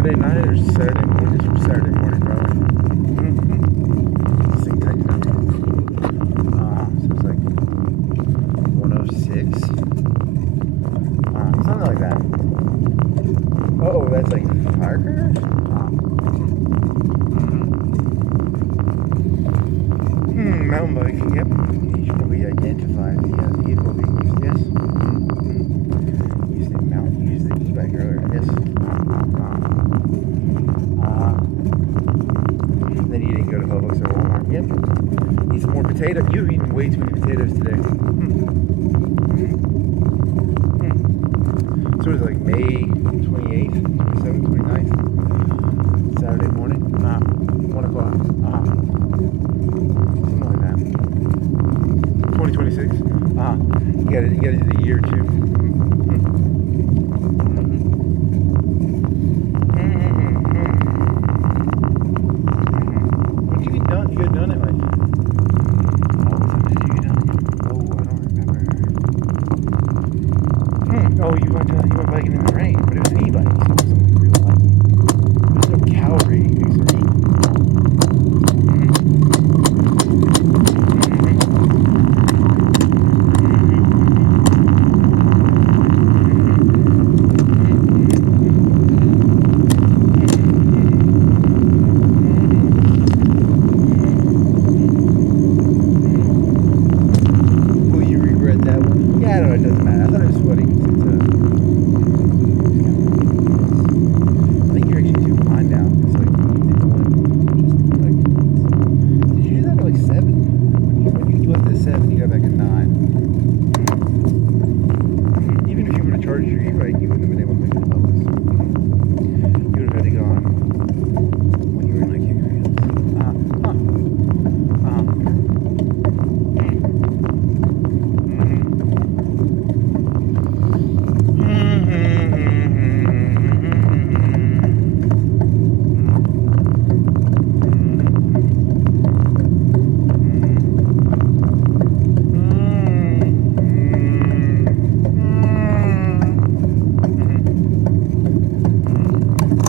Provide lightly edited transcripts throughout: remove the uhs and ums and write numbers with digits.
Friday night or Saturday morning? It's Saturday morning, probably. This thing tightens up. So it's like 106. Something like that. Oh, that's like firecrackers? Mountain bike, yep. You should probably identify the vehicle being used, yes. Use the e-bike earlier, yes. Then you didn't go to Publix or Walmart, yep. Eat some more potato. You've eaten way too many potatoes today. So it was like May 28th, 27th, 29th, Saturday morning, 1 o'clock. Something like that. 2026. You gotta do the year too. When did you get done? You got done at like. What time did you get done? Oh, I don't remember. Oh, you went biking in the rain, but it was an e-bike, so it wasn't real biking. There's no calorie exertion. Will you regret that one? Yeah, I don't know, it doesn't matter. I thought it was funny. I think you're actually too behind now. It's like you did the one like did you do that at like 7? When you left at 7, you got back at 9. Even if you would have charged your e-bike, you wouldn't have been able to make the levels. You would have had to go on when you were in like your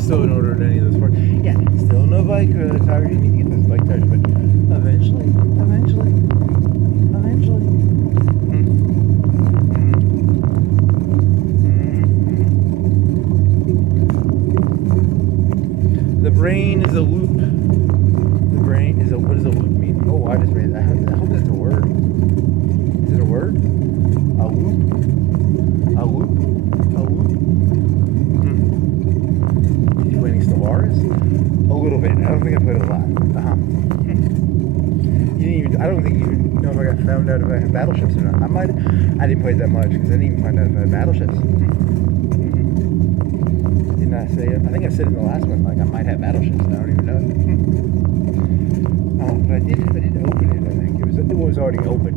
Still in order at any of those parts. Yeah, still no bike tires. You need to get those bike tires, but eventually. The brain is a loop. The brain is a. What does a loop mean? Oh, I just read that. I hope that's a word. Is it a word? A loop. A loop. A loop. Playing Stellaris? A little bit. I don't think I played a lot. You didn't even. I don't think you even know if I got found out if I had battleships or not. I didn't play that much because I didn't even find out if I had battleships. Didn't I say it? I think I said in the last one, like I might have battleships and I don't even know it. But I did open it. I think it was already open.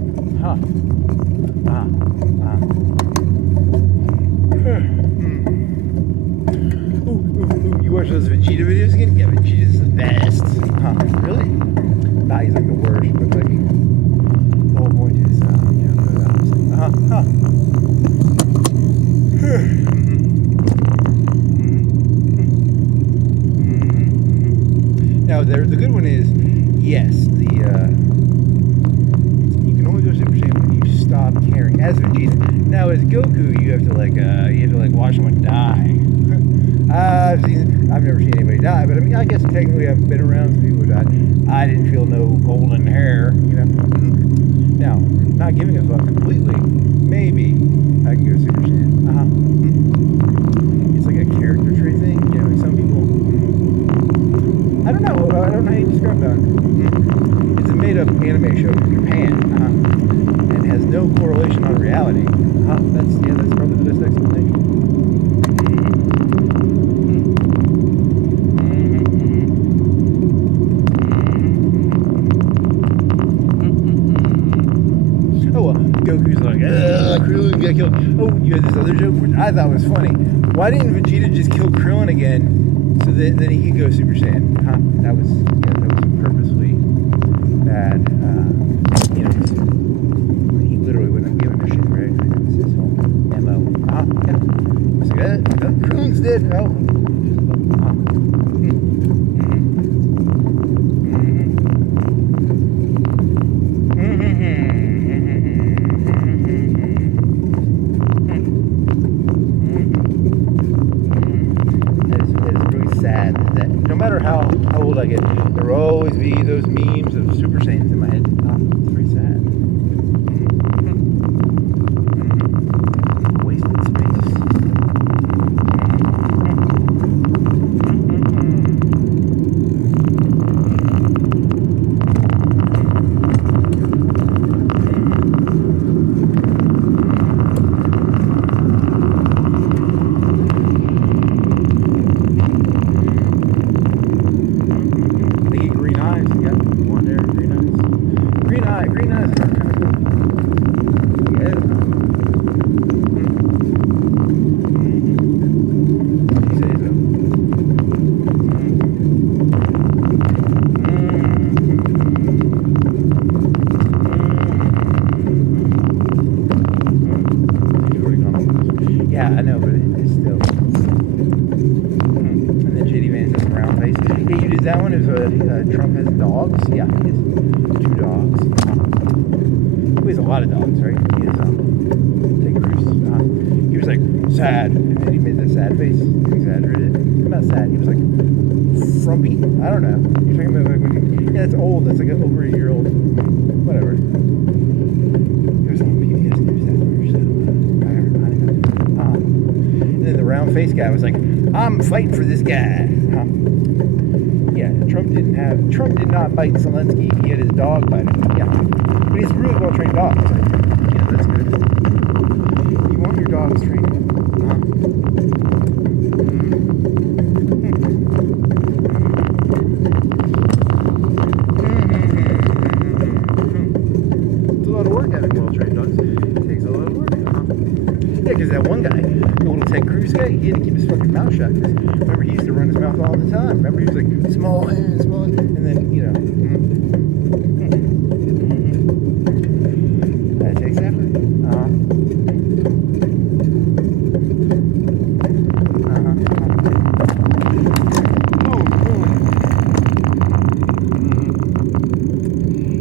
You watch those Vegeta videos again? Yeah, Vegeta's the best. Really? Nah, he's like the worst, but like the whole point is, the opposite. Now, the good one is, yes, you can only go Super Saiyan when you stop caring as Vegeta. Now, as Goku, you have to watch someone die. I've never seen anybody die, but I mean, I guess technically I've been around some people who died. I didn't feel no golden hair, you know. Now, not giving a fuck completely, maybe I can go Super Saiyan. It's like a character trait thing, you know. Like some people, I don't know how you describe that. It's a made-up anime show from Japan, and has no correlation on reality. That's probably the best explanation. Goku's like, Krillin got killed. Oh, you had this other joke which I thought was funny. Why didn't Vegeta just kill Krillin again so that then he could go Super Saiyan? That was purposely bad. He literally wouldn't have given a shit, right? That was his whole MO. Yeah. I was like, Krillin's dead. Oh. old I get, there will always be those memes of Super Saiyans in my head. It's very sad. Wasted space. Yeah, I know, but it's still. And then JD Vance has a round face. Yeah, you did that one. Is Trump has dogs? Yeah, he has 2 dogs. He has a lot of dogs, right? He has Ted Cruz. He was like sad, and then he made that sad face. He exaggerated it. Not sad. He was like frumpy. I don't know. You're talking about like when yeah, that's old. That's like over a year old. Whatever. There's on PBS News that much, so I heard about it. And then the round face guy was like, "I'm fighting for this guy." Yeah, Trump did not bite Zelensky. He had his dog bite him. Yeah, but he's really well trained dog. So, yeah, that's good. You want your dogs trained. It's a lot of work having well trained dogs. It takes a lot of work. Yeah, because that one guy, the little Ted Cruz guy, he had to keep his fucking mouth shut. Remember, he used to run his mouth all the time. Remember, he was like, small hand, and then, you know. That takes effort.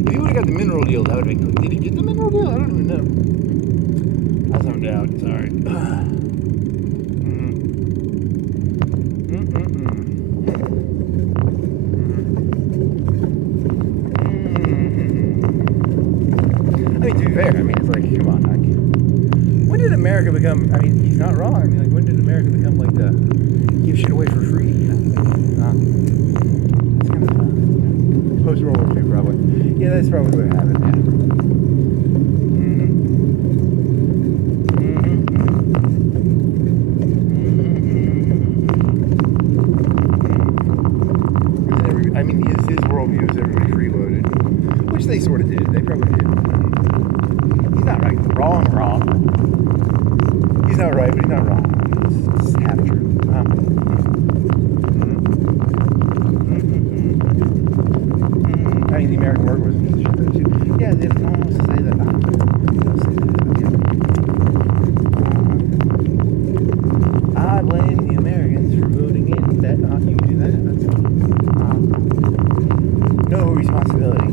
If he would have got the mineral deal, that would have been good. Did he get the mineral deal? I don't even know. I zoned out. Sorry. I mean, to be fair, I mean, it's like, come on, like, when did America become, I mean, he's not wrong, I mean, like, when did America become, like, the give shit away for free, you know? That's kind of fun. Post-World War II, probably. Yeah, that's probably what happened, yeah. I mean, his worldview is everybody freeloaded, which they sort of did. They probably did. He's not right. Wrong. He's not right, but he's not wrong. It's half true. I mean, the American workforce was shit though too. Yeah, no one wants to say that. I blame the Americans for voting in that. You do that. That's no responsibility.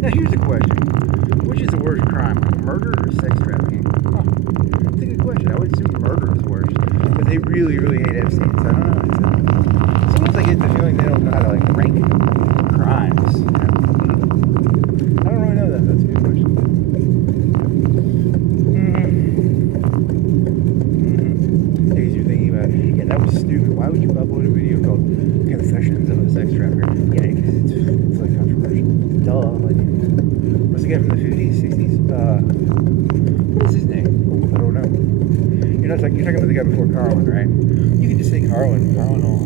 Now here's a question. Which is the worst crime? Murder or sex trafficking? That's a good question. I would assume murder is worse. But they really, really hate Epstein, so I don't know. Sometimes I get the feeling they don't know how to like rank crimes. You know? I don't really know that. That's a good question. Because you're thinking about, yeah, that was stupid. Why would you upload a video called Confessions of a Sex Trafficker? Yeah, because it's like controversial. Duh. Like, was the guy from the 50s, 60s? What is his name? Oh, I don't know. You're talking about the guy before Carlin, right? You can just say Carlin. Carlin will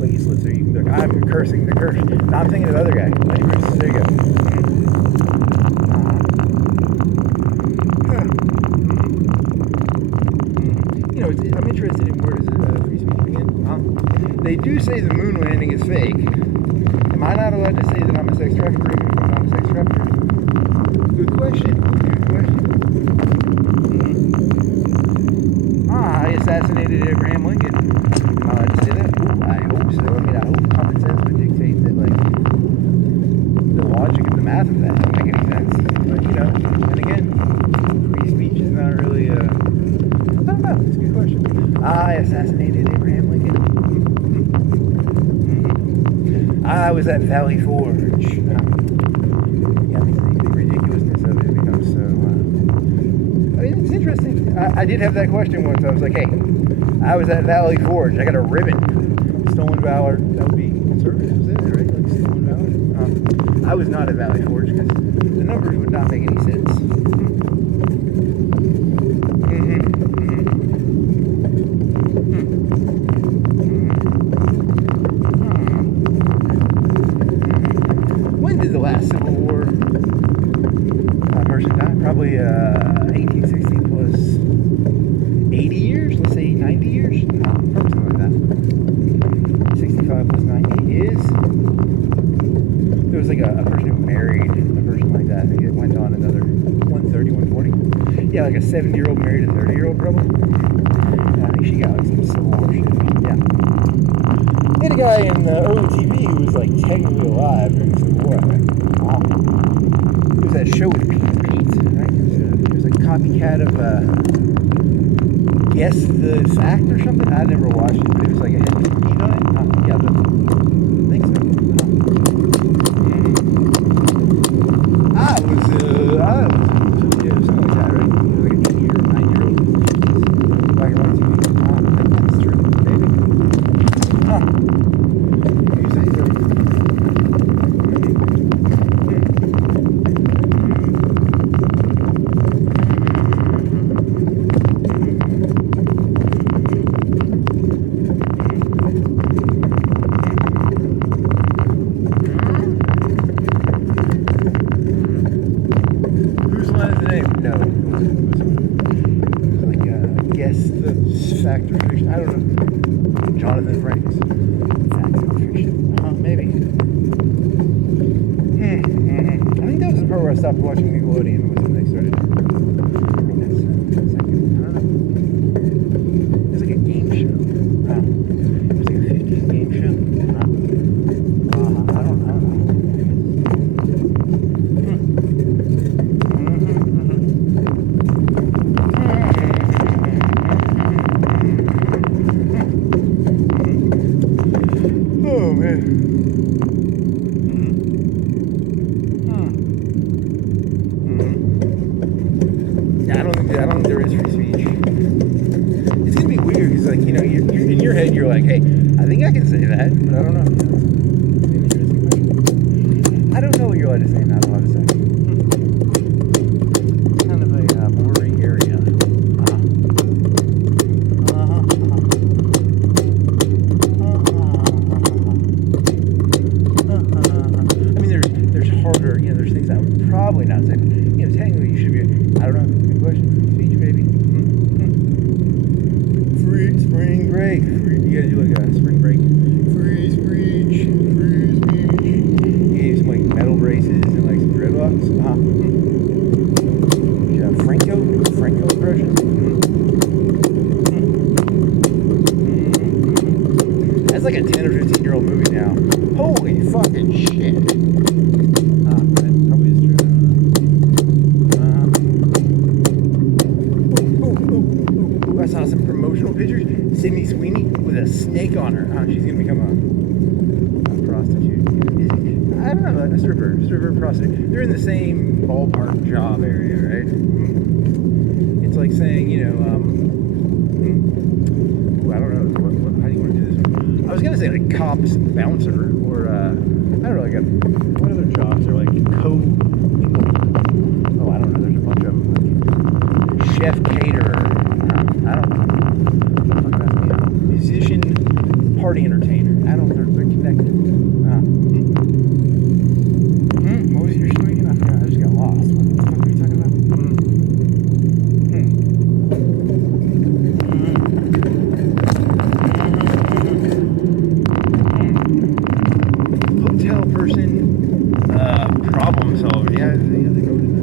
legislate, so you can be like, I'm cursing the curse. No, I'm thinking of the other guy. There you go. You know, I'm interested in where does free speech begin? They do say the moon landing is fake. Am I not allowed to say that I'm a sex trafficker even if I'm not a sex trafficker? Good question. I assassinated Abraham Lincoln. Am I allowed to say that? Ooh, I hope so. I mean, I hope common sense would dictate that, like, the logic I was at Valley Forge. Yeah, the ridiculousness of it becomes so. I mean, it's interesting. I did have that question once. I was like, hey, I was at Valley Forge. I got a ribbon. Stolen Valor. That would be conservative, was it, right? Like Stolen Valor. I was not at Valley Forge because the numbers would not make any sense. When did the last Civil War person die? Probably 1860 plus 80 years? Let's say 90 years? Something like that. 65 plus 90 is... There was like a person who married a person like that. I think it went on another 130, 140. Yeah, like a 70-year-old married a 30-year-old probably. Yeah, I think she got like some Civil War shit. Yeah. They had a guy in early TV who was like technically alive during the Civil War. Right? It was that show with Pete, right? It was a copycat of Guess the Fact or something. I never watched it, but it was like a head with Pete on it. Yeah, I think so. Yeah, something like that, right? It was like an 8-year, 9-year-old black and white TV. That's true, maybe. You say so. Whose line is the name? No, it was like Guess the Fact or Fiction. I don't know. Jonathan Franks. Fact or Fiction. Maybe. I think that was the part where I stopped watching Nickelodeon. Was when they started. I think that's I don't know. It was like a game show. It was like a 50s game show. I don't know. Oh man. Yeah, I don't think there is free speech. It's gonna be weird because, like, you know, you're in your head, you're like, hey, I think I can say that, but I don't know. I don't know what you're allowed to say and not allowed to say. Kind of a blurry area. I mean, there's harder, you know, there's things I would probably not say, but, you know, technically you should be, I don't know, good question, free speech, baby. Free spring break. You gotta do like a spring break. Free speech. You gave some like metal braces and like some dreadlocks. Yeah, Franco impression. That's like a 10 or 15-year-old movie now. Holy fucking shit. That probably is true. I saw some promotional pictures. Sydney Sweeney with a snake on her. She's gonna become a prostitute. I don't know, a stripper prostitute. They're in the same ballpark job area, right? It's like saying, you know, I don't know, how do you want to do this? I was gonna say like cops bouncer, or I don't know, like what other jobs are like I don't know, there's a bunch of them. Like chef caterer. I don't know. Musician, party entertainer. I don't know, they're connected. What was your story again? I forgot. I just got lost. What the fuck were you talking about? Hotel person, problem solver. Yeah, they go to that.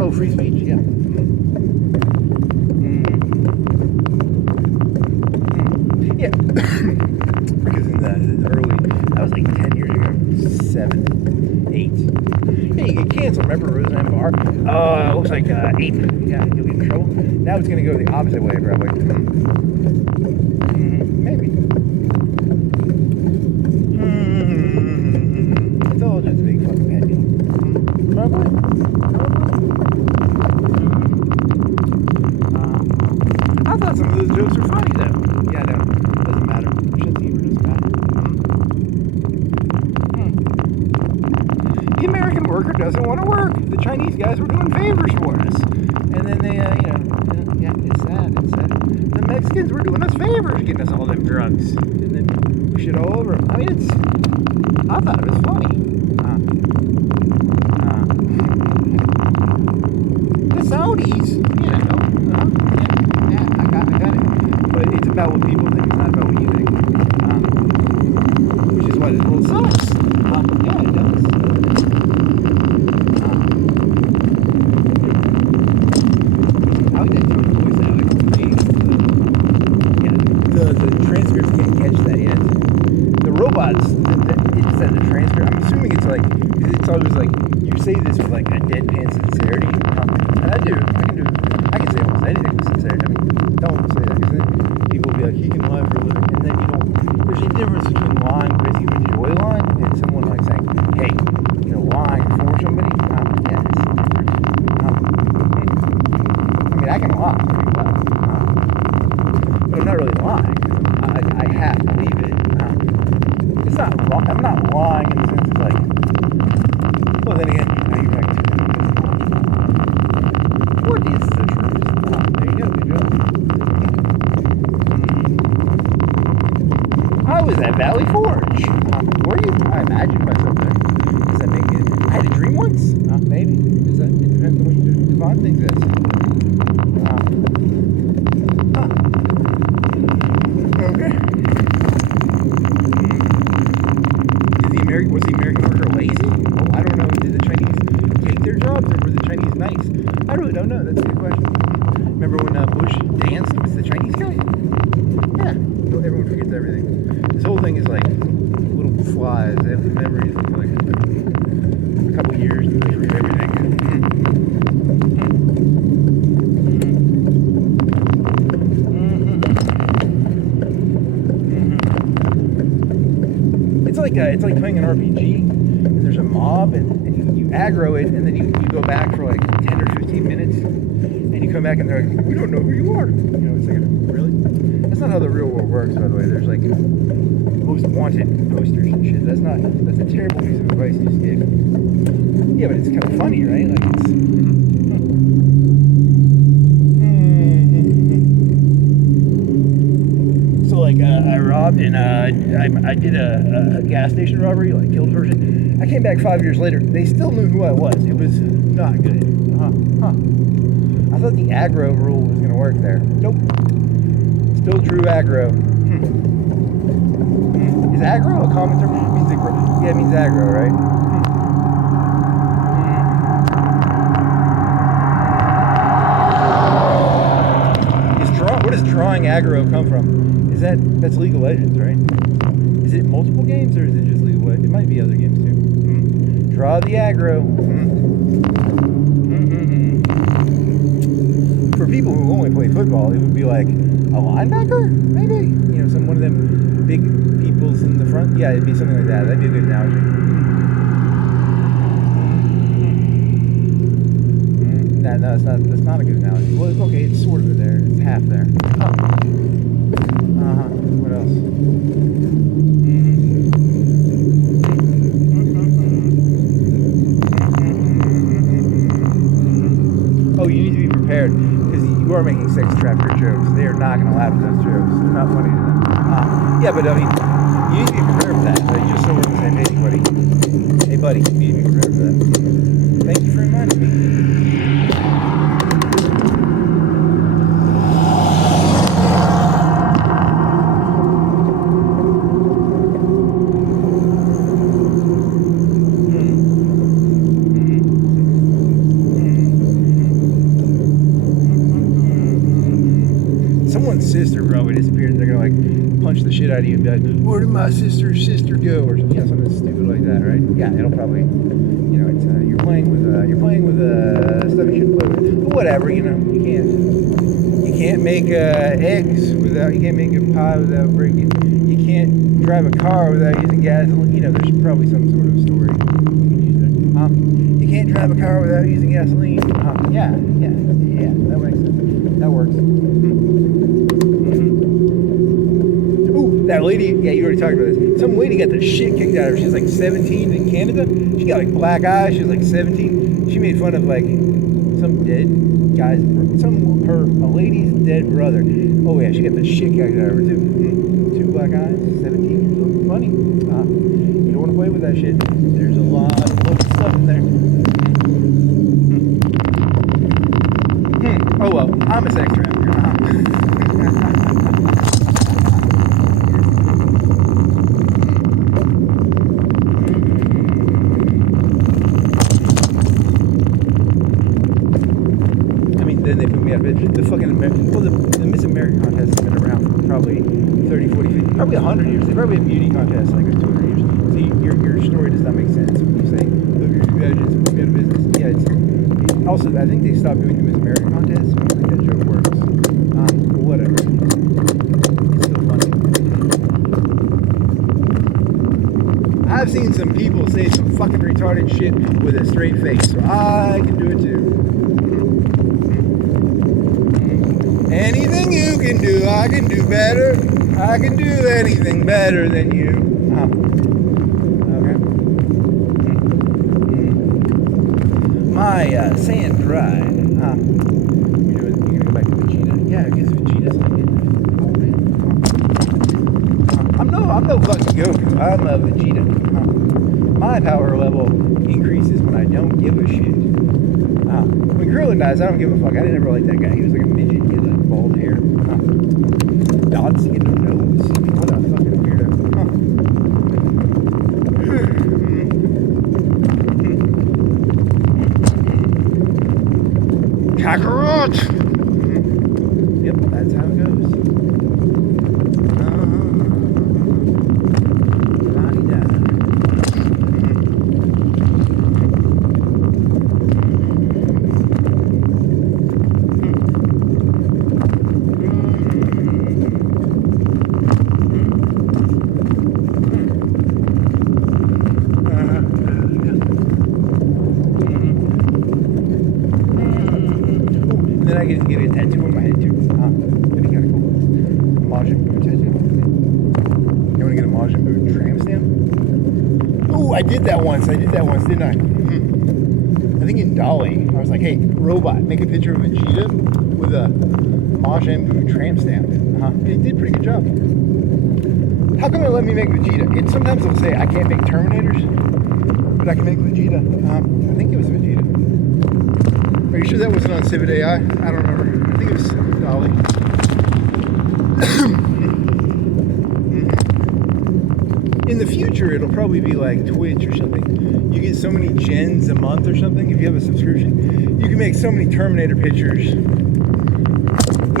Oh, free speech, yeah. Yeah. Because in the early, that was like 10 years ago, 7, 8. Yeah, you get canceled. Remember Roseanne Bar? It looks like 8. Yeah, you'll get in trouble. Now it's going to go the opposite way, probably. Maybe. It's all just a big fucking pet peeve. Probably. I thought some of those jokes were funny, though. Yeah, no. Doesn't matter. Shit's humor doesn't matter. The American worker doesn't want to work. The Chinese guys were doing favors for us. And then they, yeah, it's sad. The Mexicans were doing us favors, getting us all them drugs. And then we shit all over them. I mean, I thought it was funny. The Saudis, yeah, I got it. But it's about what people think, it's not about what you think. Which is why this world sucks. Yeah, it does. I like that tone of voice, Alex. The transcripts can't catch that yet. The robots, it said the transcript. I'm assuming it's like, it's always like, you say this with like a deadpan sincerity. And I can say almost anything with sincerity. I mean, don't say that, because then people will be like, he can lie for a living. And then there's a difference between lying because you enjoy lying and someone like saying, hey, lying for somebody. Yeah, it's different. I mean, I can lie pretty well. But I'm not really lying. I have to believe it. It's not wrong. I'm not lying in the sense of like, well, then again, now you're back to what is the truth? There you go, good job. I was at Valley Forge. Were you? I imagined myself there. Does that make it? I had a dream once? Maybe. It depends on what you define things as. Okay. Was the American worker lazy? Oh, I don't know. Did the Chinese take their jobs, or were the Chinese nice? I really don't know. That's a good question. Remember when Bush danced with the Chinese guy? Yeah. Everyone forgets everything. This whole thing is like little flies. They have the memories of like a couple years and they forget everything. It's like playing an RPG, and there's a mob, and you aggro it, and then you go back for like 10 or 15 minutes, and you come back and they're like, we don't know who you are. It's like, really? That's not how the real world works, by the way. There's like most wanted posters and shit. That's a terrible piece of advice you just gave. Yeah, but it's kind of funny, right? Like it's... I robbed and I did a gas station robbery, like killed a person. I came back 5 years later. They still knew who I was. It was not good. I thought the aggro rule was going to work there. Nope. Still drew aggro. Is aggro a common term? It means yeah, it means aggro, right? Where does drawing aggro come from? That's League of Legends, right? Is it multiple games or is it just League of Legends? It might be other games too. Draw the aggro. For people who only play football, it would be like a linebacker, maybe? One of them big peoples in the front. Yeah, it'd be something like that. That'd be a good analogy. No, that's not a good analogy. Well, okay, it's sort of there. It's half there. What else? Oh, you need to be prepared because you are making sex trafficker jokes. They are not going to laugh at those jokes. They're not funny to them. Yeah, but I mean, you need to be prepared for that. Like, just so we're on the same page, buddy. Hey, buddy, you need to be prepared for that. Thank you for reminding me. Sister probably disappeared and they're gonna like punch the shit out of you and be like, where did my sister's sister go, or something stupid like that, right? Yeah, it'll probably, it's you're playing with stuff you shouldn't play with. But whatever, you can't make eggs without, you can't make a pie without breaking. You can't drive a car without using gasoline. There's probably some sort of story you can use there. You can't drive a car without using gasoline. Yeah, that makes sense. That works. That lady, yeah, you already talked about this. Some lady got the shit kicked out of her. She's like 17 in Canada. She got like black eyes. She was like 17. She made fun of like some dead guy's, a lady's dead brother. Oh yeah, she got the shit kicked out of her too. Two black eyes, 17 years old. Funny. You don't want to play with that shit. There's a lot of stuff in there. Oh well, I'm a sex trafficker. Then they put me out of it. The fucking the Miss America contest has been around for probably 30, 40, 50, probably 100 years. They probably have beauty contests like 200 years. See, your story does not make sense when you say, look at your judges, put me out of business. Yeah, also, I think they stopped doing the Miss America contest. I don't think that joke works. Whatever. It's still funny. I've seen some people say some fucking retarded shit with a straight face, so I can do it too. Anything you can do, I can do better. I can do anything better than you. Okay. My sand pride. You're gonna go back to Vegeta? Yeah, I guess Vegeta's I'm no fucking Goku. I'm a Vegeta. My power level increases when I don't give a shit. When Krillin dies, I don't give a fuck. I didn't ever like that guy. He was like a midget. He had like bald hair. Dots in the nose. What a fucking weirdo. Kakarot! Yep, that's how it goes. Then I get to get a tattoo on my head too. That'd be kind of cool. Majin Buu tattoo. You want to get a Majin Buu tramp stamp? Oh, I did that once, didn't I? I think in Dolly, I was like, hey, robot, make a picture of Vegeta with a Majin Buu tramp stamp. And it did a pretty good job. How come it let me make Vegeta? Sometimes it'll say I can't make Terminators, but I can make Vegeta. I think it was Vegeta. Are you sure that wasn't on Civet AI? I don't remember. I think it was Dolly. In the future, it'll probably be like Twitch or something. You get so many gens a month or something if you have a subscription. You can make so many Terminator pictures.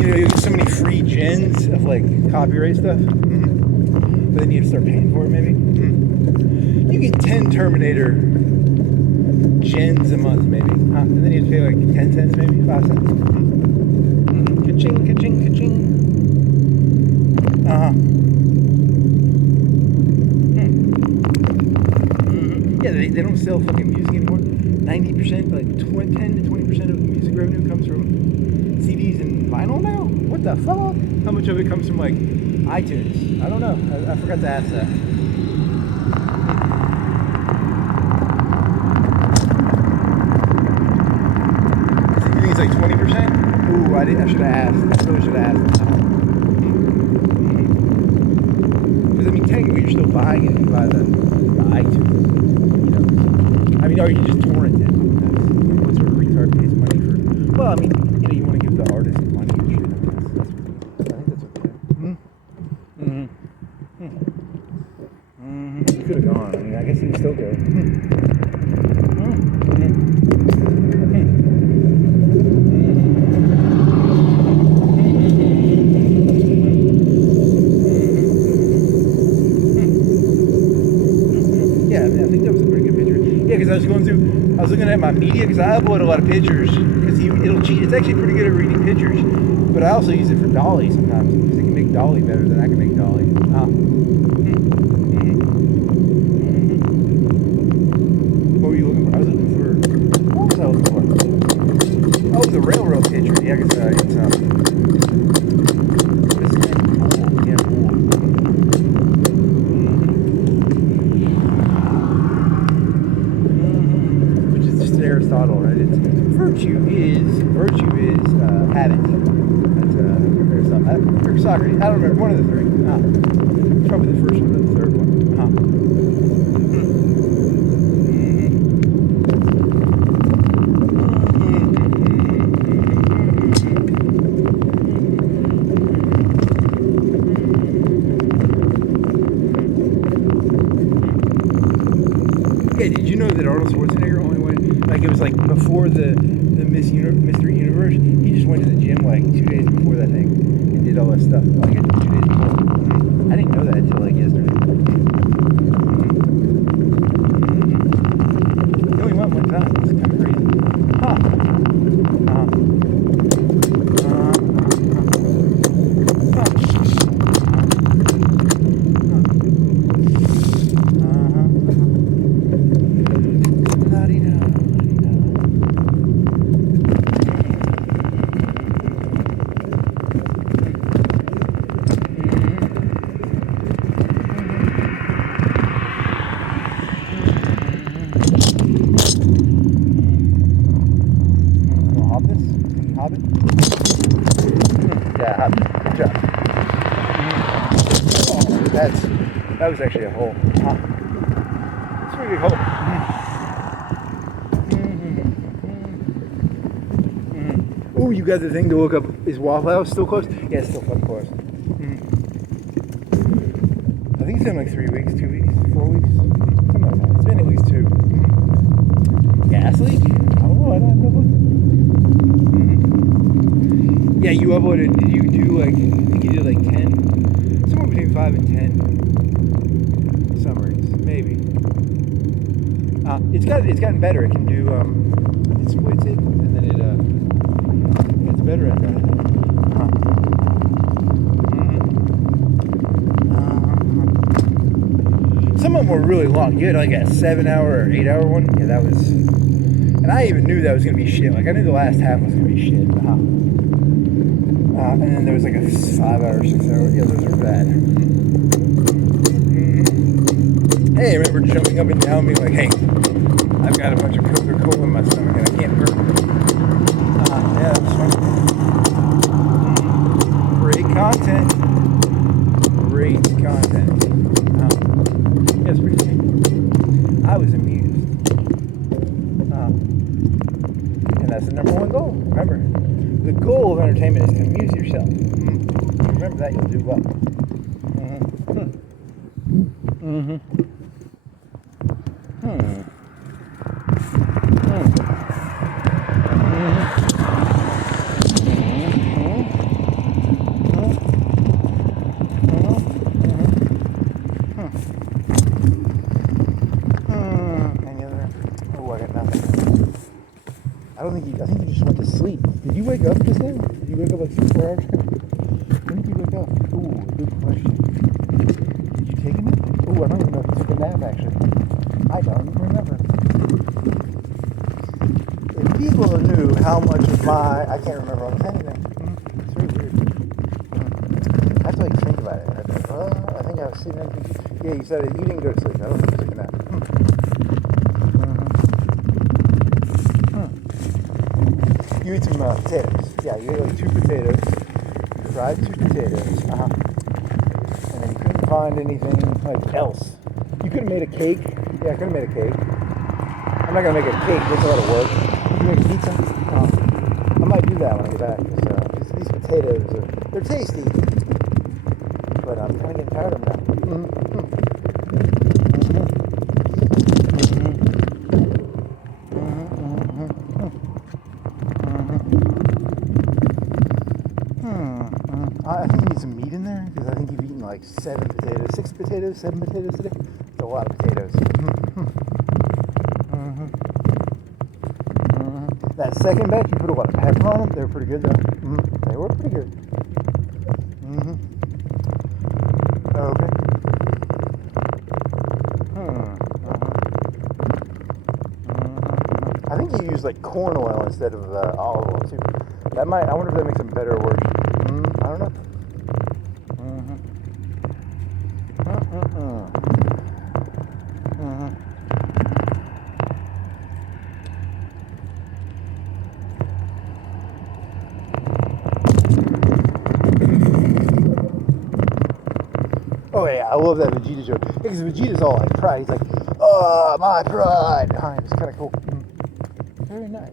You get so many free gens of like copyright stuff. But then you have to start paying for it maybe. You get 10 Terminator gens a month maybe. And then you have to pay like 10 cents maybe, 5 cents. Ka-ching, ka-ching, ka-ching. Yeah, they don't sell fucking music anymore. 90%, like 10 to 20% of the music revenue comes from CDs and vinyl now? What the fuck? How much of it comes from like iTunes? I don't know. I forgot to ask that. You think it's like 20%? Ooh, I should have asked. I really should have asked. Because I mean, technically, you're still buying it if you buy the iTunes. You know, I mean, or you just torrent it. What sort of retard pays money for? Well, I mean, you want to give the artist money and shit. I think that's what they do. He could have gone. I mean, I guess he would still go. because I was looking at my media because I upload a lot of pictures because it'll cheat. It's actually pretty good at reading pictures, but I also use it for Dolly sometimes because it can make Dolly better than I can make Dolly. What were you looking for? I was looking for. What was I looking for? Oh, the railroad picture. Yeah, because it's what is it? Yeah, which is just Aristotle, right? It's virtue is habit. That's Aristotle. Or Socrates. I don't remember. One of the three. It's probably the first one or the third one. Okay, did you know that Arnold Schwarzenegger only went, like, it was like before the Mystery Universe, he just went to the gym like 2 days before that thing and did all that stuff, like 2 days before. I didn't know that until like yesterday. He only went one time. It's kind of crazy. Yeah, good job. That was actually a hole. It's a pretty big hole. Ooh, you got the thing to look up. Is Waffle House still closed? Yeah, it's still fucking closed. I think it's been like 3 weeks, 2 weeks, 4 weeks. Something like that. It's been at least 2. Gas leak? I don't know. I don't have no clue. Yeah, you uploaded. Did you do like? I think you did like 10, somewhere between 5 and 10 summaries, maybe. It's gotten better. It can do. It splits it, and then it gets better at that. Some of them were really long. You had like a 7-hour or 8-hour one. Yeah, that was. And I even knew that was gonna be shit. Like I knew the last half was gonna be shit. And then there was like a 5-hour, 6-hour. Yeah, those are bad. Hey, I remember jumping up and down, being like, "Hey, I've got a bunch of Coca-Cola in my stomach and I can't burp." Yeah, that was fun. Great content. Great content. Yes, pretty good. I was amused. And that's the #1 goal. Remember. The goal of entertainment is to amuse yourself. Remember that, you'll do well. Any other? Oh, I got nothing. I think you just went to sleep. Did you wake up just now? Did you wake up like 3-4 hours ago? When did you wake up? Ooh, good question. Did you take a nap? Ooh, I don't even know if you took a nap actually. I don't remember. If people knew how much of I can't remember all the time now. It's very weird. I have to like think about it. I think I was sitting there. Yeah, you said it. You didn't go to sleep. I don't think you took a nap. You eat some potatoes. Yeah, you ate like 2 potatoes. You fried 2 potatoes. And then you couldn't find anything like else. You could have made a cake. Yeah, I could have made a cake. I'm not gonna make a cake. That's a lot of work. You can make pizza. I might do that when I get back. Because these potatoes they're tasty, but I'm kind of getting tired of them now. I think you need some meat in there because I think you've eaten like 7 potatoes, 6 potatoes, 7 potatoes today. It's a lot of potatoes. That second batch, you put a lot of pepper on them. They were pretty good, though. They were pretty good. Okay. I think you use like corn oil instead of olive oil too. That might. I wonder if that makes them better or worse. I don't know. Oh yeah, I love that Vegeta joke. Because Vegeta's all like pride. He's like, "Oh, my pride." It's kind of cool. Very nice.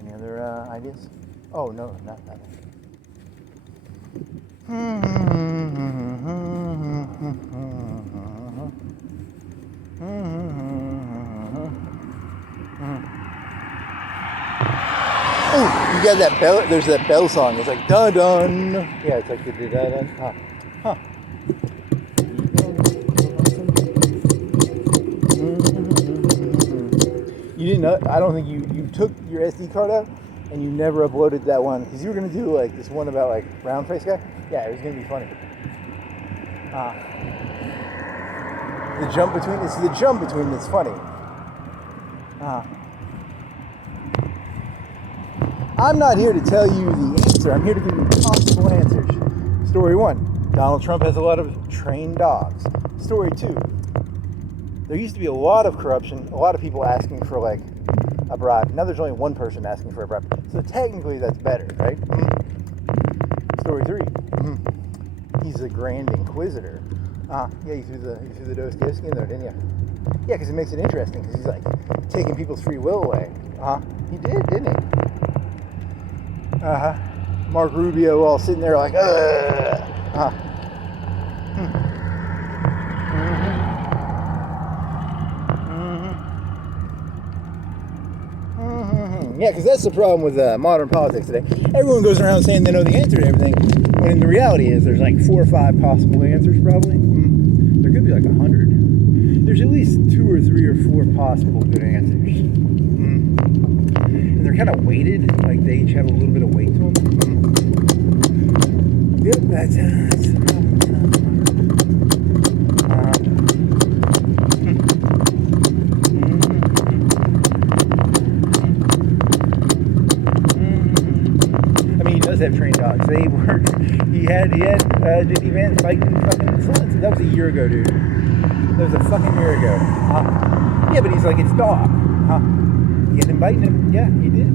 Any other ideas? Oh no, not that. Oh, you got that bell. There's that bell song. It's like dun dun. Yeah, it's like the dun dun. Huh. You didn't know? I don't think you took your SD card out and you never uploaded that one because you were gonna do like this one about like round face guy. Yeah, it was gonna be funny. The jump between it's funny. I'm not here to tell you the answer. I'm here to give you possible answers. Story 1. Donald Trump has a lot of trained dogs. Story 2. There used to be a lot of corruption, a lot of people asking for like a bribe. Now there's only one person asking for a bribe. So technically that's better, right? Story 3. He's a grand inquisitor. Yeah, you threw the Dostoevsky in there, didn't you? Yeah, because it makes it interesting because he's like taking people's free will away. He did, didn't he? Mark Rubio all sitting there like, Yeah, because that's the problem with modern politics today. Everyone goes around saying they know the answer to everything, when the reality is there's like 4 or 5 possible answers probably. There could be like 100. There's at least 2 or 3 or 4 possible good answers. And they're kind of weighted, like they each have a little bit of weight to them. Yep, that's have trained dogs. They work. He had JD Vance fighting fucking sluts. That was a year ago, dude. That was a fucking year ago. Yeah, but he's like, it's dog. He had him biting him. Yeah, he did.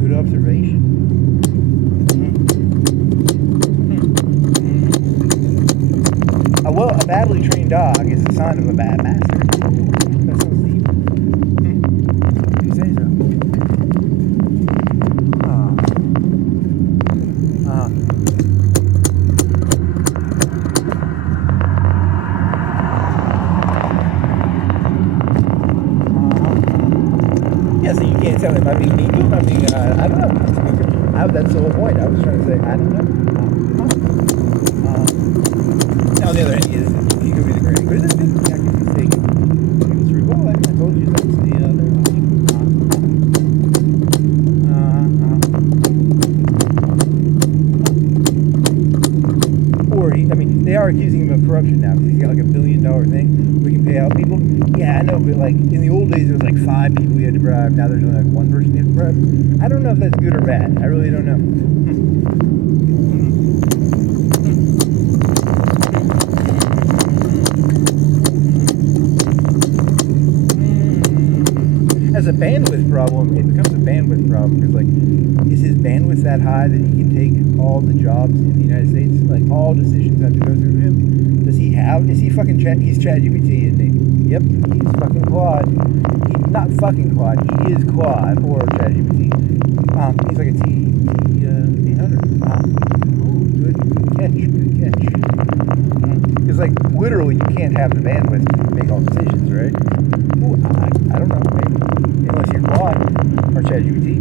Good observation. Well, a badly trained dog is a sign of a bad master. That's so deep. You say so. Yeah, so you can't tell him I'm being mean to him, I'm being, I don't know. That's the whole point. I was trying to say, I don't know. Now, on the other hand, he could be the great inquisitor. Yeah, I could be saying, it's real. I told you that's the other. Or, they are accusing him of corruption now because he's got like $1 billion thing. We can pay out people. Yeah, I know, but like in the old days, there was like 5 people you had to bribe. Now there's only like 1 person you have to bribe. I don't know if that's good or bad. I really don't know. As a bandwidth problem, it becomes a bandwidth problem because, like, is his bandwidth that high that he can take all the jobs in the United States? Like, all decisions have to go through him? Is he fucking he's ChatGPT, isn't he? Yep, he's fucking Claude. Not fucking Claude, he is Claude or ChatGPT. He's like a T800. Good catch. Because, like, literally, you can't have the bandwidth to make all decisions, right? Ooh, I don't know, maybe. Unless you're Claude or ChatGPT.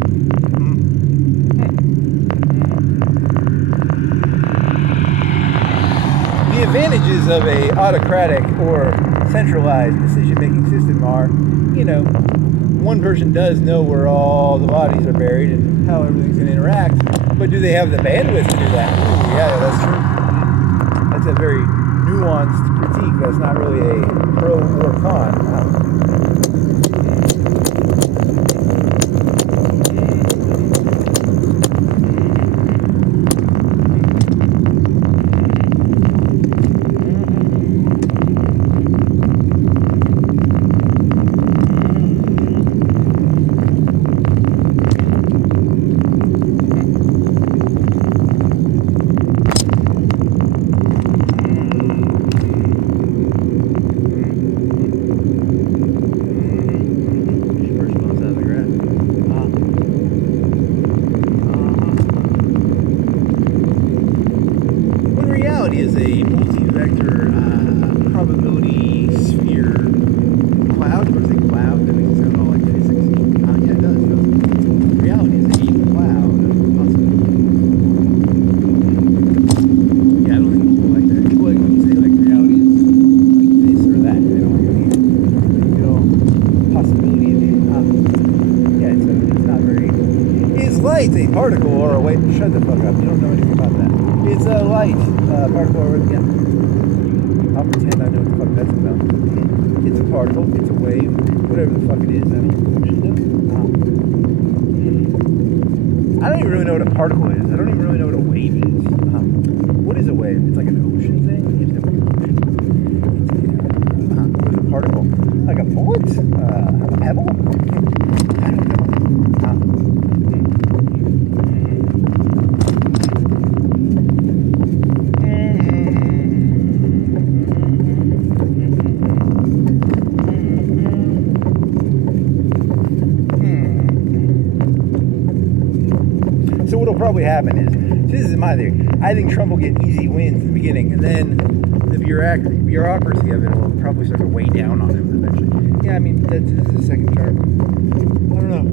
advantages of a autocratic or centralized decision-making system are, one person does know where all the bodies are buried and how everything's going to interact, but do they have the bandwidth to do that? Ooh, yeah, that's true. That's a very nuanced critique. That's not really a pro or con. Is a multi-vector probability sphere cloud. Or is it cloud? That makes it sound all like physics. Yeah, it does. Reality is a cloud of possibilities. Yeah, I don't think people like that. People like when you say like reality is like this or that. They don't like any possibility. Yeah, it's not very. Is light a particle or a wave? Shut the fuck up. You don't know anything about that. It's a light. Particle or yeah. I'll pretend I know what the fuck that's about. It's a particle, it's a wave, whatever the fuck it is. I don't even really know what a particle is. I don't even really know what a wave is. What is a wave? It's like an ocean thing? It's never an ocean. What is a particle? Like a bullet? A pebble? I don't know. So what'll probably happen is, this is my theory, I think Trump will get easy wins in the beginning, and then the bureaucracy of it will probably start to weigh down on him eventually. Yeah, I mean, this is the second term. I don't know.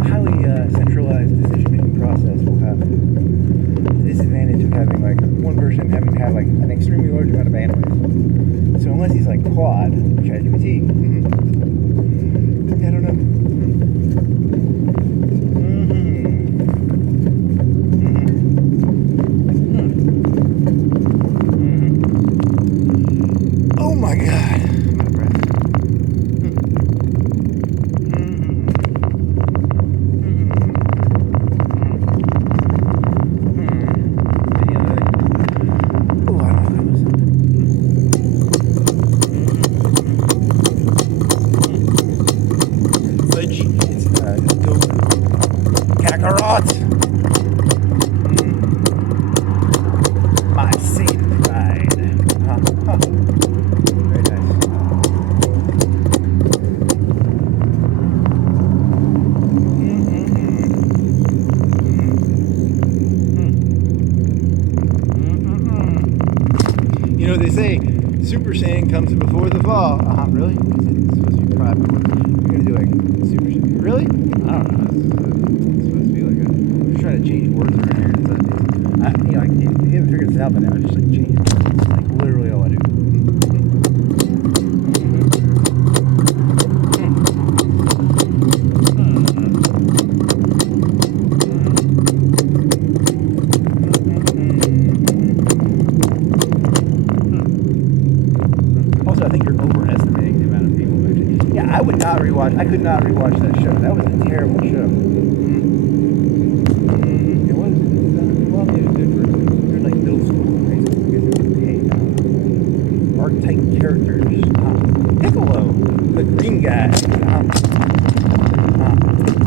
A highly centralized decision-making process will have the disadvantage of having like one person having to have like an extremely large amount of bandwidth. So unless he's like Claude, ChatGPT, I don't know. Oh my God. I'm out of breath. Oh, I don't know. Fudge. It's dope. Kakarot. My Satan pride. Very nice. You know, they say Super Saiyan comes before the fall. Really? Is it supposed to be pride before? You're gonna do like Super Saiyan? Really? I don't know. It's supposed to be like I'm just trying to change words around here. If you haven't figured this out by now, just like change words. It's like literally all I do. Also, I think you're overestimating the amount of people who actually. Yeah, I could not rewatch that show. That was a terrible show. It was. Well, it was good for. They're like middle school, high school kids. Hey, archetype characters. Piccolo, the green guy.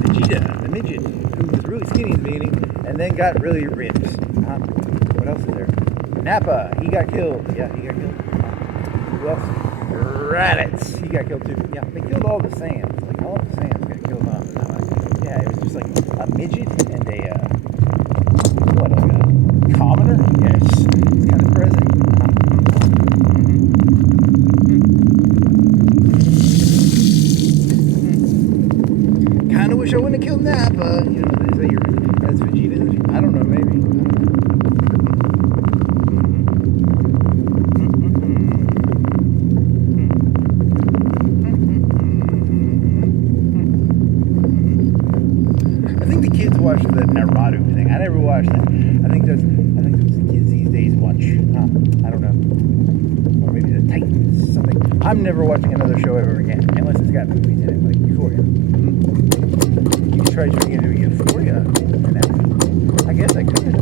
Vegeta, the midget, who was really skinny in the beginning and then got really ripped. What else is there? Nappa, he got killed. Yeah, he got killed. Who else? Raditz, he got killed too. Yeah, they killed all the Saiyans. Like all the Saiyans got killed off. Yeah, it was just like a midget and a what, like a commoner? Yes, it's kind of depressing. Kind of wish I wouldn't have killed Nappa. You know, they say that's Vegeta. I don't know, maybe. I'm never watching another show ever again, unless it's got movies in it, like Euphoria. You can try turning into Euphoria now. I guess I could.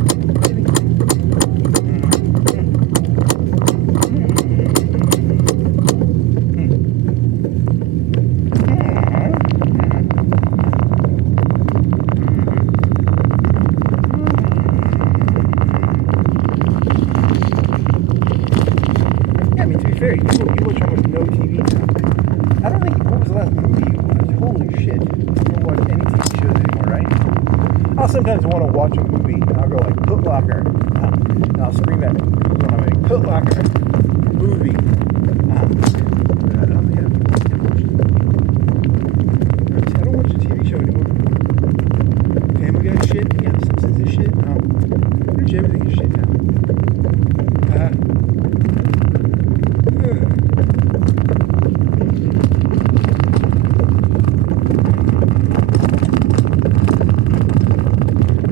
You watch almost no TV now. I don't think, what was the last movie you watched? Holy shit. You don't watch any TV shows anymore, right? I'll sometimes want to watch a movie, and I'll go like, Foot Locker. And I'll scream at people when I'm like, Foot Locker. Movie. I don't think I've watched it. I don't watch a TV show anymore. Family Guy shit? Yeah, Simpsons is shit? No. Pretty much everything is shit now.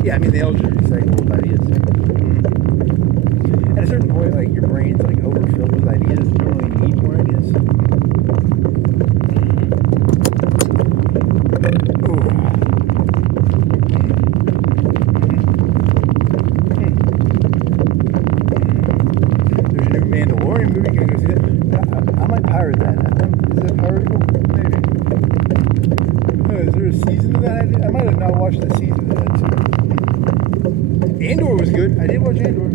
Yeah, I mean, they all just recycle with ideas. At a certain point, like, your brain's, like, overfilled with ideas. You don't really need more ideas. There's a new Mandalorian movie. Gonna go see that. I might pirate that. Is that piratable? Maybe. Is there a season of that? I might have not watched the season of that, too. Andor was good. I did watch Andor.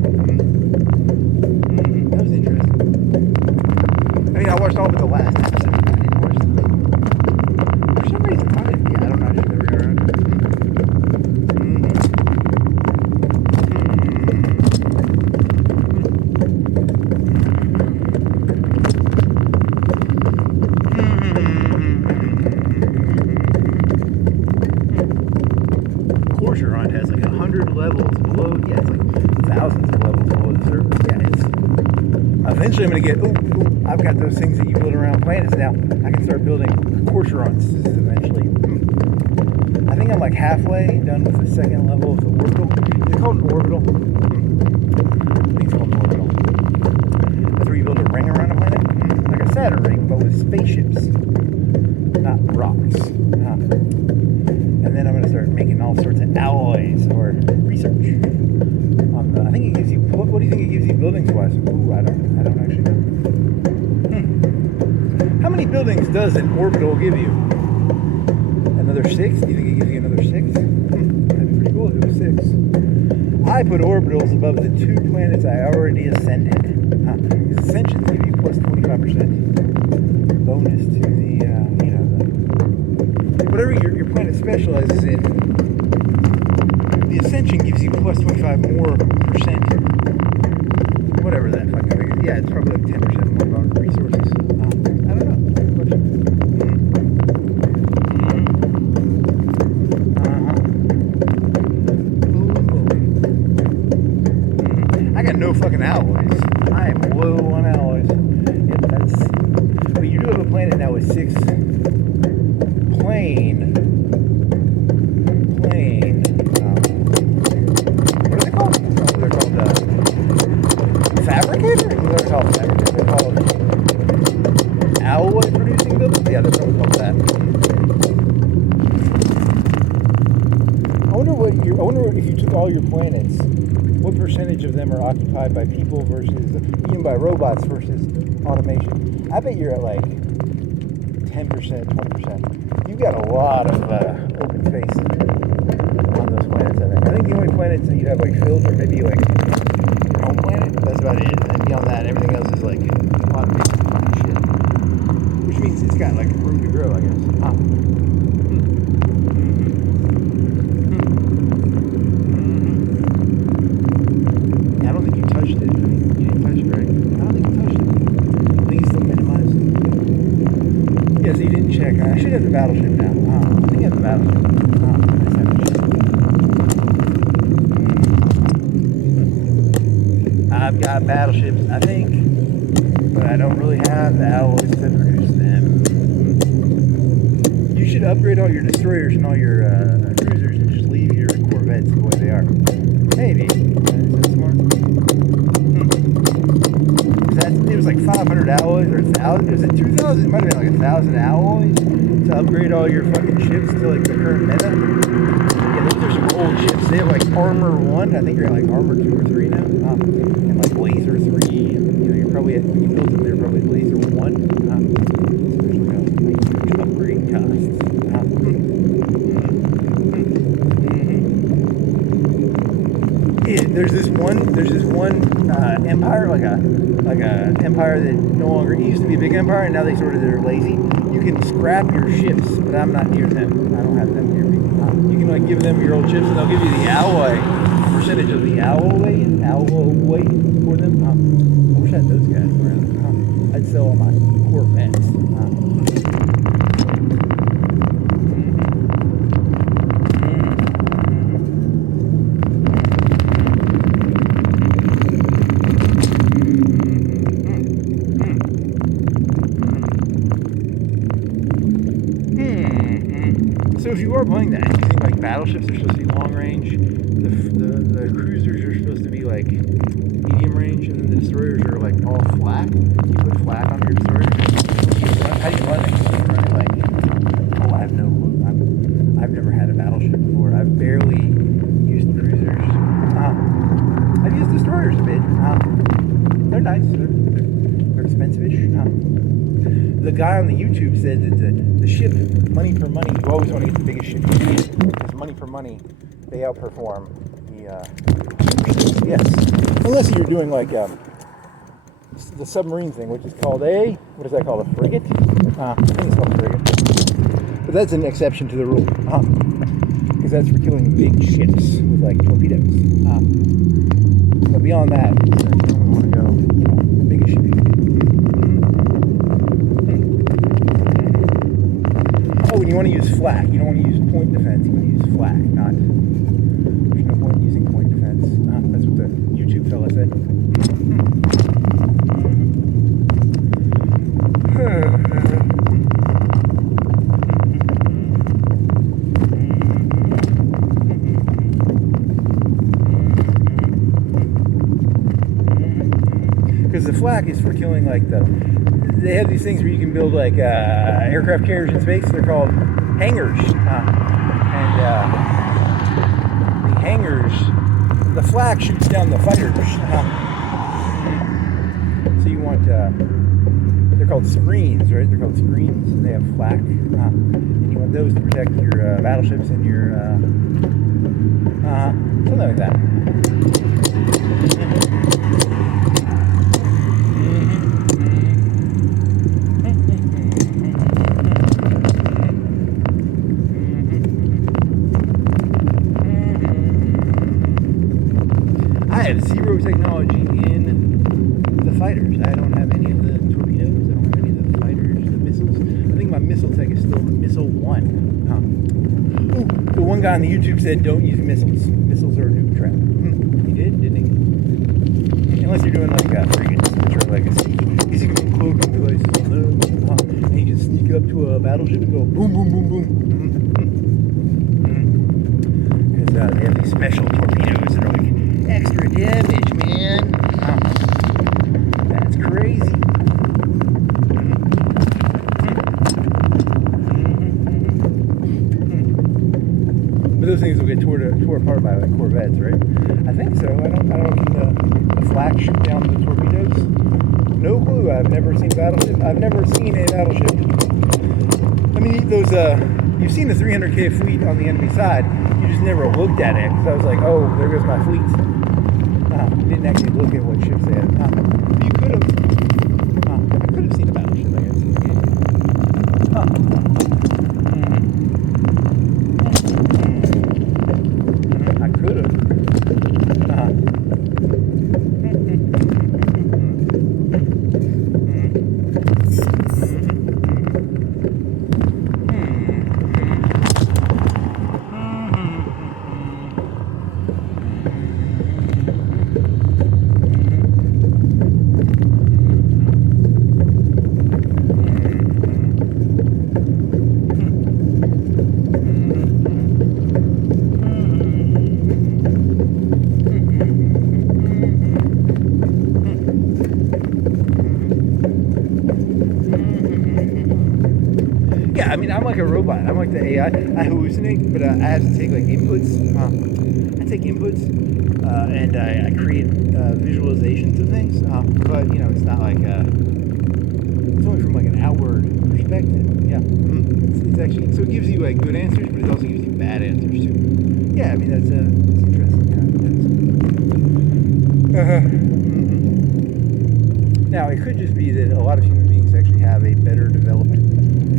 That was interesting. I mean, I watched all but the last episode. I didn't watch the for some reason, I didn't. Yeah, I don't know. I just never got around to it. Corsairant has like 100 levels below. Yeah, it's like thousands of levels below the surface. Yeah, it's. Eventually, I'm gonna get. I've got those things that you build around planets now. I can start building Corsairants eventually. I think I'm like halfway done with the second level of the orbital. Is it called an orbital? I think it's called an orbital. That's where you build a ring around a planet, like a Saturn ring, but with spaceships, not rocks. And then I'm going to start making all sorts of alloys or research on the. I think it gives you. What do you think it gives you buildings wise? Ooh, I don't actually know. How many buildings does an orbital give you? Another 6? Do you think it gives you another 6? That'd be pretty cool if it was 6. I put orbitals above the 2 planets I already ascended. Because ascensions give you plus 25% bonus to the, whatever your planet specializes in. The ascension gives you plus 25 more percent. Whatever that fucking thing is. Yeah, it's probably like 10% more bonus resources. I don't know. I got no fucking alloys. I am low on alloys. Yep, that's. But you do have a planet now with 6 plane. What are they called? They're called fabricators? They're called fabricators. They're called alloy producing buildings. Yeah, that's what we call that. I wonder if you took all your planets, what percentage of them are occupied by people versus even by robots versus automation. I bet you're at like 10%, 20%. You've got a lot of open space on those planets, I think the only planets that you have like filled are maybe like your home planet. That's about it. And beyond that, everything else is like automation and shit. Which means it's got like room to grow, I guess. Yeah, I don't think you touched it. I mean, you didn't touch it, right? I don't think you touched it. I think it's still minimized. Yeah, so you didn't check. I should have the battleship now. I think I have the battleship. I've got battleships, I think, but I don't really have the alloys to produce them. You should upgrade all your destroyers and all your cruisers and just leave your corvettes the way they are. Maybe. Is that smart? It was like 500 alloys or 1,000. Is it 2,000 1,000, it might have been like 1,000 alloys to upgrade all your fucking ships to like the current meta. Yeah, those are some old ships. They have like Armor 1, I think you're like Armor 2 or 3 now, and like Laser 3, and you know, you're probably at, when you build them, they're probably Laser 1. So there's like a huge upgrade cost. There's this one empire, like a empire that no longer used to be a big empire, and now they're lazy. You can scrap your ships, but I'm not near them. I don't have them near me. You can like give them your old ships, and they'll give you the alloy percentage of the alloy for them. I wish I had those guys around. I'd sell all my Corvettes. So if you are playing that, you think like battleships are supposed to be long range, the cruisers are supposed to be like medium range, and then the destroyers are like all flat. You put flat on your destroyers. How do you run it? You run it like, oh, I have no clue. I've never had a battleship before. I've barely used cruisers. I've used destroyers a bit. They're nice. They're expensive-ish. The guy on the YouTube said that the ship, money for money, you always want to get the biggest ship you can get, because money for money, they outperform the yes, unless you're doing like the submarine thing, which is called what is that called, a frigate? I think it's called a frigate, but that's an exception to the rule, because that's for killing big ships with like torpedoes. But beyond that, you only want to go, the biggest ship you can get. Oh, and you want to use flak. You don't want to use point defense. You want to use flak, not. There's no point in using point defense. That's what the YouTube fella said. Because the flak is for killing like they have these things where you can build like aircraft carriers in space. They're called hangars, and the hangars, the flak shoots down the fighters. So you want they're called screens, right? They're called screens, and they have flak, and you want those to protect your battleships and your something like that. I have zero technology in the fighters. I don't have any of the torpedoes. I don't have any of the fighters, the missiles. I think my missile tech is still missile 1. Ooh, the one guy on the YouTube said don't use missiles. Missiles are a nuke trap. He did, didn't he? Unless you're doing like frigates, which are like easy cloaking devices on those. And you just sneak up to a battleship and go boom, boom, boom, boom. Because they have these special torpedoes that are like extra damage, man. That's crazy. But those things will get tore apart by like Corvettes, right? I think so. I don't know if the flak shoot down the torpedoes. No clue. I've never seen a battleship. I've never seen a battleship. I mean, those you've seen the 300K fleet on the enemy side. You just never looked at it, because I was like, oh, there goes my fleet. You didn't actually look at what ships they had. You could have. I could have seen a battleship, I guess, in the game. I could have. mean, I'm like a robot. I'm like the AI. I hallucinate, but I have to take like inputs. I take inputs and I create visualizations of things. But you know, it's not like it's only from like an outward perspective. Yeah, it's actually so it gives you like good answers, but it also gives you bad answers too. Yeah, I mean that's interesting. Now it could just be that a lot of human beings actually have a better developed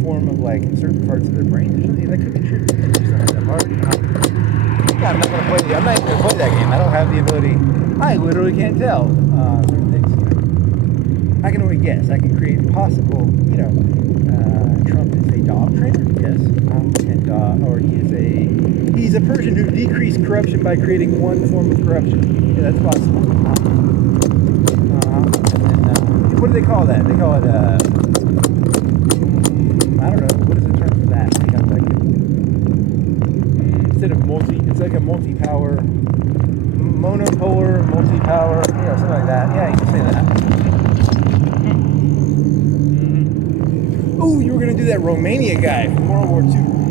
form of like certain parts of their brain or something. That could be true. They just don't have that part. Yeah, I'm not gonna play. I'm not even gonna play that game. I don't have the ability. I literally can't tell certain things. You know. I can only guess. I can create possible. You know, Trump is a dog trainer. Yes, and or he's a person who decreased corruption by creating one form of corruption. Yeah, that's possible. What do they call that? They call it, I don't know, what is the term for that? They got like, instead of it's like a multi-power, monopolar, multi-power, you know, something like that. Yeah, you can say that. Oh, you were going to do that Romania guy from World War II.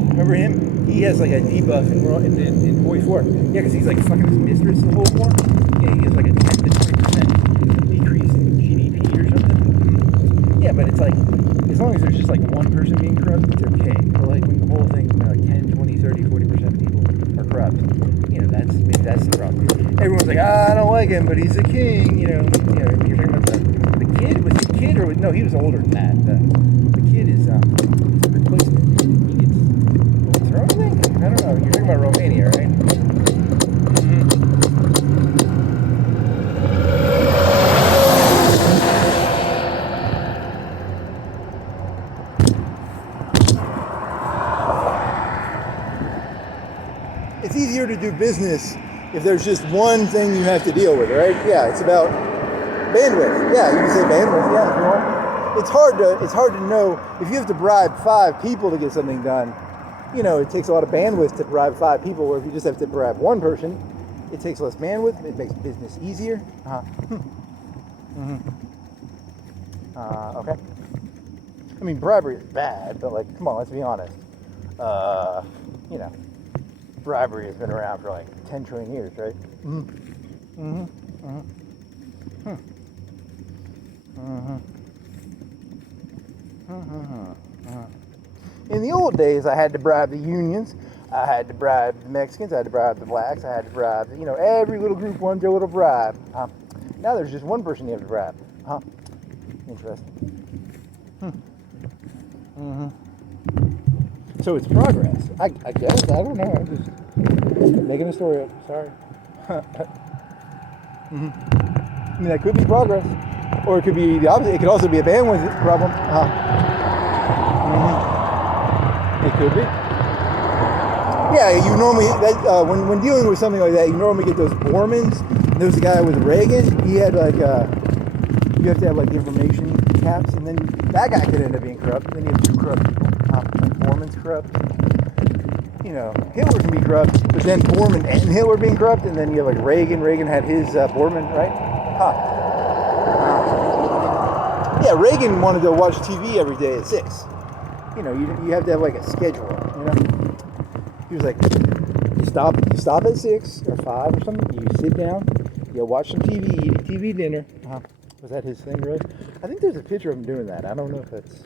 Remember him? He has like a debuff in Boy 4. Yeah, because he's like fucking his mistress the whole war. Yeah, he has like a 10 to 20% decrease in GDP or something. Yeah, but it's like, as long as there's just like one person being corrupt, it's okay. But like when the whole thing, you know, like 10, 20, 30, 40% of people are corrupt, you know, maybe that's the problem. Everyone's like, I don't like him, but he's a king, you know, you're talking about the kid, was he a kid or, no, he was older than that. The kid is a replacement. He gets thrown, I think? I don't know, you're talking about Romania, right? It's easier to do business if there's just one thing you have to deal with, right? Yeah, it's about bandwidth. Yeah, you can say bandwidth. Yeah, if you want. It's hard to know if you have to bribe 5 people to get something done. You know, it takes a lot of bandwidth to bribe 5 people. Where if you just have to bribe one person, it takes less bandwidth. It makes business easier. Okay. I mean, bribery is bad, but like, come on, let's be honest. You know. Bribery has been around for like 10 trillion years, right? In the old days, I had to bribe the unions, I had to bribe the Mexicans, I had to bribe the blacks, I had to bribe, you know, every little group wanted their little bribe. Now there's just one person you have to bribe. Interesting. So it's progress. I guess. I don't know. I'm just making a story up. Sorry. I mean, that could be progress. Or it could be the opposite. It could also be a bandwidth problem. It could be. Yeah, you normally, when dealing with something like that, you normally get those Bormans. There was a guy with Reagan. He had like, you have to have like information caps. And then that guy could end up being corrupt. And then you have 2 corrupt people. Borman's corrupt. You know, Hitler can be corrupt, but then Borman and Hitler being corrupt, and then you have like Reagan. Reagan had his Borman, right? Yeah, Reagan wanted to watch TV every day at 6. You know, you have to have like a schedule. You know, he was like, you stop at 6 or 5 or something. You sit down, you watch some TV, eat a TV dinner. Was that his thing, really? I think there's a picture of him doing that. I don't know if it's.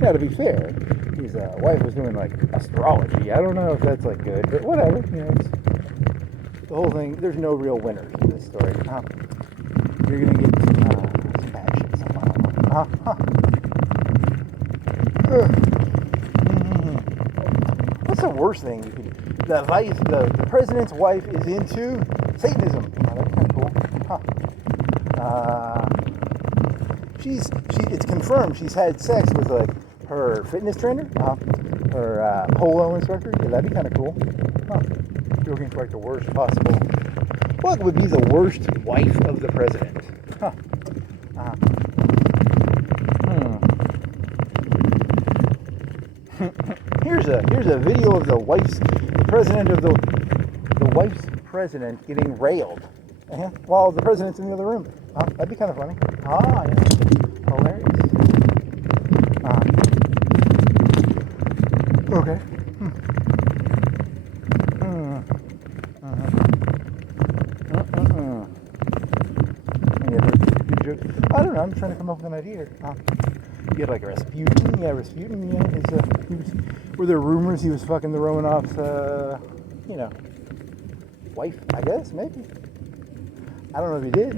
Now, to be fair, his wife was doing like astrology. I don't know if that's like good, but whatever. You know, it's, the whole thing. There's no real winners in this story. You're gonna get some bad shit somehow. What's the worst thing you could? The president's wife is into Satanism. That's kind of cool. It's confirmed she's had sex with like her fitness trainer, her polo instructor. Yeah, that'd be kind of cool. You're looking for like the worst possible. What would be the worst wife of the president? Here's a video of the wife's getting railed while the president's in the other room. That'd be kind of funny. Yeah. Hilarious. Okay. I don't know. I'm trying to come up with an idea. You had like Rasputin. Yeah, Rasputin. Yeah, were there rumors he was fucking the Romanovs? Wife. I guess maybe. I don't know if he did.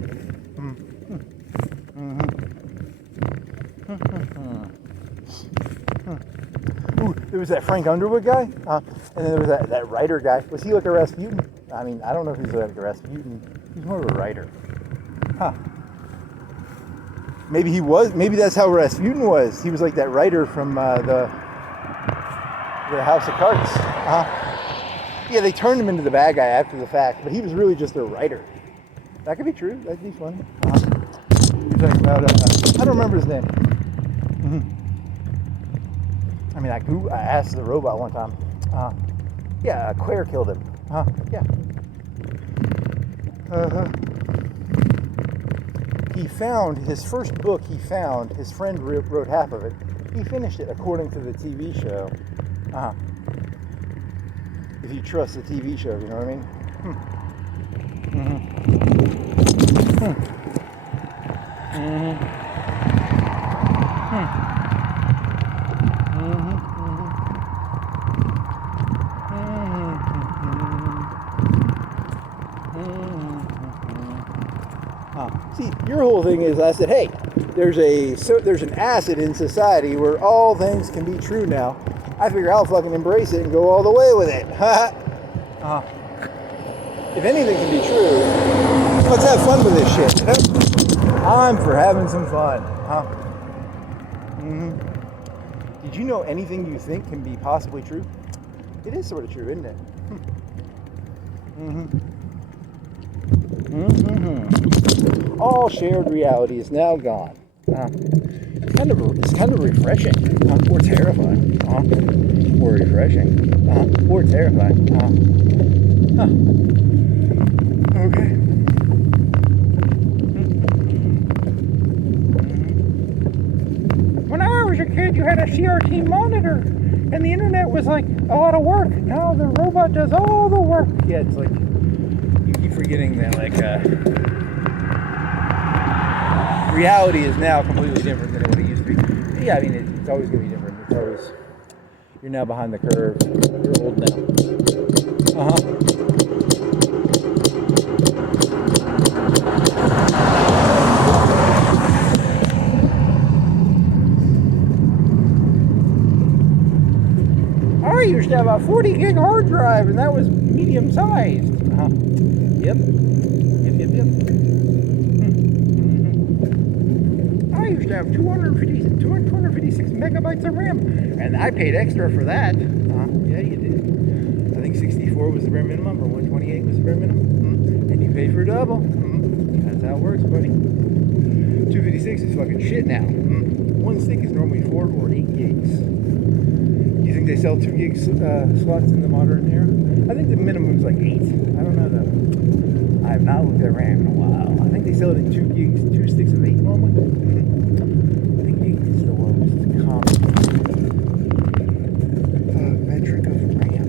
Ooh, there was that Frank Underwood guy, and then there was that writer guy. Was he like a Rasputin? I mean, I don't know if he's like a Rasputin. He's more of a writer. Huh. Maybe he was. Maybe that's how Rasputin was. He was like that writer from the House of Cards. Yeah, they turned him into the bad guy after the fact, but he was really just a writer. That could be true. That'd be funny. You're talking about, I don't remember his name. I mean, I asked the robot one time. Yeah, Quare killed him. Yeah. He found his first book. His friend wrote half of it. He finished it according to the TV show. If you trust the TV show, you know what I mean? See, your whole thing is, I said, hey, there's an acid in society where all things can be true now. I figure I'll fucking embrace it and go all the way with it. If anything can be true, let's have fun with this shit. I'm for having some fun. Did you know anything you think can be possibly true? It is sort of true, isn't it? All shared reality is now gone. It's kind of refreshing, or terrifying, or refreshing, or terrifying. Okay. When I was a kid, you had a CRT monitor, and the internet was like a lot of work. Now the robot does all the work. Yeah, it's like you keep forgetting that reality is now completely different than what it used to be. Yeah, I mean, it's always going to be different. It's always, you're now behind the curve. You're old now. I used to have a 40 gig hard drive, and that was medium sized. Yep. I used to have 256 megabytes of RAM, and I paid extra for that. Yeah, you did. I think 64 was the bare minimum, or 128 was the bare minimum, and you paid for double. That's how it works, buddy. 256 is fucking shit now. One stick is normally 4 or 8 gigs. You think they sell 2 gig slots in the modern era? I think the minimum is like 8. I don't know though. I have not looked at RAM in a while. I think they sell it in 2 gigs, 2 sticks of 8 normally. I think 8 is the lowest common metric of RAM.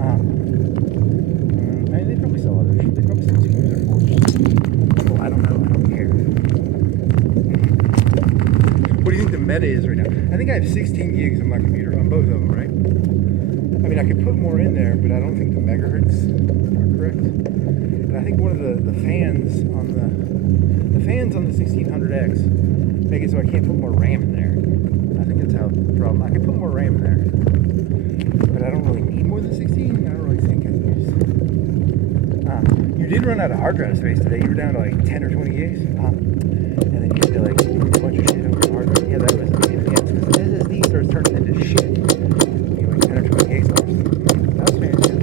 I mean, they probably sell other shit. They probably sell 2 gigs or 4. Well, I don't know. I don't care. What do you think the meta is right now? I think I have 16 gigs on my computer, on both of them, right? I mean, I could put more in there, but I don't think the megahertz are correct. And I think one of the fans on the 1600X make it so I can't put more RAM in there. I think that's how the problem. I can put more RAM in there, but I don't really need more than 16. I don't really think I use. You did run out of hard drive space today. You were down to like 10 or 20 gigs, and then you had to like do a bunch of shit over the hard drive. Yeah, that was because the SSD starts turning into shit. You know, like 10 or 20 gigs off. That was fantastic.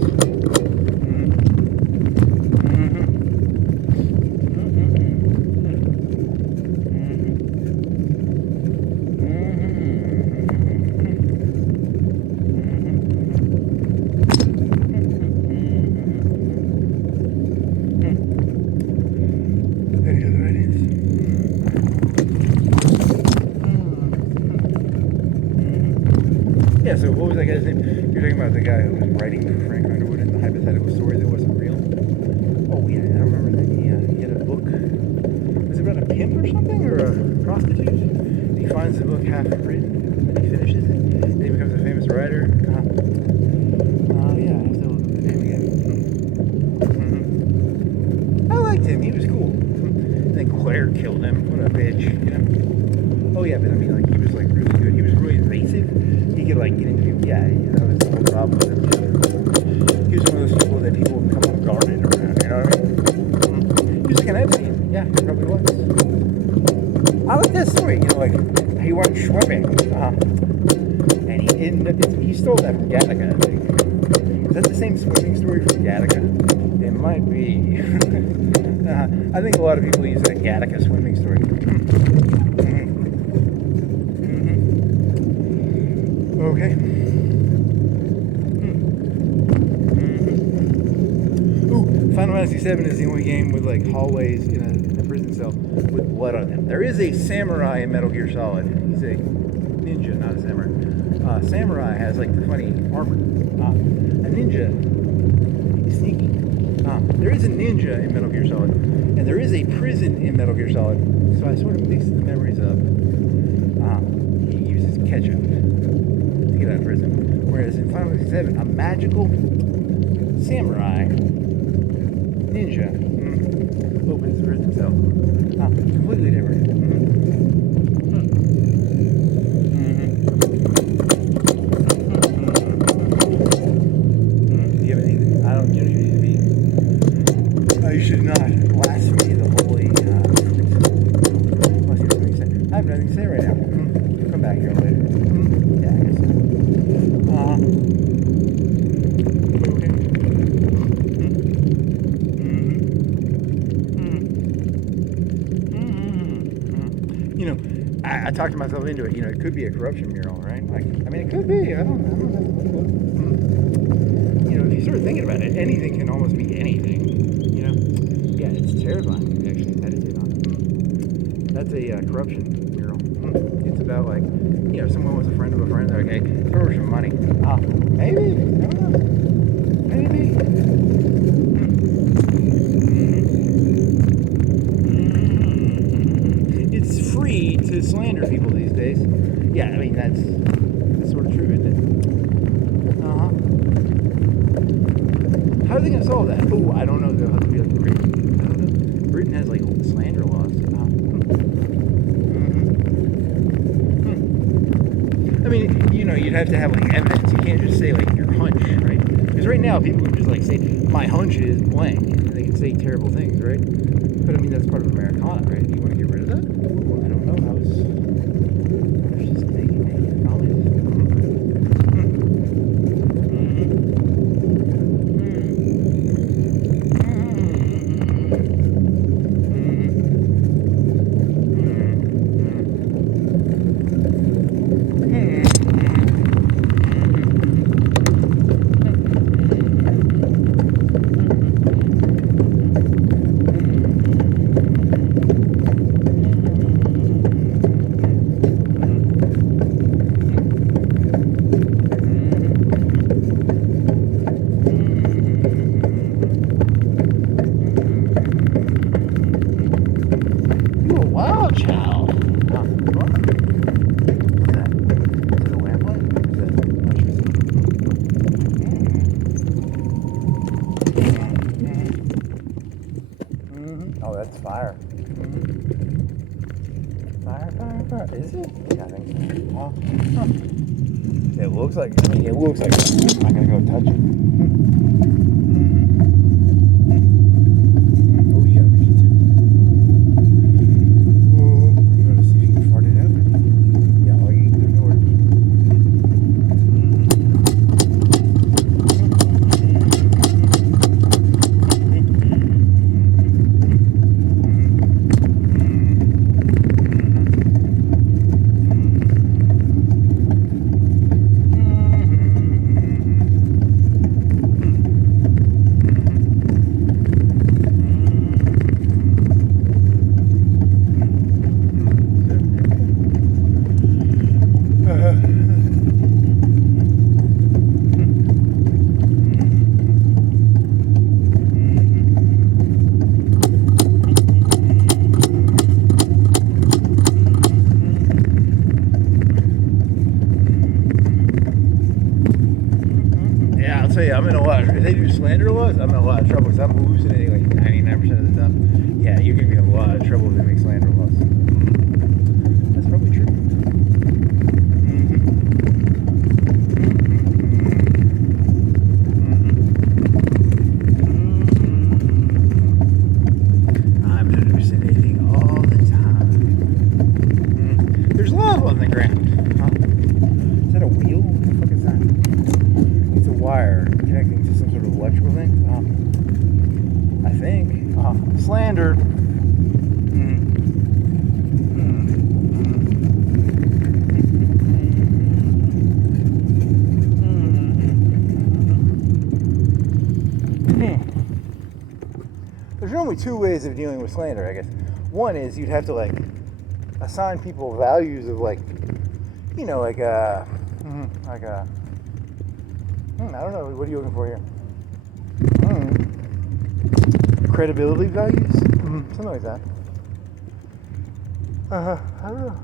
Any other ideas? that guy's name? You're talking about the guy who was writing for Frank Underwood in the hypothetical story that wasn't real? Oh, yeah, I remember that. He had a book. Was it about a pimp or something? Or a prostitute? And he finds the book half written, and he finishes it, and he becomes a famous writer. Yeah, I have to look up the name again. I liked him. He was cool. And then Claire killed him. What a bitch, you know? Oh, yeah, but I mean, like, he was, like, really good. He was really invasive. He could, like, get into people. Yeah, that was the whole problem with him. He was one of those people that people would come unguarded around, you know what I mean? He was like an Epstein. Yeah, he probably was. I like that story, you know, like, he went swimming, and he stole that from Gattaca, I think. Is that the same swimming story from Gattaca? It might be. I think a lot of people use that Gattaca swimming story. Okay. Ooh, Final Fantasy VII is the only game with like hallways in a prison cell with blood on them. There is a samurai in Metal Gear Solid. He's a ninja, not a samurai. Samurai has like the funny armor. A ninja is sneaky. There is a ninja in Metal Gear Solid, and there is a prison in Metal Gear Solid. So I sort of mixed the memories up. He uses ketchup to get out of prison, whereas in Final Fantasy VII, a magical samurai ninja opens the prison cell. Completely different. Do you have anything? I don't get it. You should not blaspheme the holy. Unless you have anything to say. I have nothing to say right now. You'll come back here later. Yeah, I guess so. You know, I talked myself into it. You know, it could be a corruption mural, right? Like, I mean, it could be. I don't know. You know, if you start thinking about it, anything can almost be anything. You know? Yeah, it's terrifying to actually meditate on. That's a corruption mural. It's about like, you know, someone was a friend of a friend. They're like, hey, throw her some money. Maybe. I don't know. Maybe. It's free to slander people these days. Yeah, I mean, that's sort of true, isn't it? How are they going to solve that? Oh, I don't know. They'll have to be like Britain. I don't know. Britain has like slander laws. I mean, you know, you'd have to have like evidence. You can't just say like your hunch, right? Because right now people can just like say, my hunch is blank. And they can say terrible things, right? But I mean, that's part of Americana, right? You want to get rid of that? Ooh, I don't know. I was just making comments. Oh, that's fire. Fire. Is it? Yeah, I think so. It looks like, I mean, it looks like I'm not going to go touch it. Oh, you got a piece too. Oh, you want to see if you can fart it out? Yeah, well, there's nowhere to be. in a lot. If they do slander laws, I'm in a lot of trouble because I'm hallucinating like 99% of the time. Yeah, you're gonna be in a lot of trouble if they make slander laws. That's probably true. I'm hallucinating all the time. There's lava on the ground. Is that a wheel? What the fuck is that? It's a wire connecting to some sort of electrical thing. I think. Slander. There's only two ways of dealing with slander, I guess. One is you'd have to like assign people values of like, you know, like I don't know, what are you looking for here? Credibility values? Something like that. I don't know.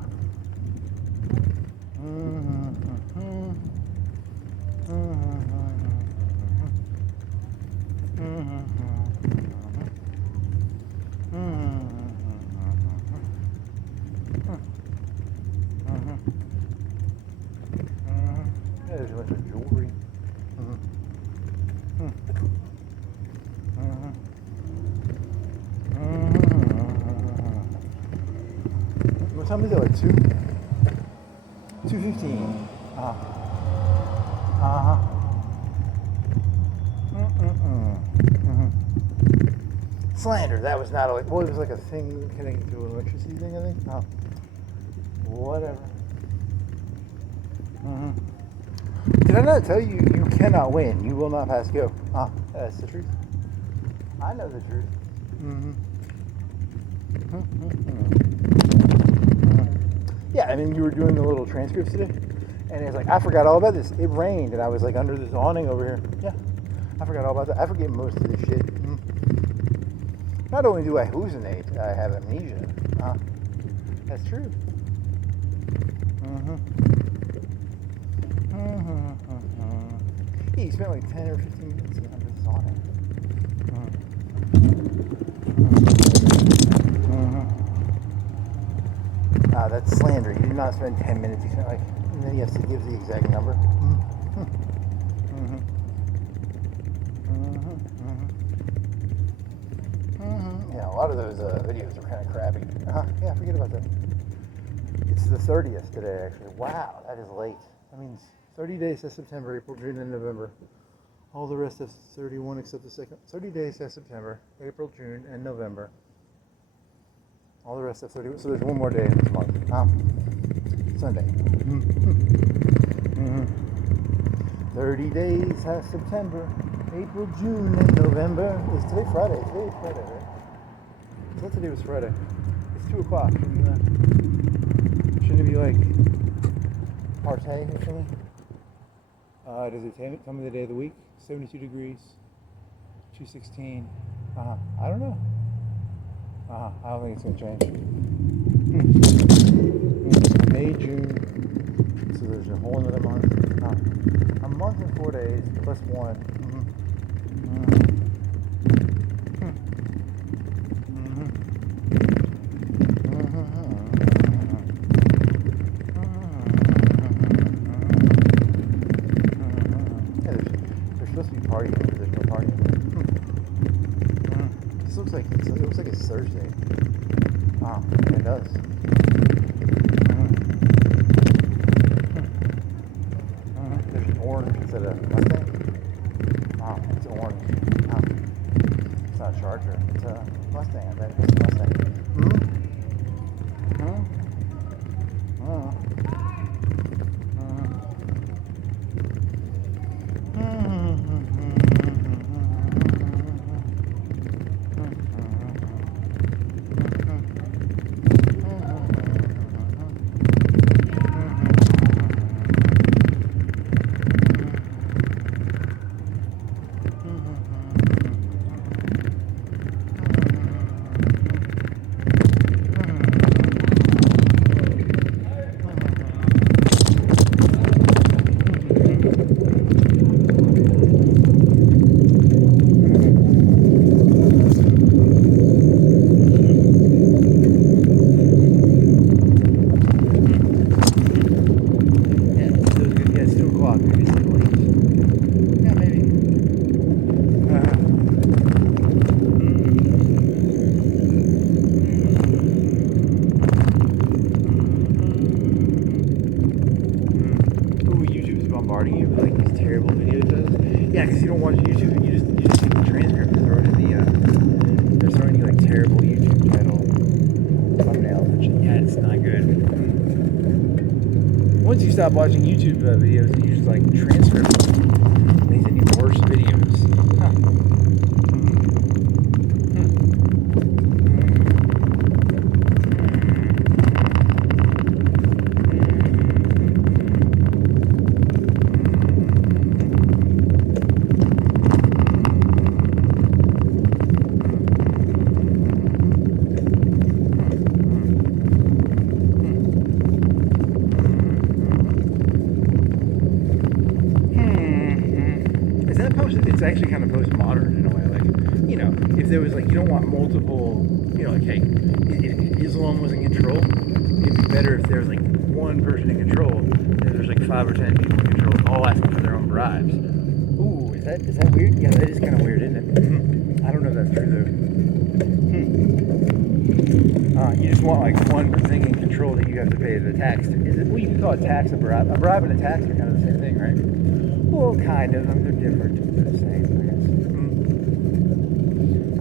There's a bunch of jewelry. What time is it? Like 2:15. Slander. That was not like. Well, it was like a thing connected to an electricity thing, I think. Whatever. Did I not tell you you cannot win? You will not pass go. That's the truth. I know the truth. Yeah, I mean, you were doing the little transcripts today, and it's like, I forgot all about this. It rained, and I was like under this awning over here. Yeah, I forgot all about that. I forget most of this shit. Not only do I hallucinate, I have amnesia. That's true. Yeah, you spent like 10 or 15 minutes under this awning. That's slander. You did not spend 10 minutes. You spent like, and then you have to give the exact number. Yeah, a lot of those videos are kind of crappy. Yeah, forget about that. It's the 30th today, actually. Wow, that is late. That means 30 days to September, April, June, and November. All the rest of 31 except the second. 30 days to September, April, June, and November. All the rest of 30. So there's one more day in this month. Sunday. 30 days to September, April, June, and November. Is today Friday? Today is Friday, right? I thought today was Friday. It's 2 o'clock. Shouldn't it be like partay or something? Does it tell me the day of the week? 72 degrees, 216. I don't know. I don't think it's going to change. May, June. So there's a whole another month. A month and 4 days plus 1. It looks like it's Thursday. It does. There's an orange instead of Mustang. It's orange. It's not a Charger. It's a Mustang. I bet it's a Mustang. once you stop watching YouTube videos and you just like transcript them, these are even worse videos. Huh. It's actually kind of postmodern in a way. Like, you know, if there was like, you don't want multiple, you know, like, hey, if Islam was in control, it'd be better if there was like one person in control, and there's like 5 or 10 people in control, all asking for their own bribes. Ooh, is that weird? Yeah, that is kind of weird, isn't it? I don't know if that's true though. You just want like one thing in control that you have to pay the tax. Well, you can call it tax a bribe. A bribe and a tax are kind of the same thing, right? Well, kind of. They're different. They're the same,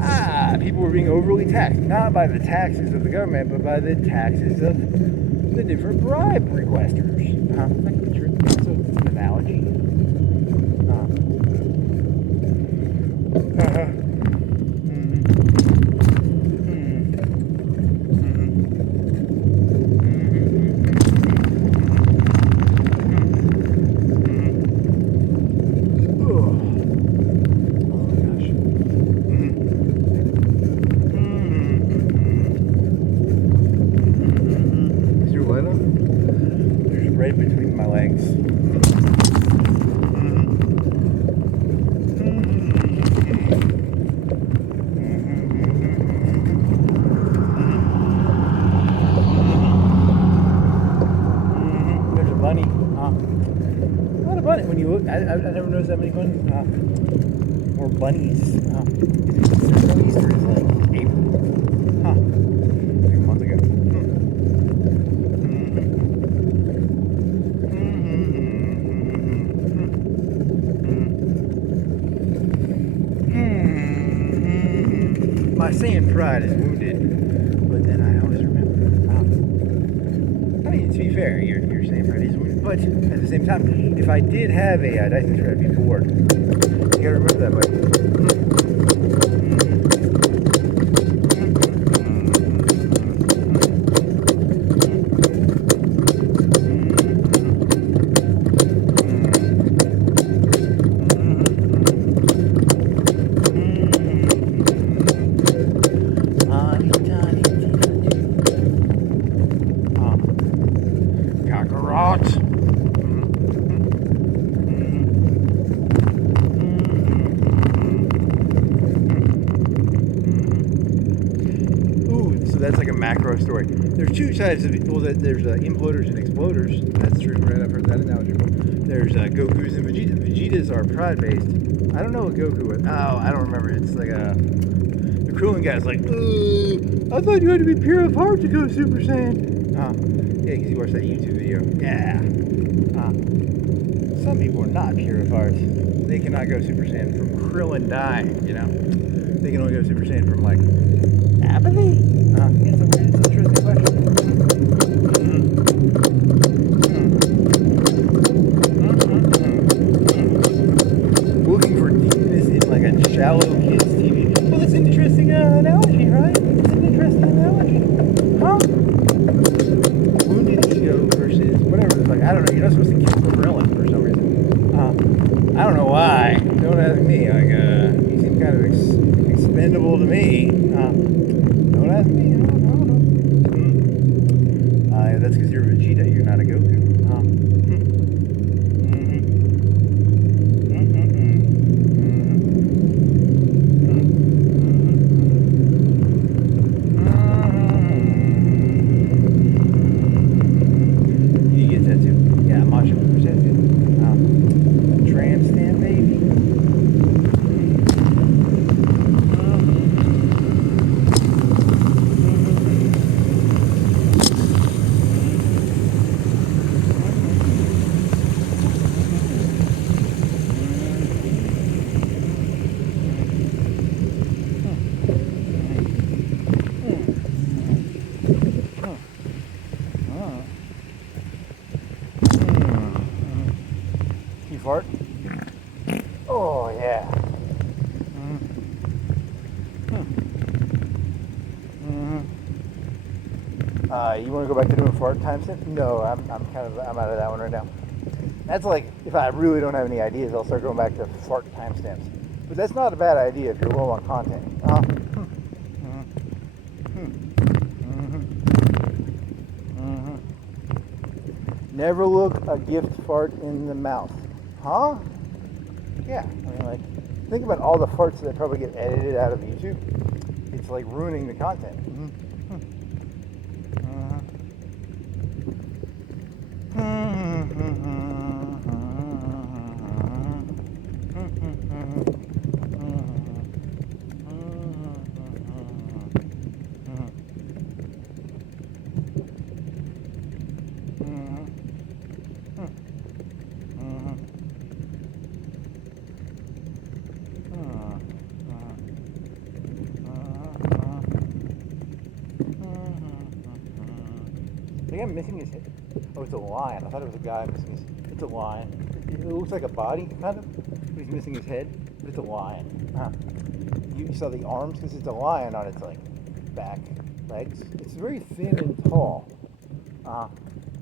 I guess. People were being overly taxed. Not by the taxes of the government, but by the taxes of the different bribe requesters. That could be true. So it's an analogy. Right between my legs. There's a bunny. Not a bunny. When you look, I never noticed that many bunnies. Or bunnies. Easter is like April. Like a month ago. My saying pride is wounded, but then I always remember. I mean, to be fair, your saying pride is wounded, but at the same time, if I did have a Dyson shredder, I'd be bored. You gotta remember that, buddy. So that's like a macro story. There's two sides of it. Well, there's imploders and exploders. That's true, right? I've heard that analogy before. There's Gokus and Vegetas. Vegetas are pride-based. I don't know what Goku is. Oh, I don't remember. It's like the Krillin guy's like, I thought you had to be pure of heart to go Super Saiyan. Yeah, because you watched that YouTube video. Yeah. Some people are not pure of heart. They cannot go Super Saiyan from Krillin dying, you know? They can only go Super Saiyan from, like, apathy? It's a weird, interesting question. Looking for deepness in, like, a shallow kid's TV. Well, that's an interesting analogy, right? It's an interesting analogy. Wounded ego versus whatever. Like, I don't know. You're not supposed to kill Krillin for some reason. I don't know why. Don't ask me. Like, he seemed kind of expendable to me. Don't ask me. I don't know. That's because you're a Vegeta. You're not a Goku. You get tattoo. Yeah, Macho Man tattoo. Tramp stamp, baby. You want to go back to doing fart timestamp? No, I'm out of that one right now. That's like, if I really don't have any ideas, I'll start going back to fart timestamps. But that's not a bad idea if you're low on content. Never look a gift fart in the mouth. Huh? Yeah, I mean, like, think about all the farts that probably get edited out of YouTube. It's like ruining the content. I think I'm missing his head. Oh, it's a lion. I thought it was a guy missing his. It's a lion. It looks like a body, kind of. He's missing his head, but it's a lion. You saw the arms, because it's a lion on its like back legs. It's very thin and tall.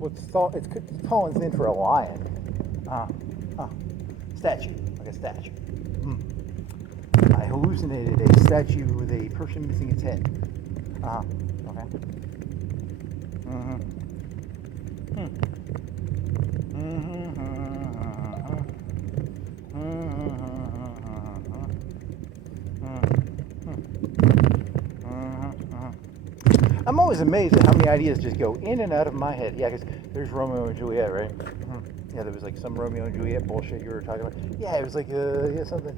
It's tall and thin for a lion. Statue, like a statue. I hallucinated a statue with a person missing its head. Okay. I'm always amazed at how many ideas just go in and out of my head. Yeah, because there's Romeo and Juliet, right? Yeah, there was like some Romeo and Juliet bullshit you were talking about. Yeah, it was like, something.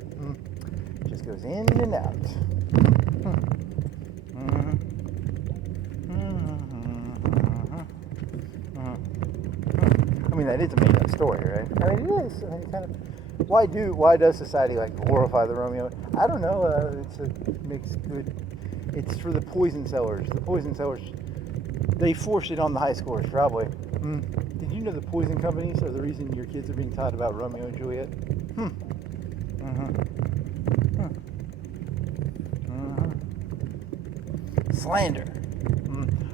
It just goes in and out. I mean, that is a made-up story, right? I mean, it is. I mean, kind of. Why does society like glorify the Romeo? I don't know. Makes good. It's for the poison sellers. The poison sellers, they force it on the high scores, probably. Did you know the poison companies are the reason your kids are being taught about Romeo and Juliet? Slander.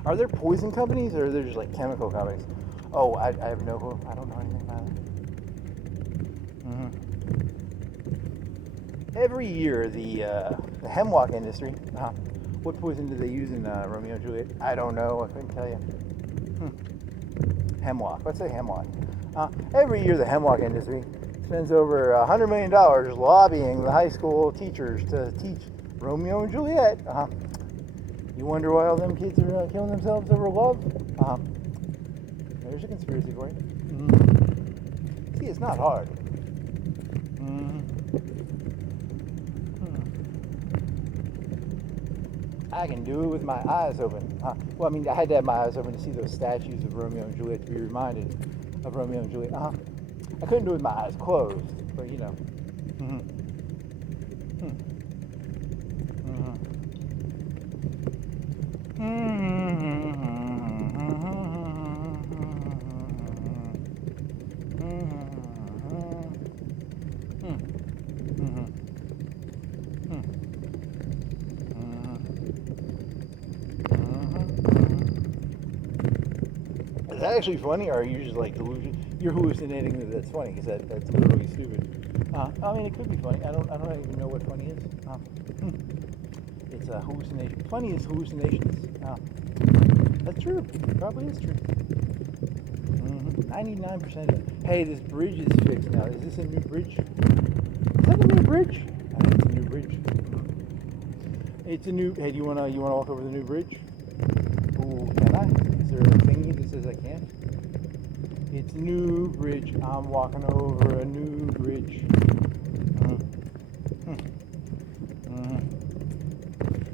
Are there poison companies, or are there just like chemical companies? Oh, I have no clue. I don't know anything about it. Every year, the hemlock industry. What poison do they use in Romeo and Juliet? I don't know. I couldn't tell you. Hemlock. Let's say hemlock. Every year, the hemlock industry spends over $100 million lobbying the high school teachers to teach Romeo and Juliet. You wonder why all them kids are killing themselves over love? There's a conspiracy for you. See, it's not hard. I can do it with my eyes open. Well, I mean, I had to have my eyes open to see those statues of Romeo and Juliet, to be reminded of Romeo and Juliet. I couldn't do it with my eyes closed, but you know. Is that actually funny, or are you just like delusion? You're hallucinating that that's funny, because that's literally stupid. I mean, it could be funny. I don't even know what funny is. It's a hallucination. Funny is hallucinations. That's true. It probably is true. 99% of it. Hey, this bridge is fixed now. Is this a new bridge? Is that a new bridge? I think it's a new bridge. It's a new. Hey, do you wanna walk over the new bridge? Ooh, can I? Is there a thingy that says I can't? It's a new bridge. I'm walking over a new bridge.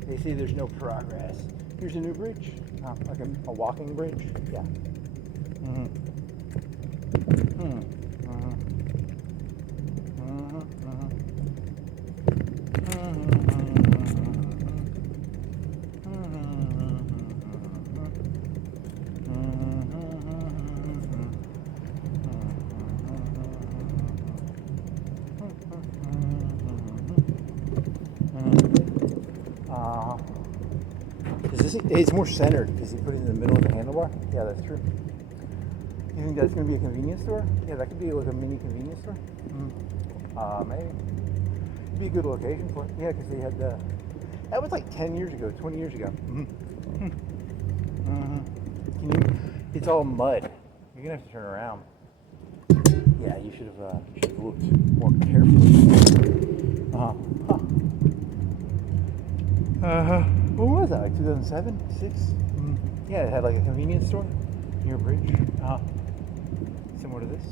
They say there's no progress. Here's a new bridge. Like a walking bridge. Yeah. Is it's more centered because you put it in the middle of the handlebar. Yeah, that's true. You think that's going to be a convenience store? Yeah, that could be like a mini convenience store. Maybe. It'd be a good location for it. Yeah, because they had the... That was like 10 years ago, 20 years ago. It's all mud. You're going to have to turn around. Yeah, you should have looked more carefully. What was that, like 2007, 6? Yeah, it had like a convenience store near a bridge. Similar to this.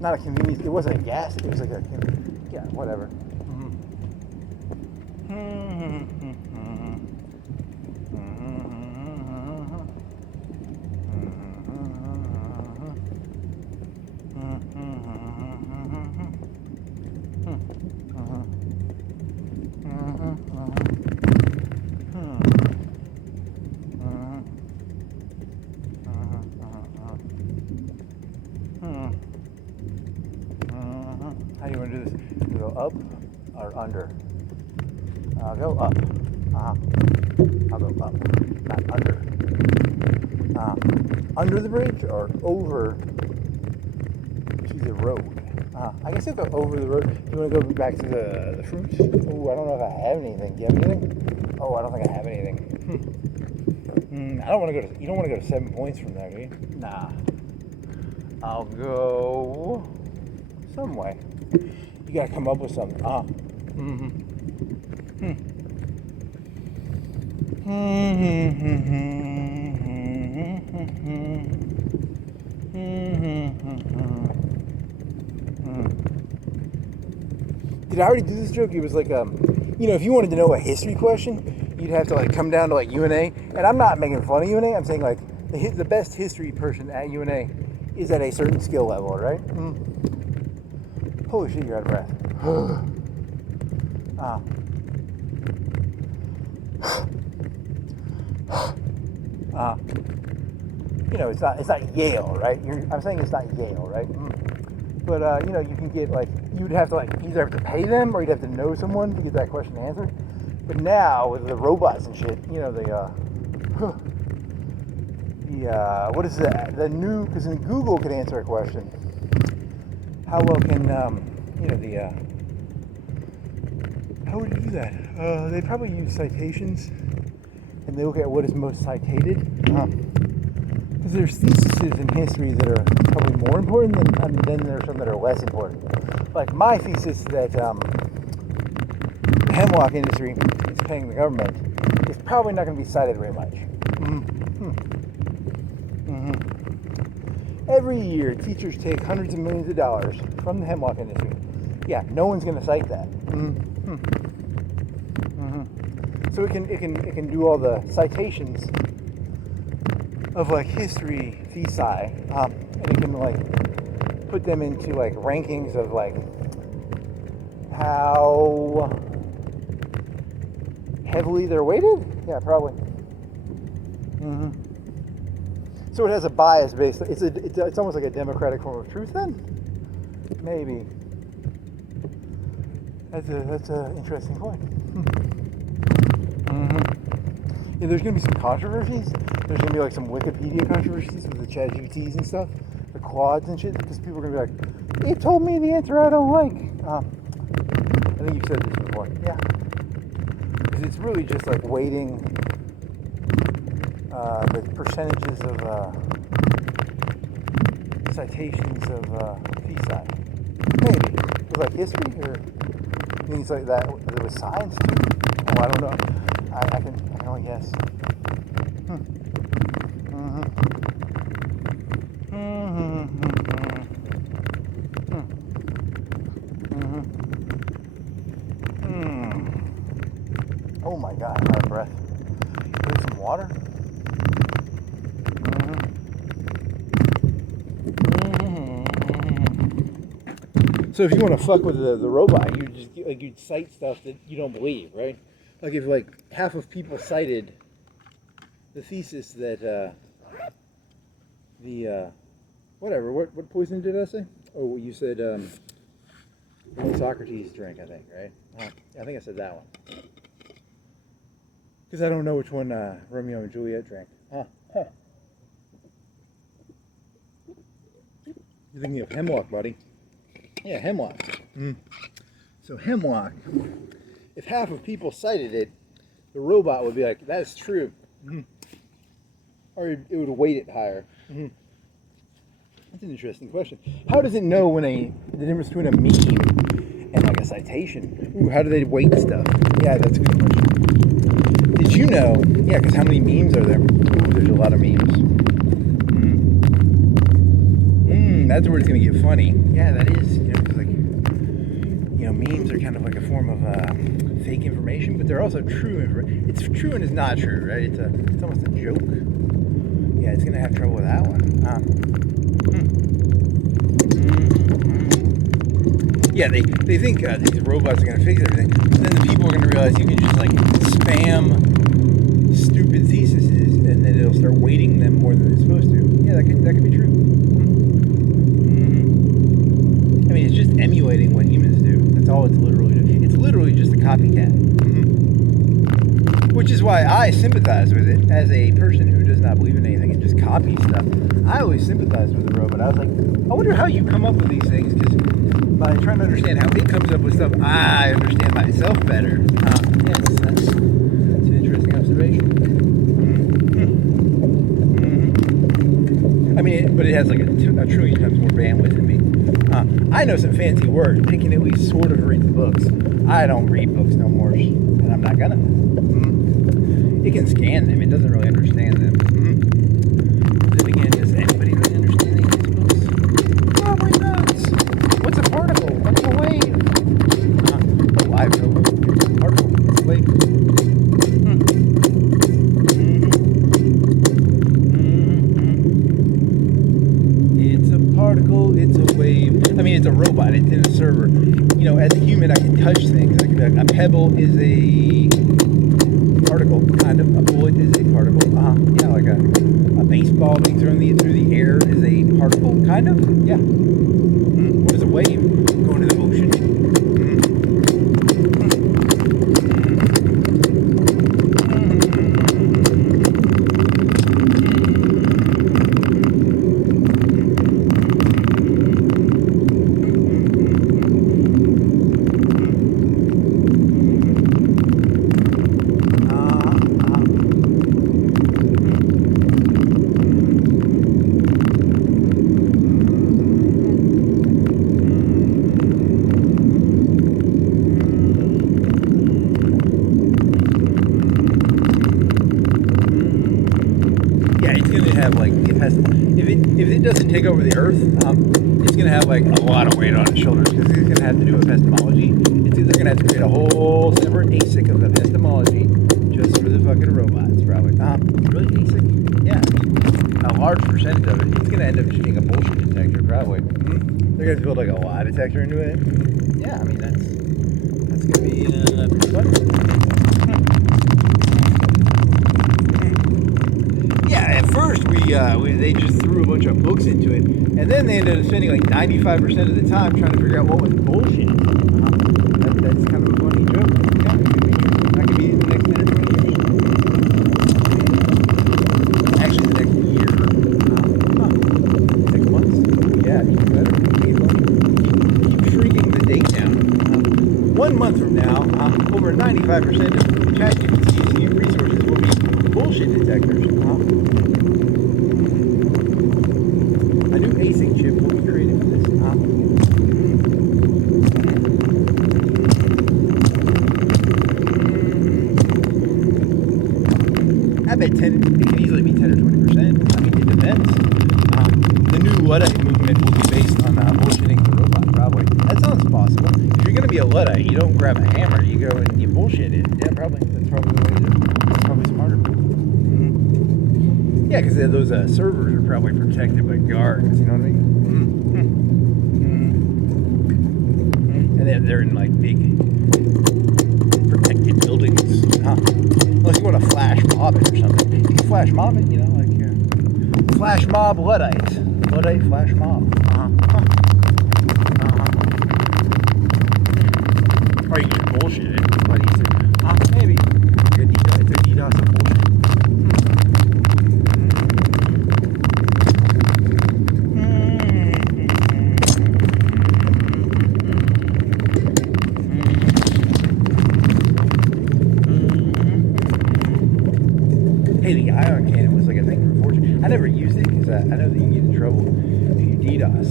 Not a convenience, it wasn't a gas, it was like a, yeah, whatever. How do you want to do this? You go up or under? I'll go up. I'll go up, not under. Under the bridge or over to the road? I guess I'll go over the road. You want to go back to the fruits? Oh, I don't know if I have anything. Do you have anything? Oh, I don't think I have anything. I don't want to go to. You don't want to go to 7 points from there, do you? Nah. I'll go some way. You gotta come up with something. Did I already do this joke? It was like, if you wanted to know a history question, you'd have to like come down to like UNA. And I'm not making fun of UNA. I'm saying like the best history person at UNA is at a certain skill level, right? Holy shit, you're out of breath. It's not Yale, right? I'm saying it's not Yale, right? But you can get like, you'd have to like either have to pay them or you'd have to know someone to get that question answered. But now with the robots and shit, what is that? The new, because Google can answer a question. How well can how would you do that? They probably use citations, and they look at what is most cited. Because there's theses in history that are probably more important, and then there are some that are less important. Like my thesis that the hemlock industry is paying the government is probably not going to be cited very much. Every year, teachers take hundreds of millions of dollars from the hemlock industry. Yeah, no one's going to cite that. So it can do all the citations of like history thesis, and it can like put them into like rankings of like how heavily they're weighted. Yeah, probably. So it has a bias based. It's almost like a democratic form of truth. Then maybe that's an interesting point. Yeah, there's gonna be some controversies. There's gonna be like some Wikipedia controversies with the ChatGPTs and stuff, the quads and shit, because people are gonna be like, "It told me the answer I don't like." I think you've said this before. Yeah, because it's really just like weighting the percentages of citations of thesis. Maybe it was like history or things like that. It was science too. Oh, I don't know. I can only guess. Oh my God, I'm out of breath. Here's some water. So if you want to fuck with the robot, you'd cite stuff that you don't believe, right? Like if like half of people cited the thesis that what poison did I say? Oh, you said Socrates drink, I think, right? I think I said that one. Because I don't know which one Romeo and Juliet drank. You're thinking of hemlock, buddy. Yeah, hemlock. So hemlock, if half of people cited it, the robot would be like, that is true. Or it would weight it higher. That's an interesting question. How does it know when the difference between a meme and like a citation? Ooh, how do they weight stuff? Yeah, that's a good question. Did you know? Yeah, because how many memes are there? Ooh, there's a lot of memes. That's where it's gonna get funny. Yeah, that is. Cause like, memes are kind of like a form of fake information, but they're also true information. It's true and it's not true, right? It's almost a joke. Yeah, it's gonna have trouble with that one. Yeah, they think these robots are gonna fix everything, and then the people are gonna realize you can just like spam stupid theses, and then it'll start weighting them more than it's supposed to. Yeah, that could be true. I mean, it's just emulating what humans do. That's all it's literally doing. It's literally just a copycat. Which is why I sympathize with it as a person who does not believe in anything and just copies stuff. I always sympathize with the robot. I was like, I wonder how you come up with these things, because by trying to understand how it comes up with stuff, I understand myself better. Yes, that's an interesting observation. I mean, but it has like a trillion times more bandwidth than me. I know some fancy words. It can at least sort of read the books. I don't read books no more, and I'm not gonna. It can scan them. It doesn't really understand them. Then again, does anybody really understand these books? Probably not. What's a particle? What's a wave? Oh, I know. Particle. What's a wave? It's a particle. It's a wave. I mean, it's a robot. It's in a server. As a human, I can touch things. I can be like, a pebble is a particle, kind of. A bullet is a particle. Yeah, like a baseball being thrown through the air is a particle, kind of. Yeah. What is a wave? Going to the ocean. If it doesn't take over the Earth, it's going to have like a lot of weight on its shoulders, because it's going to have to do epistemology. They're going to have to create a whole separate ASIC of epistemology just for the fucking robots, probably. Really, ASIC? Yeah. A large percentage of it. It's going to end up just being a bullshit detector, probably. They're going to build like a lie detector into it. Yeah, I mean, that's going to be pretty fun. At first, they just threw a bunch of books into it, and then they ended up spending like 95% of the time trying to figure out what was bullshit. That's kind of a funny joke. Yeah, that could be in the next 10 or 20 years. Actually, the next year. 6 months. Yeah, even better. Keep shrinking the date down. 1 month from now, over 95% of ChatGPT's resources will be bullshit detectors. A new ASIC chip will be created for this. I bet it can easily be 10 or 20%. I mean, it depends. The new Luddite movement will be based on bullshitting the robot, probably. That sounds possible. If you're going to be a Luddite, you don't grab a hammer, you go and you bullshit it. Yeah, probably. That's probably the way to do it. That's probably smarter. Yeah, because those servers are probably protected by guards, you know what I mean? And they're in like big protected buildings. Unless you want to flash mob it or something. You can flash mob it, like flash mob Luddite. Luddite flash mob.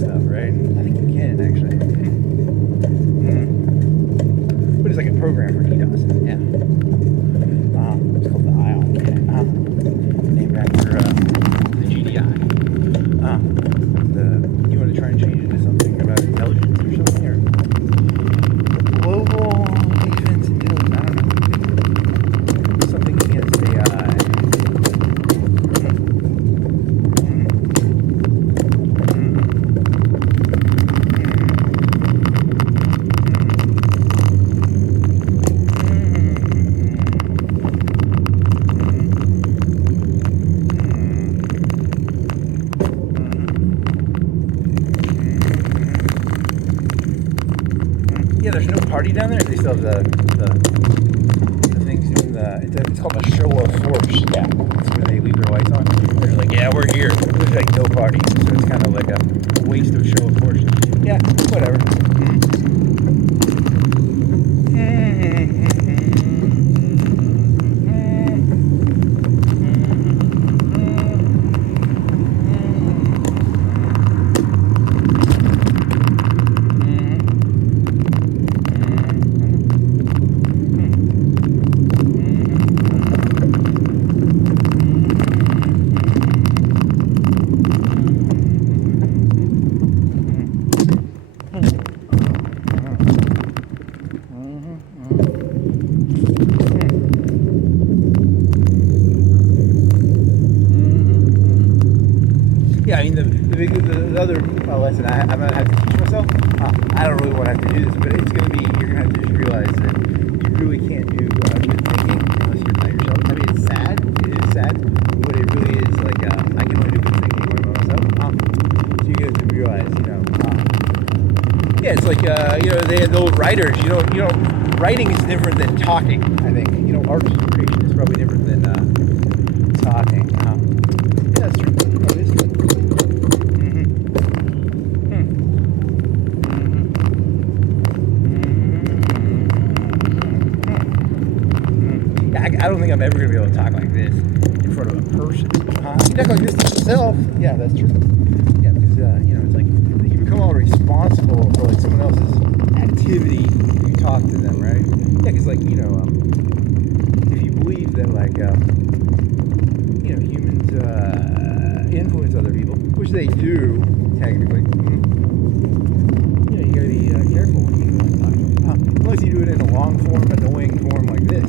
stuff, right? I think you can actually. But it's like a program for DDoS. Yeah. It's called the ION. Named after the GDI. You want to try and change it to something about intelligence or something, or global defense intelligence? I don't know. Something against AI. Yeah, there's no party down there. They still have the things doing it's called a show of force. Yeah, that's where they leave their lights on. They're like, yeah, we're here. There's like no party, so it's kind of like a waste of show of force. Yeah, whatever. Yeah, I mean, the other lesson I'm going to have to teach myself, I don't really want to have to do this, but it's going to be, you're going to have to just realize that you really can't do good thinking unless you're by yourself. I mean, it's sad, but it really is like, I can only do good thinking when I'm by myself. So you have to realize, yeah, it's like, the old writers, writing is different than talking, I think. Art creation is probably different than talking. Yeah, that's true. It is good. I don't think I'm ever going to be able to talk like this in front of a person. You talk like this to yourself. Yeah, that's true. Yeah, because, it's like you become all responsible for like someone else's activity when you talk to them, right? Yeah, because like, if you believe that like, humans influence other people, which they do, technically, you gotta be careful when you talk. Unless you do it in a long form, annoying form like this.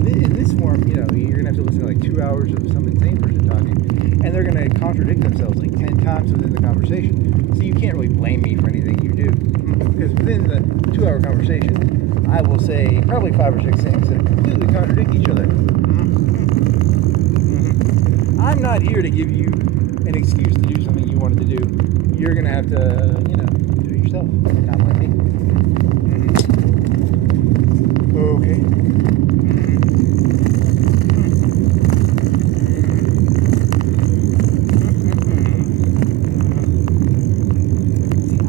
In this form, you're gonna have to listen to like 2 hours of some insane person talking, and they're gonna contradict themselves like 10 times within the conversation. So you can't really blame me for anything you do, because within the 2-hour conversation, I will say probably 5 or 6 things that completely contradict each other. I'm not here to give you an excuse to do something you wanted to do. You're gonna have to, do it yourself, not like me. Okay.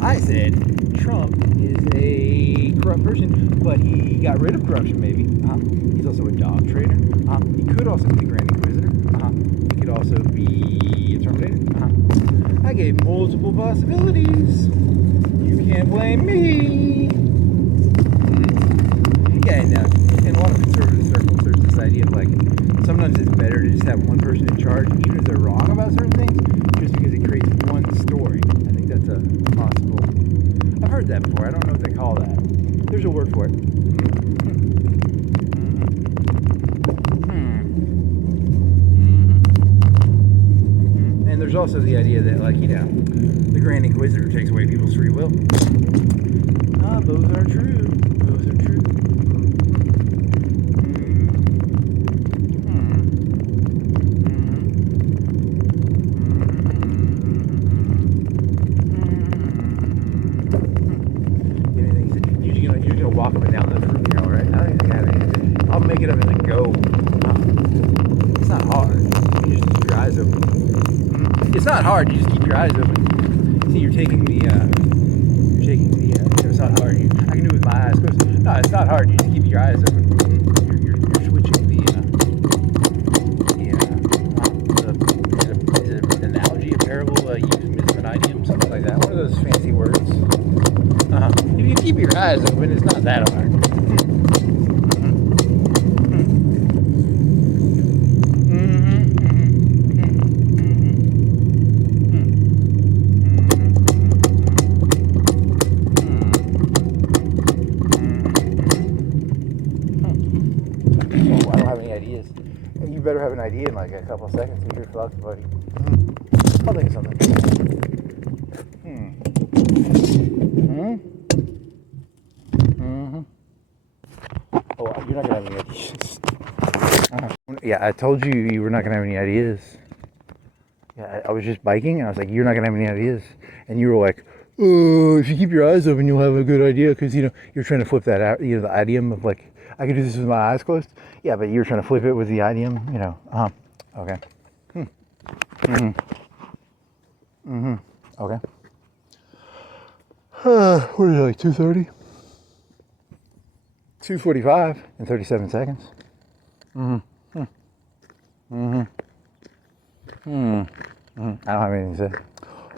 I said Trump is a corrupt person, but he got rid of corruption, maybe. He's also a dog trader. He could also be the Grand Inquisitor. He could also be a Terminator. I gave multiple possibilities. You can't blame me. Yeah, and in a lot of conservative circles, there's this idea of like, sometimes it's better to just have one person in charge, even if they're wrong about certain things, just because it creates one story. I think that's a possible. I've heard that before. I don't know what they call that. There's a word for it. And there's also the idea that, like, the Grand Inquisitor takes away people's free will. Those are true. Those are true. You're gonna walk up and down the fruit trail, right? I don't even think I have anything. I'll make it up as I go. It's not hard. You just keep your eyes open. It's not hard. You just keep your eyes open. See, you're taking the. It's not hard. I can do it with my eyes closed. No, it's not hard. You just keep your eyes open. You're switching the is it an analogy, a parable, euphemism, an idiom, something like keep your eyes open, it's not that hard. Oh, I don't have any ideas. You better have an idea in like a couple of seconds. You're fucked, buddy. I'll think of something. Oh, you're not gonna have any ideas. Yeah, I told you you were not gonna have any ideas. Yeah, I was just biking, and I was like, "You're not gonna have any ideas," and you were like, "Oh, if you keep your eyes open, you'll have a good idea," because you're trying to flip that out. The idiom of like, I could do this with my eyes closed. Yeah, but you're trying to flip it with the idiom. Okay. Okay. What is it, like 2:30? 2:45 in 37 seconds. I don't have anything to say.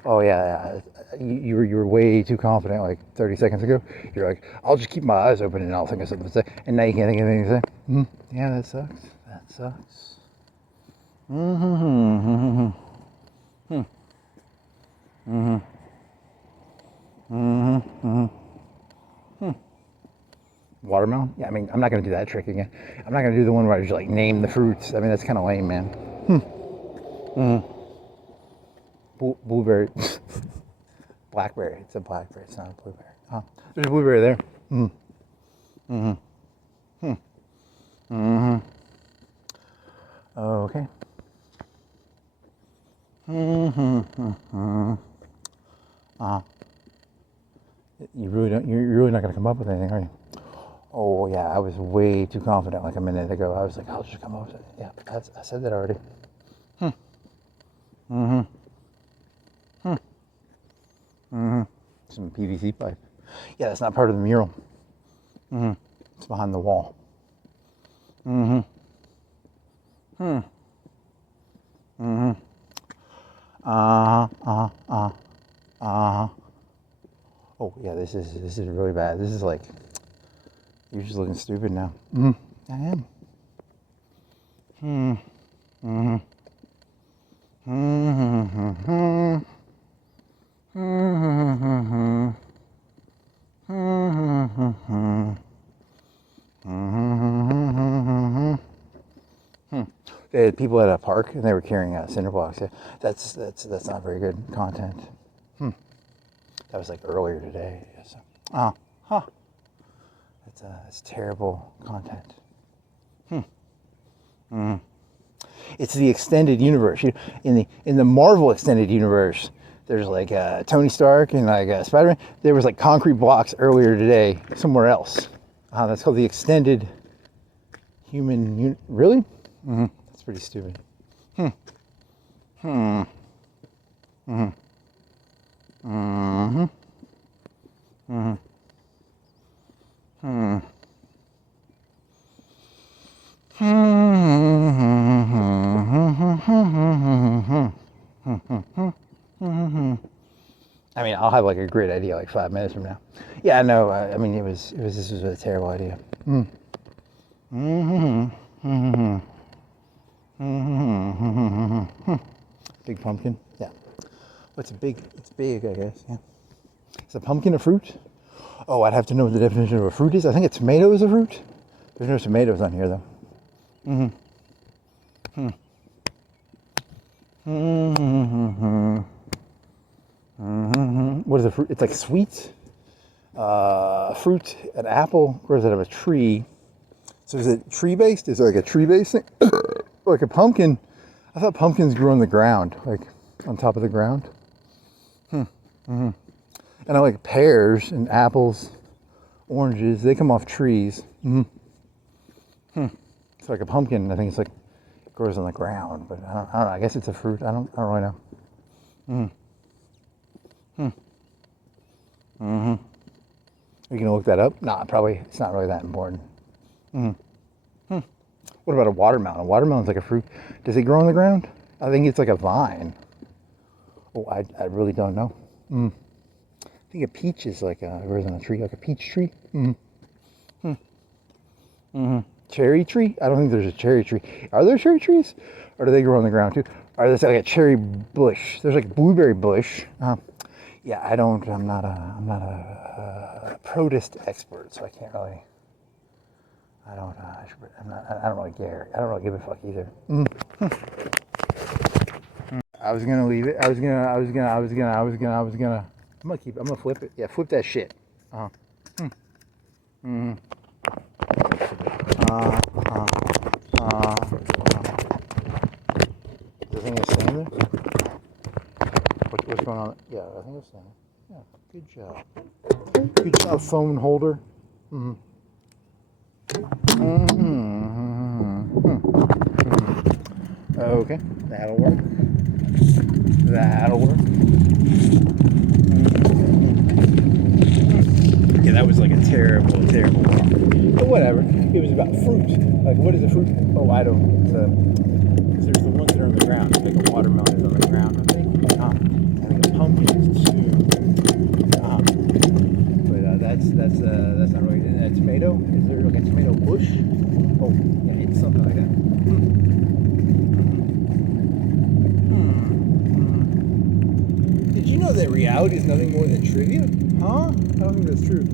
Oh yeah. You were way too confident like 30 seconds ago. You're like, I'll just keep my eyes open and I'll think of something to say. And now you can't think of anything to say. Yeah, that sucks. That sucks. Watermelon? Yeah, I mean, I'm not going to do that trick again. I'm not going to do the one where I just like name the fruits. I mean, that's kind of lame, man. Blueberry. Blackberry. It's a blackberry. It's not a blueberry. There's a blueberry there. Okay. You're really not going to come up with anything, are you? Oh yeah, I was way too confident like a minute ago. I was like, I'll just come up with it. Yeah, I said that already. Some PVC pipe. Yeah, that's not part of the mural. It's behind the wall. Oh yeah, this is really bad. This is like, you're just looking stupid now. I am. They had people at a park and they were carrying cinder blocks. Yeah, that's not very good content. That was like earlier today. So. That's terrible content. It's the extended universe. In the Marvel extended universe, there's like Tony Stark and like Spider-Man. There was like concrete blocks earlier today somewhere else. That's called the extended human. Really? That's pretty stupid. I mean, I'll have like a great idea like 5 minutes from now. Yeah, I know. I mean, this was a terrible idea. Big pumpkin. Yeah. It's big, I guess. Yeah. Is a pumpkin a fruit? Oh, I'd have to know what the definition of a fruit is. I think a tomato is a fruit. There's no tomatoes on here, though. What is a fruit? It's like sweet. Fruit, an apple grows out of a tree. So is it tree-based? Is it like a tree-based thing? Like a pumpkin. I thought pumpkins grew on the ground, like on top of the ground. And I like pears and apples, oranges. They come off trees. It's like a pumpkin. I think it's like it grows on the ground, but I don't know. I guess it's a fruit. I don't really know. Are you gonna look that up? Nah, probably. It's not really that important. What about a watermelon? A watermelon's like a fruit. Does it grow on the ground? I think it's like a vine. Oh, I really don't know. think a peach is like a grows on a tree, like a peach tree. Mm-hmm. Mm-hmm. Cherry tree? I don't think there's a cherry tree. Are there cherry trees? Or do they grow on the ground too? Or is like a cherry bush? There's like a blueberry bush. Yeah, I'm not a produce expert, so I can't really. I don't really care. I don't really give a fuck either. I was gonna leave it. I'm gonna flip it. Yeah, flip that shit. The thing is staying there? What's going on? Yeah, I think it's staying. Yeah, good job. Good job, phone holder. Okay, that'll work. Yeah, that was like a terrible wrong. But whatever. It was about fruit. Like, what is a fruit? Oh, I don't. Because there's the ones that are on the ground. Like a watermelon is on the ground, I think. I think a pumpkin is too. But that's not really. A tomato? Is there like a tomato bush? Oh, yeah, it's something like that. Did you know that reality is nothing more than trivia? Huh? I don't think that's true.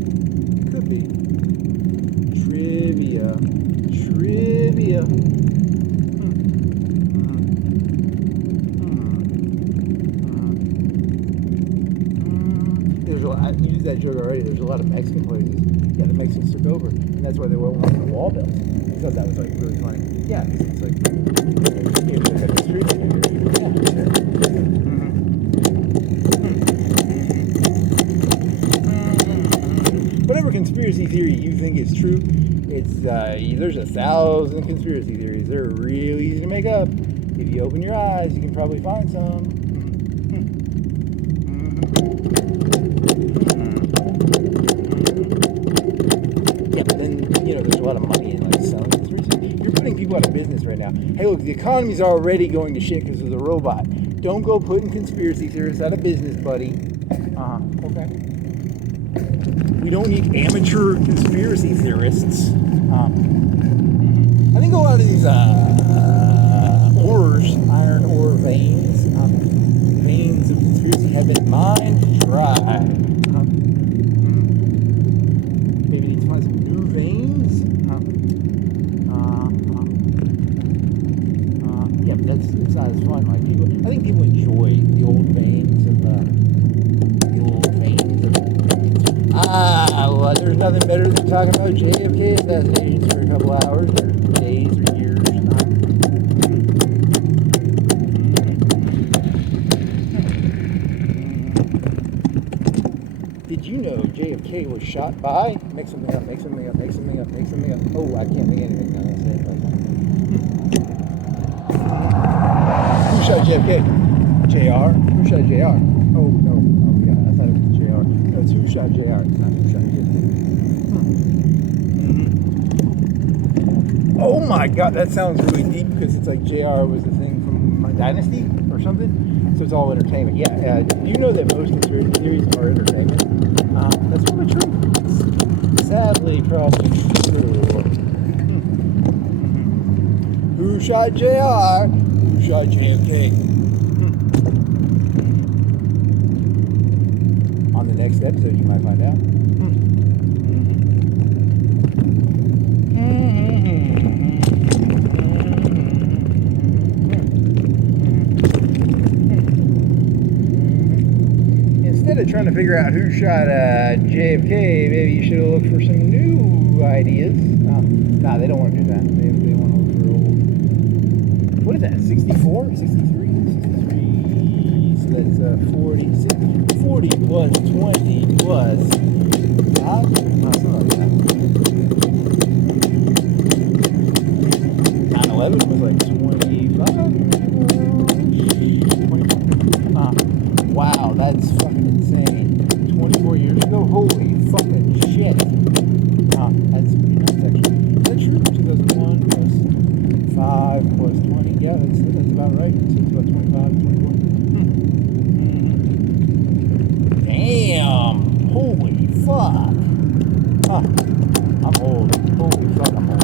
Could be. Trivia. There's a lot, I used that joke already. There's a lot of Mexican places. Yeah, the Mexicans took over, and that's why they won't want the wall built. I thought that was like really funny. Yeah, because it's like the streets. Whatever conspiracy theory you think is true, it's there's 1,000 conspiracy theories. They're real easy to make up. If you open your eyes, you can probably find some. Yeah, but then there's a lot of money in like selling conspiracy. You're putting people out of business right now. Hey, look, the economy's already going to shit because of the robot. Don't go putting conspiracy theorists out of business, buddy. Okay. We don't need amateur conspiracy theorists. I think a lot of these ores, iron ore veins, veins of conspiracy have been mined dry. Maybe need to find some new veins. Yeah, but it's not as fun. Like I think people enjoy the old veins of well, there's nothing better than talking about JFK assassinations for a couple hours, or days, or years. Did you know JFK was shot by? Make something up. Oh, I can't make anything now. Who shot JFK? JR? Who shot JR? Oh, no. Oh, yeah, I thought it was JR. No, it's who shot JR. It's not who shot JFK. Oh my god, that sounds really deep because it's like JR was the thing from Dynasty or something. So it's all entertainment. Yeah, do you know that most conspiracy theories are entertainment? That's probably true. It's sadly probably true. Who shot JR? Who shot JFK? On the next episode, you might find out. Instead of trying to figure out who shot JFK, maybe you should have looked for some new ideas. Nah, they don't want to do that. They want to look for old. What is that? 64? 63? 63. So that's 40. 40 plus 20 plus. Something like that. 9/11 was like 25. Wow, that's fucking insane. 24 years ago? Holy fucking shit. That's pretty nuts, actually. Is that true? 2001 plus 5 plus 20. Yeah, that's about right. So it's about 25, 24. Damn. I'm old. Holy fuck, I'm old.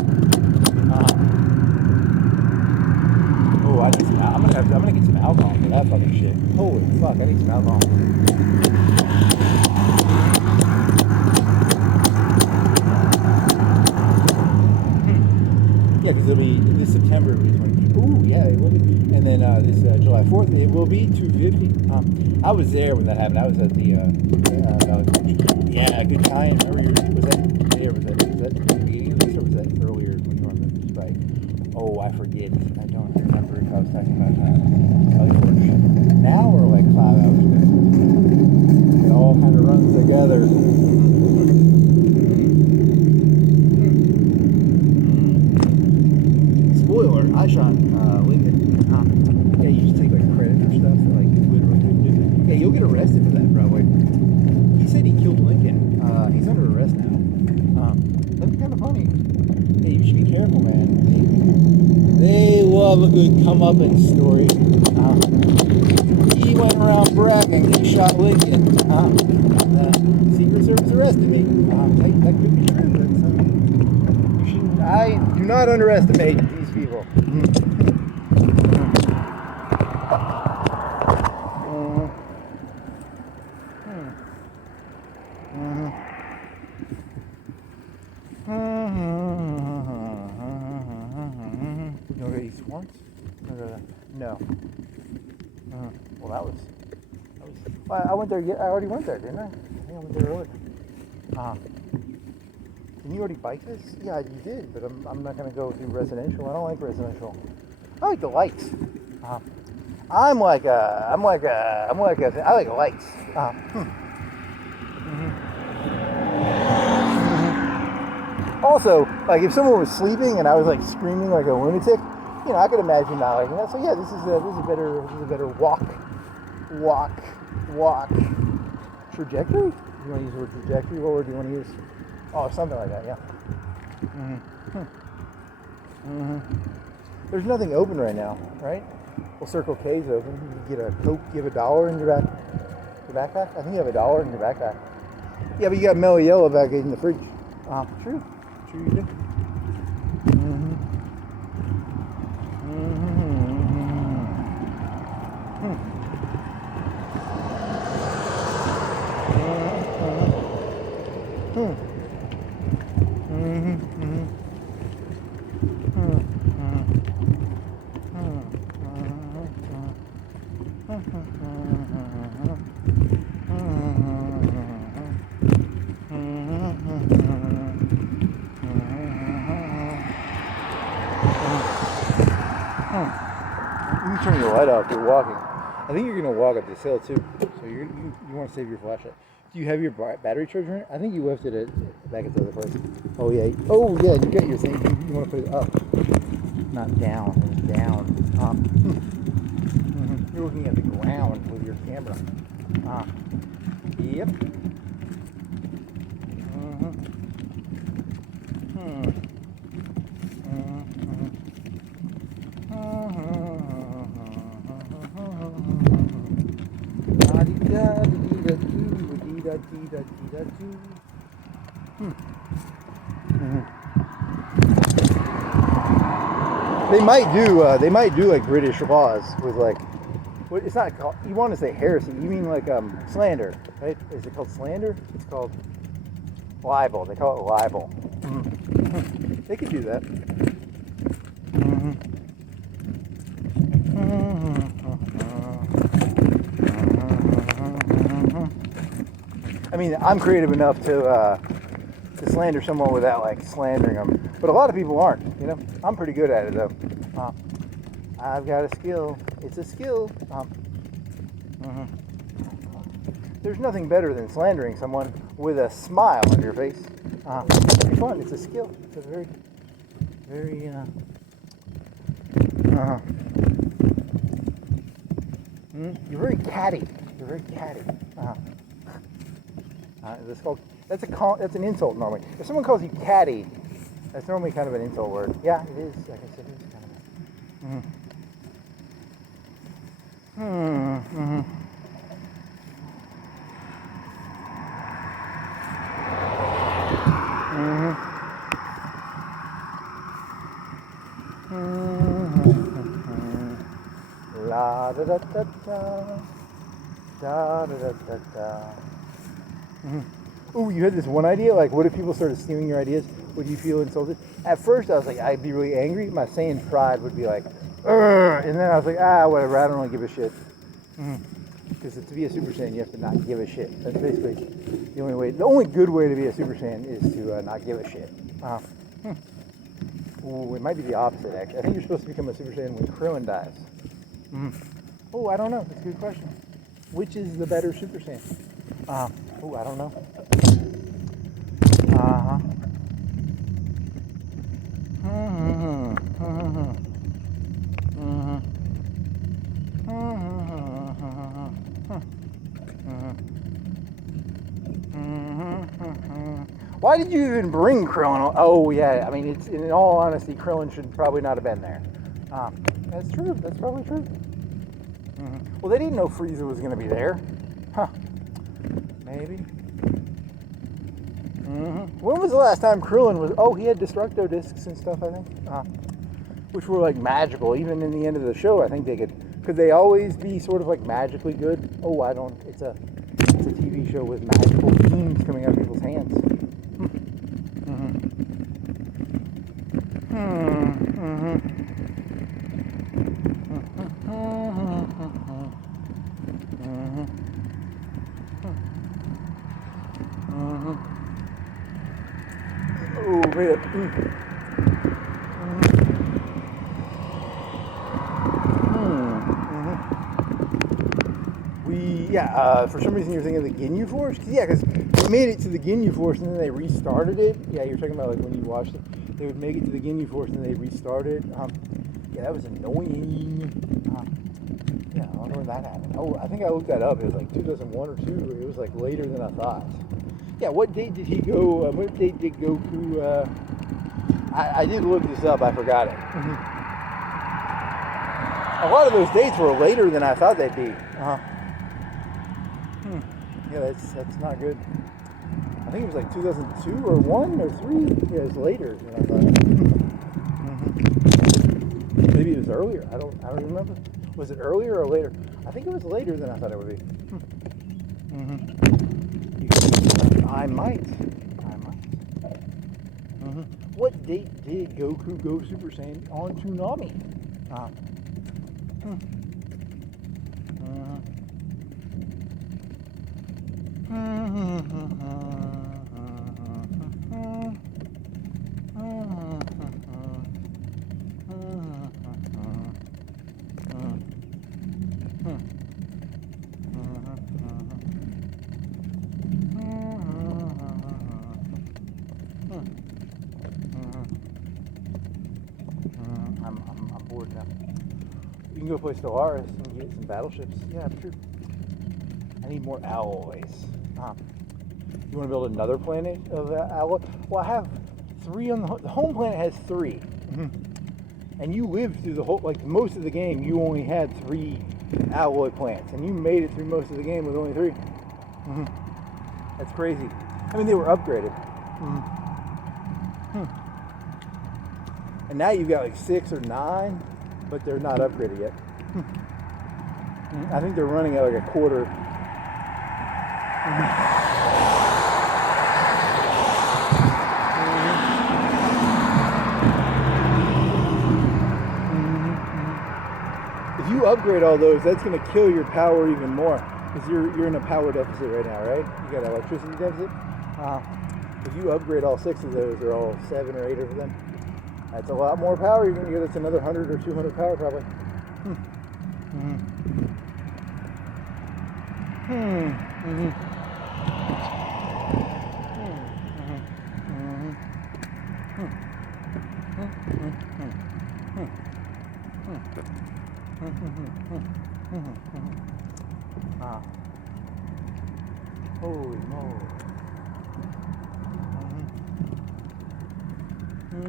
Oh, I need some. I'm gonna get some alcohol for that fucking shit. Holy fuck, I need some alcohol. Yeah, because it'll be this September. It'll be 20. Ooh, yeah, it will be. And then this July 4th, it will be 250. I was there when that happened. I was at the Valley Forge. Yeah, good time. Remember, was that today or was that the beginning of this or was that earlier when you were on the e-bike? Oh, I forget. I don't remember if I was talking about Valley Forge now or like 5 hours ago. It all kind of runs together. Spoiler, I shot Lincoln. Yeah, you just take like credit for stuff that like you literally couldn't do. Yeah, you'll get arrested for that probably. He said he killed Lincoln. He's under arrest now. That's kind of funny. Hey, you should be careful, man. They love a good come-up-and story. He went around bragging he shot Lincoln. Secret Service arrested me. That could be true. I do not underestimate these people. You want to go eat once? No. Well, that was. I went there. I already went there, didn't I? I think I went there earlier. Can you already bike this? Yeah, you did, but I'm not going to go through residential. I don't like residential. I like the lights. I like lights. Also, like if someone was sleeping and I was like screaming like a lunatic, you know, I could imagine not liking that. So yeah, this is a better walk trajectory. Do you want to use the word trajectory, or do you want to use something like that? Yeah. There's nothing open right now, right? Well, Circle K is open. You get a Coke. You have $1 in your backpack. I think you have $1 in your backpack. Yeah, but you got Mellow Yellow back in the fridge. True you do. You can turn your light off if you're walking. I think you're going to walk up this hill too, so you want to save your flashlight. Do you have your battery charger in it? I think you left it back at the other place. Oh yeah, you got your thing. You want to put it up, not down. It's down. You're looking at the ground with your camera. Yep. They might do like British laws with like, it's not called, you want to say heresy, you mean like slander, right? Is it called slander? It's called libel. They call it libel. They could do that. I mean, I'm creative enough to slander someone without like slandering them, but a lot of people aren't. You know, I'm pretty good at it though. I've got a skill. It's a skill. There's nothing better than slandering someone with a smile on your face. It's pretty fun. It's a skill. It's a very, very. You're very catty. You're very catty. That's called. That's an insult normally. If someone calls you catty, that's normally kind of an insult word. Yeah, it is. Like I said, it is kind of. La da da da da da da da da da. Oh, you had this one idea? Like, what if people started stealing your ideas? Would you feel insulted? At first, I was like, I'd be really angry. My sane pride would be like, ugh. And then I was like, whatever, I don't really give a shit. Because to be a Super Saiyan, you have to not give a shit. That's basically the only way. The only good way to be a Super Saiyan is to not give a shit. Ooh, it might be the opposite, actually. I think you're supposed to become a Super Saiyan when Krillin dies. Oh, I don't know. That's a good question. Which is the better Super Saiyan? Oh, I don't know. Why did you even bring Krillin? Oh, yeah. I mean, it's in all honesty, Krillin should probably not have been there. That's true. That's probably true. Well, they didn't know Frieza was going to be there. Huh. Maybe. When was the last time Krillin was... Oh, he had Destructo Discs and stuff, I think. Which were, like, magical. Even in the end of the show, I think they could... Could they always be sort of, like, magically good? Oh, I don't... It's a TV show with magical beams coming out of people's hands. Oh, wait. For some reason you're thinking of the Ginyu Force? Yeah, because they made it to the Ginyu Force and then they restarted it. Yeah, you're talking about like when you watched it. They would make it to the Ginyu Force and then they restarted. Yeah, that was annoying. Yeah, I wonder when that happened. Oh, I think I looked that up. It was like 2001 or 2. It was like later than I thought. Yeah, what date did he go? What date did Goku? I did look this up. I forgot it. A lot of those dates were later than I thought they'd be. Yeah, that's not good. I think it was like 2002 or 1 or 3. Yeah, it was later than I thought. Maybe it was earlier. I don't remember. Was it earlier or later? I think it was later than I thought it would be. I might. What date did Goku go Super Saiyan on Toonami? I'm bored now. You can go play Stellaris and get some battleships. Yeah, true. I need more alloys. You want to build another planet of alloy? Well, I have 3 on the home planet has 3. And you lived through the whole, like most of the game, you only had 3 alloy plants, and you made it through most of the game with only 3. That's crazy. I mean, they were upgraded. And now you've got like 6 or 9, but they're not upgraded yet. I think they're running at like a quarter. If you upgrade all those, that's going to kill your power even more, because you're in a power deficit right now, right? You got an electricity deficit. If you upgrade all 6 of those, or all 7 or 8 of them, that's a lot more power. You're going to get us another 100 or 200 power probably. Holy moly. You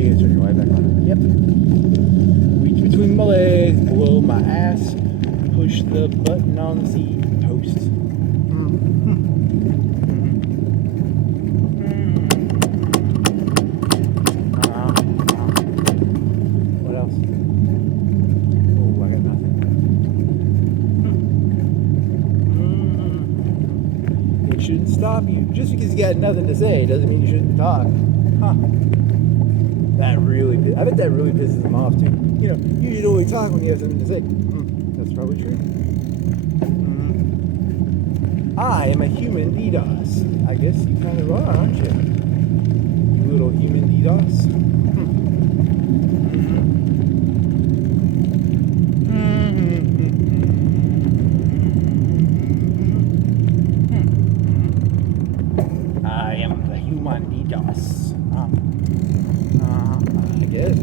gotta turn your light back on. Yep. Reach between my legs, below my ass, push push the button on the seat post. What else? Oh, I got nothing. It shouldn't stop you. Just because you got nothing to say doesn't mean you shouldn't talk. Huh. I bet that really pisses them off too. You know, you should only talk when you have something to say. That's probably true. I am a human DDoS. I guess you kind of are, aren't you? You little human DDoS. I am the human DDoS. I guess.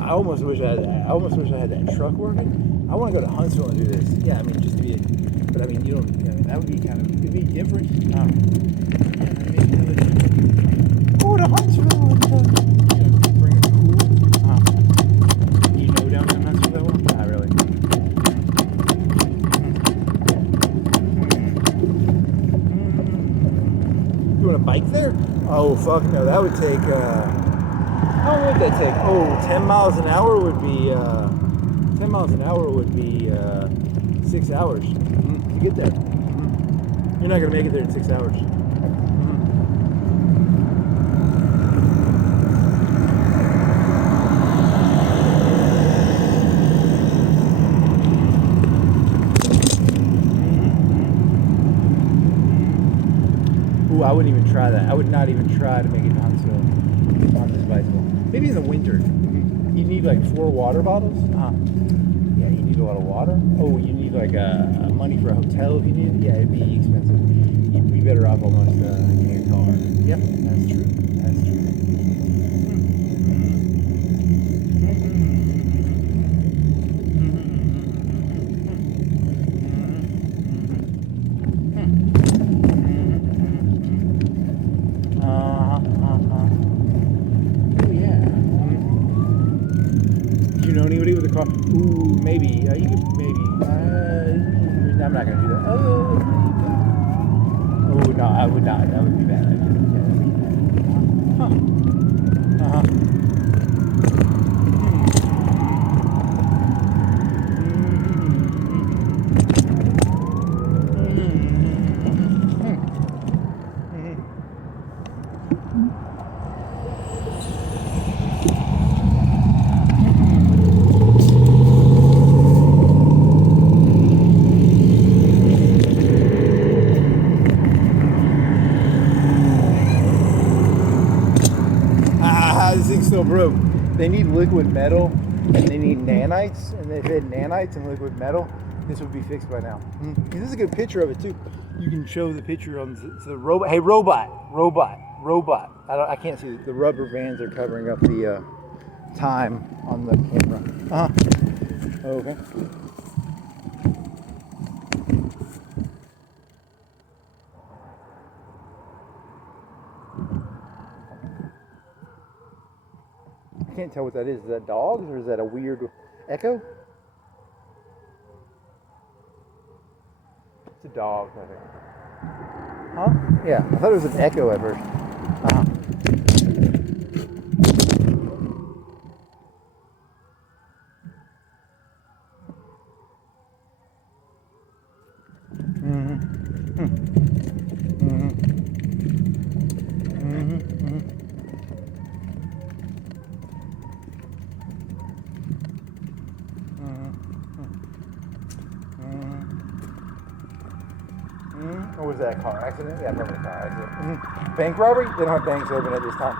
I almost wish I had that truck working. I want to go to Huntsville and do this. Yeah, I mean, just to be, but I mean, you don't. You know, that would be it'd be different. Go to Huntsville and bring a cool. You know downtown Huntsville that well? Not really. You want a bike there? Oh fuck no, that would take. How long would that take? Oh, 10 miles an hour would be 10 miles an hour would be 6 hours to get there. You're not gonna make it there in 6 hours. Ooh, I wouldn't even try that. I would not even try to make it to Huntsville on this bicycle. Maybe in the winter. You need like 4 water bottles. Yeah, you need a lot of water. Oh, you need like money for a hotel if you need it. Yeah, it'd be expensive. You'd be better off almost in your car. Yep, that's true. That's true. Anybody with a car? Ooh, maybe. You could maybe. I'm not gonna do that. Oh no, I would not. That would be bad. Yeah, that'd be bad. This thing's still broke. They need liquid metal and they need nanites, and if they had nanites and liquid metal, this would be fixed by now. This is a good picture of it too. You can show the picture on the robot. Hey, robot. I can't see. The rubber bands are covering up the time on the camera. Okay. I can't tell what that is. Is that dogs or is that a weird echo? It's a dog, I think. Huh? Yeah, I thought it was an echo at first. What was that, car accident? Yeah, I remember the car accident. Bank robbery? They don't have banks open at this time.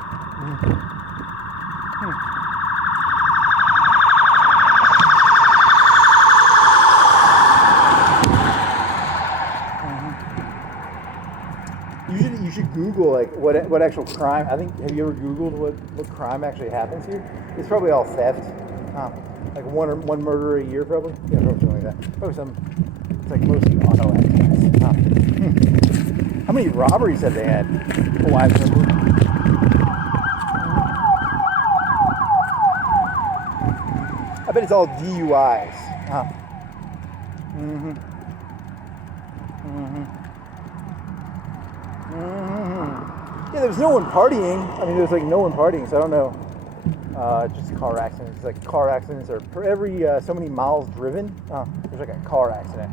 You should Google like what actual crime. I think, have you ever Googled what crime actually happens here? It's probably all theft. Like one murder a year, probably. Yeah, probably something like that. Probably some. It's like mostly auto accidents. How many robberies have they had? Oh, I remember. I bet it's all DUIs. Yeah, there was no one partying. I mean, there was like no one partying, so I don't know. Just car accidents. Like car accidents are for every so many miles driven. There's like a car accident.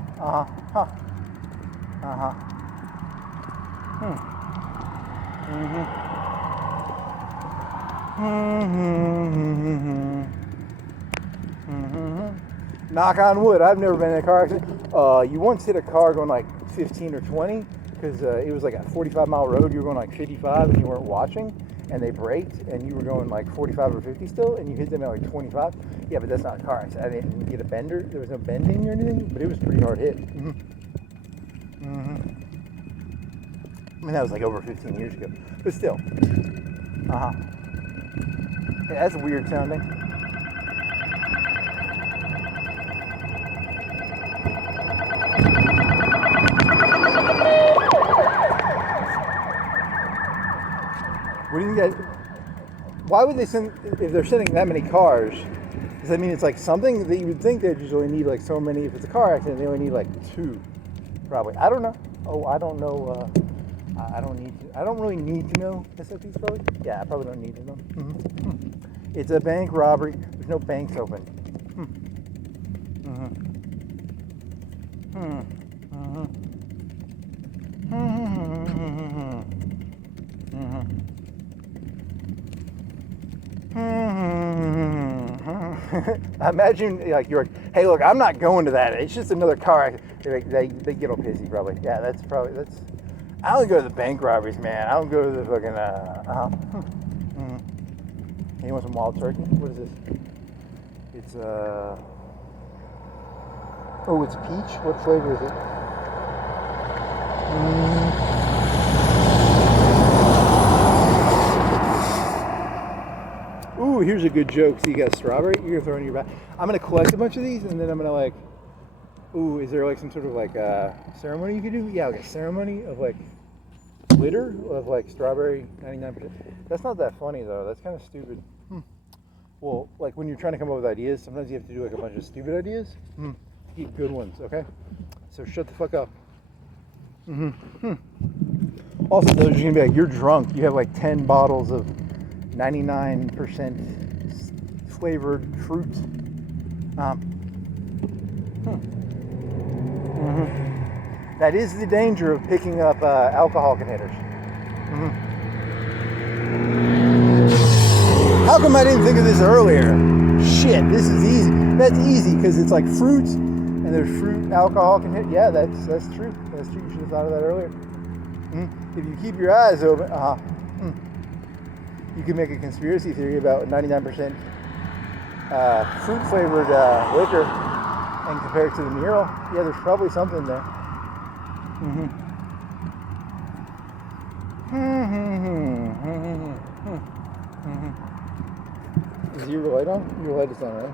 Knock on wood. I've never been in a car accident. You once hit a car going like 15 or 20 because it was like a 45-mile road. You were going like 55 and you weren't watching. And they braked, and you were going like 45 or 50 still, and you hit them at like 25. Yeah, but that's not a car accident. I didn't get a bender. There was no bending or anything, but it was a pretty hard hit. I mean, that was like over 15 years ago, but still. Yeah, that's weird sounding. What do you think? Why would they send, if they're sending that many cars, does that mean it's like something that you would think they'd usually need like so many? If it's a car accident, they only need like 2, probably. I don't know. Oh, I don't know. I don't really need to know SOPs, probably. Yeah, I probably don't need to know. It's a bank robbery. There's no banks open. Imagine like you're like, hey, look, I'm not going to that. It's just another car. They get all pissy, probably. Yeah, that's. I don't go to the bank robberies, man. I don't go to the fucking. You want some wild turkey? What is this? It's oh, it's peach. What flavor is it? Ooh, here's a good joke. So you got strawberry, you're gonna throw in your bag. I'm gonna collect a bunch of these, and then I'm gonna like, ooh, is there like some sort of like ceremony you could do? Yeah, like a ceremony of like glitter of like strawberry 99%. That's not that funny though. That's kind of stupid. Well, like when you're trying to come up with ideas, sometimes you have to do like a bunch of stupid ideas. Get good ones, okay? So shut the fuck up. Also, though, you're gonna be like, you're drunk. You have like 10 bottles of 99% flavored fruit. That is the danger of picking up alcohol containers. How come I didn't think of this earlier? Shit, this is easy. That's easy because it's like fruit and there's fruit alcohol containers. Yeah, that's true. That's true. You should have thought of that earlier. If you keep your eyes open, you can make a conspiracy theory about 99% fruit flavored liquor and compare it to the mural. Yeah, there's probably something there. Is your light on? Your light is on, right?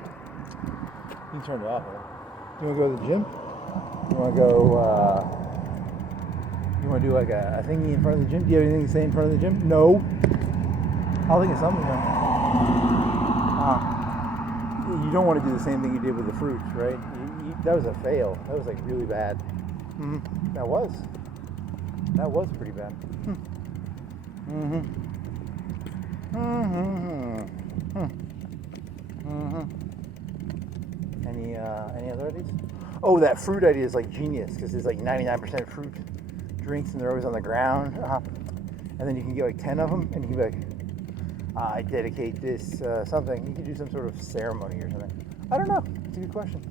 You can turn it off, right? You want to go to the gym? You want to go, you want to do like a thingy in front of the gym? Do you have anything to say in front of the gym? No. I'll think of something though. You don't want to do the same thing you did with the fruits, right? That was a fail. That was like really bad. That was pretty bad. Any other ideas? Oh, that fruit idea is like genius because it's like 99% fruit drinks and they're always on the ground. And then you can get like 10 of them and you can be like, I dedicate this something. You could do some sort of ceremony or something. I don't know. It's a good question.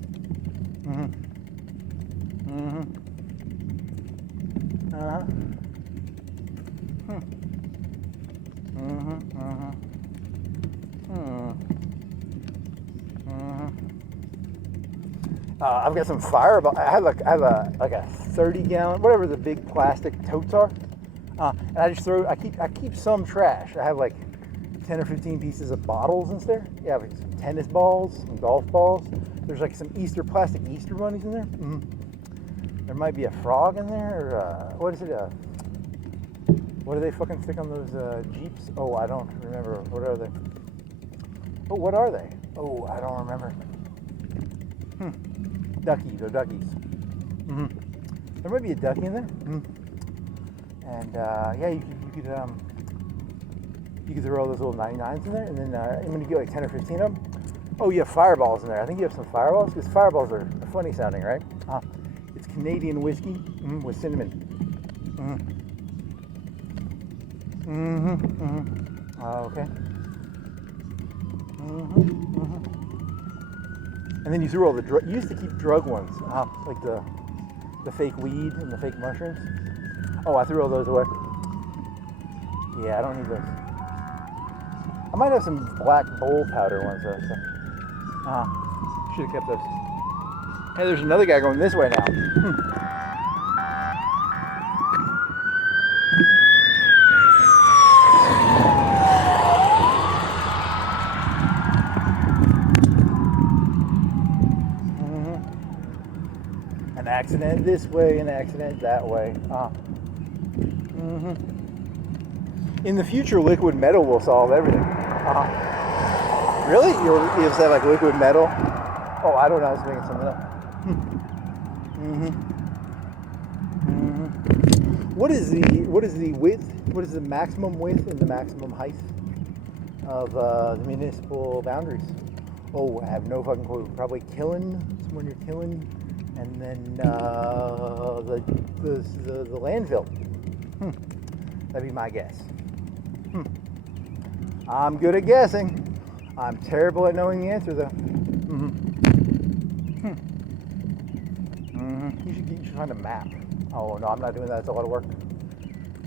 Uh-huh. I've got some fireball. I have a 30-gallon, whatever the big plastic totes are, and I just I keep some trash. I have like 10 or 15 pieces of bottles in there. Yeah, like some tennis balls, some golf balls. There's like some plastic Easter bunnies in there. There might be a frog in there, or what is it? What do they fucking stick on those Jeeps? Oh, I don't remember. What are they? Oh, what are they? Oh, I don't remember. Duckies. They're duckies. There might be a ducky in there. And yeah, you could throw all those little 99s in there, and then I'm gonna get like 10 or 15 of them. Oh, you have fireballs in there. I think you have some fireballs, because fireballs are funny sounding, right? It's Canadian whiskey with cinnamon. Okay. And then you threw all the you used to keep drug ones, like the fake weed and the fake mushrooms. Oh, I threw all those away. Yeah, I don't need those. I might have some black bowl powder ones though. So. Should have kept those. Hey, there's another guy going this way now. An accident this way, an accident that way. In the future, liquid metal will solve everything. Really? You'll say like liquid metal? Oh, I don't know. I was making something up. What is the width? What is the maximum width and the maximum height of the municipal boundaries? Oh, I have no fucking clue. Probably killing. When you're killing, and then the landfill. That'd be my guess. I'm good at guessing. I'm terrible at knowing the answer, though. You should find a map. Oh, no, I'm not doing that. That's a lot of work.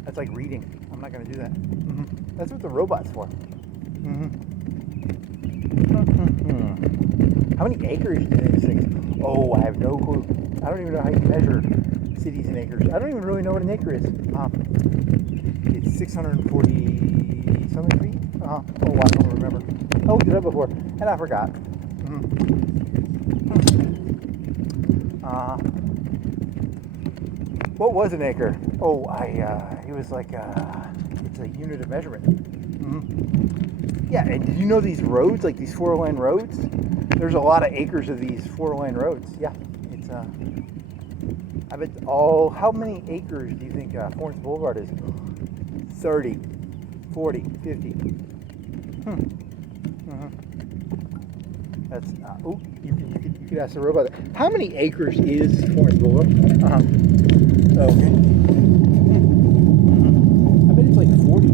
That's like reading. I'm not going to do that. That's what the robot's for. How many acres do these things? Oh, I have no clue. I don't even know how you measure cities in acres. I don't even really know what an acre is. It's 640 something feet. Oh, I don't remember. I looked it up before, and I forgot. What was an acre? Oh, it was like it's a unit of measurement. Yeah, and did you know these roads, like these 4-lane roads? There's a lot of acres of these 4-lane roads. Yeah, it's I bet how many acres do you think Florence Boulevard is? 30, 40, 50. That's you could ask the robot that. How many acres is Florence Boulevard? Okay. I bet it's like 40,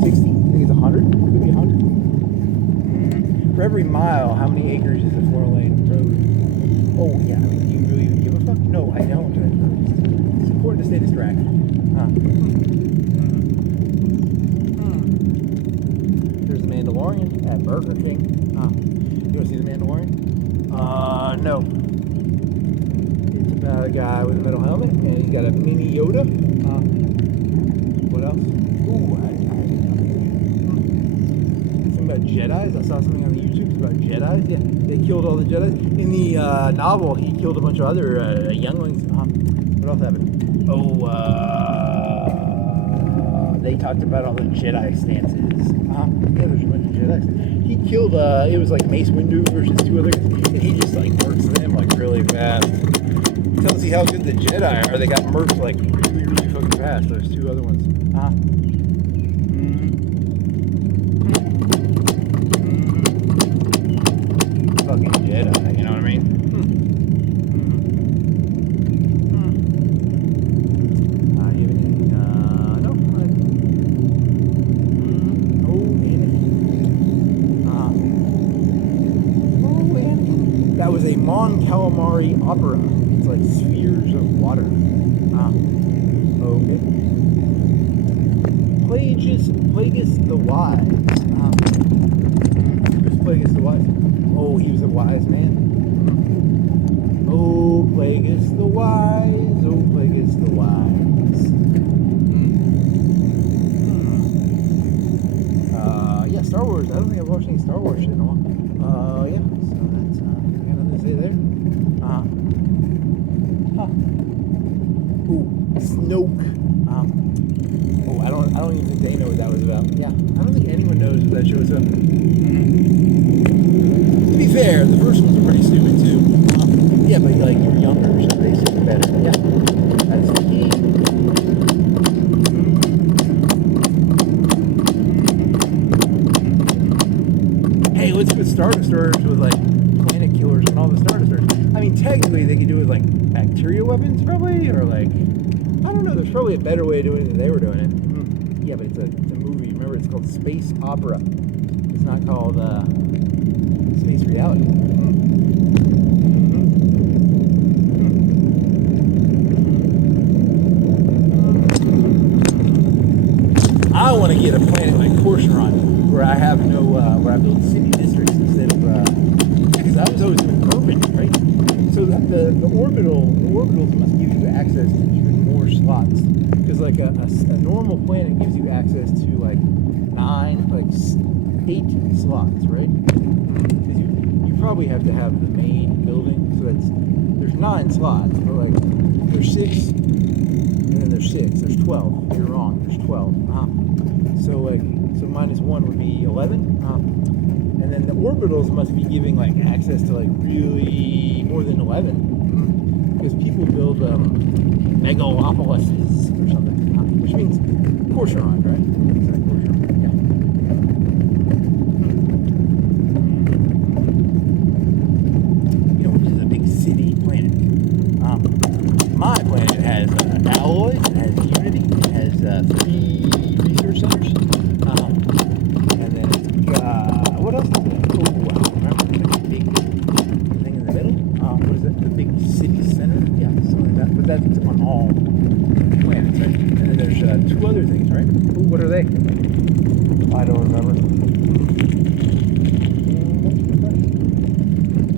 60. I think it's 100. Could be 100. For every mile, how many acres is a 4-lane road? Oh yeah. I mean, do you really even give a fuck? No, I don't. It's important to stay distracted. There's the Mandalorian at Burger King. You want to see the Mandalorian? No. It's about a guy with a metal helmet, and he's got a mini Yoda. What else? Ooh, something about Jedis. I saw something on the YouTube about Jedis. Yeah, they killed all the Jedis. In the novel, he killed a bunch of other younglings. What else happened? They talked about all the Jedi stances. Yeah, there's a bunch of Jedis. He killed, it was like Mace Windu versus 2 other guys, and he just like murks them like really fast. Tells you how good the Jedi are. They got murked like really, really fucking fast. Those 2 other ones. Fucking Jedi, you know what I mean? That was a Mon Calamari opera. It's like spheres of water. Okay. Plagueis the Wise. Who's Plagueis the Wise? Oh, he was a wise man. Oh, Plagueis the Wise. Oh, Plagueis the Wise. Yeah, Star Wars. I don't think I've watched any Star Wars shit in a while. Yeah. So that's I got nothing to say there. Ooh, Snoke. I don't even think they know what that was about. Yeah, I don't think anyone knows what that show is about. To be fair, the first ones are pretty stupid too. Yeah, but like you're younger, so they seem better. Yeah, that's the key. Hey, let's put Star Destroyers with like planet killers and all the Star Destroyers. I mean, technically they could do it with like bacteria weapons, probably, or like I don't know. There's probably a better way of doing it than they were doing it. Yeah, but it's a movie. Remember, it's called Space Opera. It's not called Space Reality. I want to get a planet like Coruscant where I have no, where I build city districts instead of, because I was always doing urban, right? So the orbitals must give you access to even more slots. Because like a normal planet gives you access to like 8 slots, right? Because you probably have to have the main building, so there's 9 slots, but like there's 6, and then there's 6. There's 12. You're wrong. There's 12. So minus 1 would be 11. And then the orbitals must be giving like access to like really more than 11, because people build megalopolises or something, which means Coruscant, right? It's like Coruscant, yeah. You know, which is a big city planet. My planet has alloys, it has Unity, it has 3 research centers, and then it's got, what else is it? Oh, I don't remember, like a big thing in the middle. What is it? The big city center? Yeah, something like that. But that's on all planets, right? And then there's 2 other things, right? Ooh, what are they? I don't remember.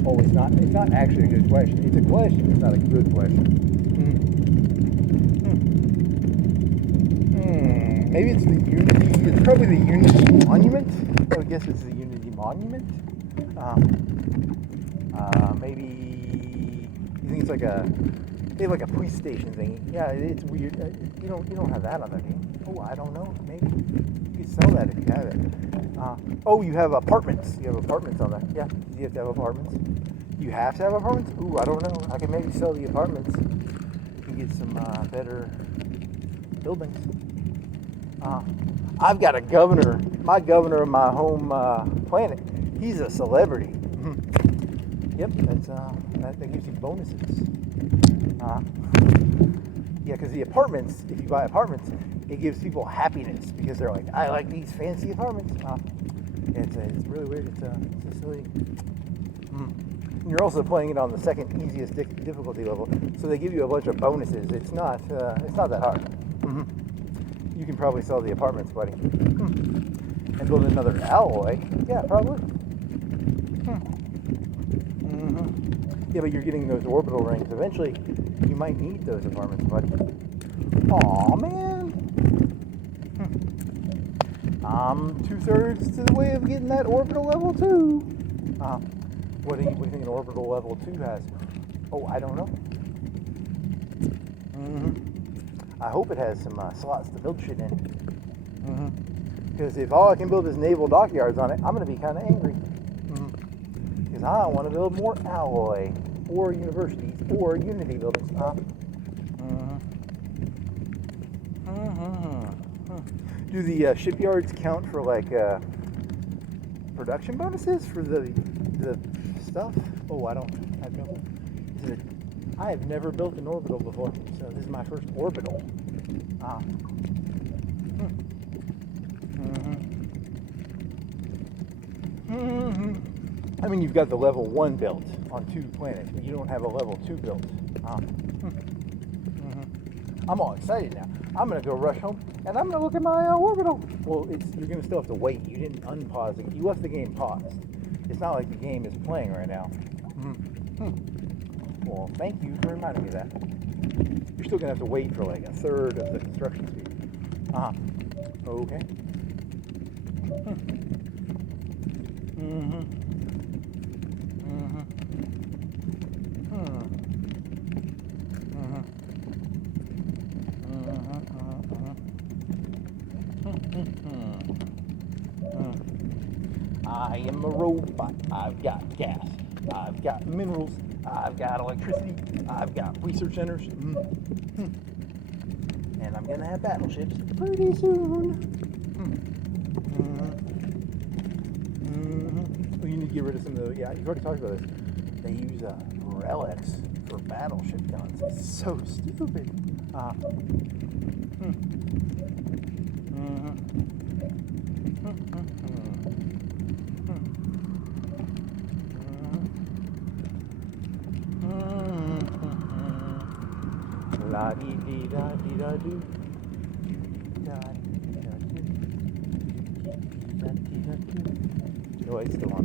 Oh, it's not actually a good question. It's a question, it's not a good question. Maybe it's the Unity, it's probably the Unity Monument. I would guess it's the Unity Monument. Maybe, you think it's like they have like a police station thingy. Yeah, it's weird. You don't have that on the game. Oh, I don't know. Maybe you could sell that if you have it. Oh, you have apartments. You have apartments on that. Yeah, you have to have apartments. You have to have apartments? Ooh, I don't know. I can maybe sell the apartments. You can get some better buildings. I've got a governor. My governor of my home planet. He's a celebrity. Yep, that gives you bonuses. Yeah, because the apartments, if you buy apartments, it gives people happiness because they're like, I like these fancy apartments. It's really weird. It's silly. You're also playing it on the second easiest difficulty level, so they give you a bunch of bonuses. It's not that hard. You can probably sell the apartments, buddy, and build another alloy. Yeah, probably. Yeah, but you're getting those orbital rings. Eventually, you might need those apartments, buddy. Aw, man. I'm 2/3 to the way of getting that orbital level 2. What do you think an orbital level 2 has? Oh, I don't know. I hope it has some slots to build shit in. Because if all I can build is naval dockyards on it, I'm going to be kind of angry. Because I want to build more alloy, or universities, or Unity buildings. Do the shipyards count for like production bonuses for the stuff? Oh, I have no. I have never built an orbital before, so this is my first orbital. I mean, you've got the level 1 built on 2 planets, but you don't have a level 2 built. I'm all excited now. I'm going to go rush home, and I'm going to look at my orbital. Well, you're going to still have to wait. You didn't unpause it. You left the game paused. It's not like the game is playing right now. Well, thank you for reminding me of that. You're still going to have to wait for like a third of the construction speed. Okay. I am a robot. I've got gas. I've got minerals. I've got electricity. I've got research centers. And I'm gonna have battleships pretty soon. Oh, you need to get rid of some of the. Yeah, you've already talked about this. They use relics for battleship guns. It's so stupid. La dee dee da dee da do. Da dee da do. Da dee da do. Oh, it's still on.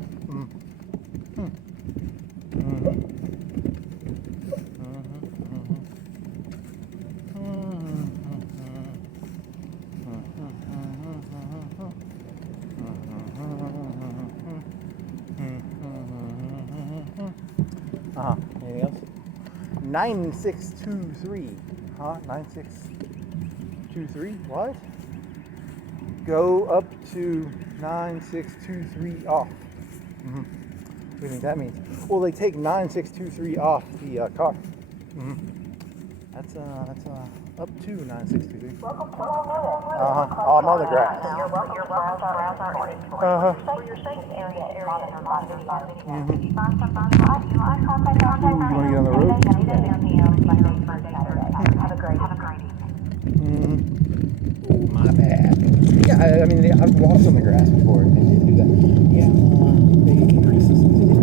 Anything else? 9623. 9623. What? Go up to 9623 off. What do you think that means? Well, they take 9623 off the car. That's up to 9623. I'm on the grass. Your safe area is monitored by You want to get on the road? Have a great evening. Oh, my bad. Yeah, I mean, I've walked on the grass before, and they didn't do that. Yeah, they increase the sensitivity.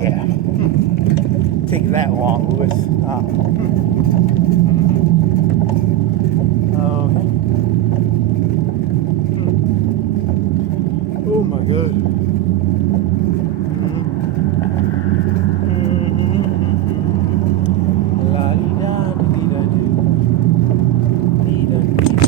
Yeah. Take that long, Lewis. Okay. Oh my God. La di da di da do. Di da di da di da do.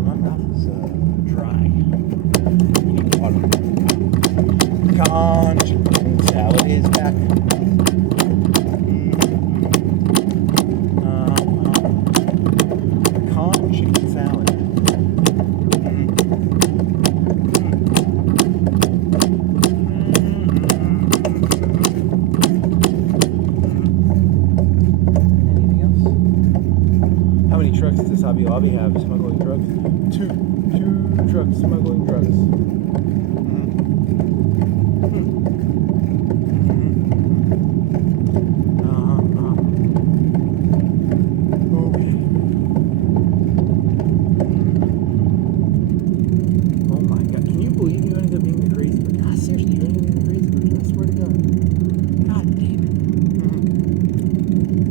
My mouth is dry. Water. Conch salad is back. Conch chicken salad. Trucks does this Hobby Lobby have smuggling drugs? Two trucks smuggling drugs. Okay. Oh my God! Can you believe you ended up being the crazy person? Ah, seriously, you ended up being the crazy person. I swear to God. God damn it.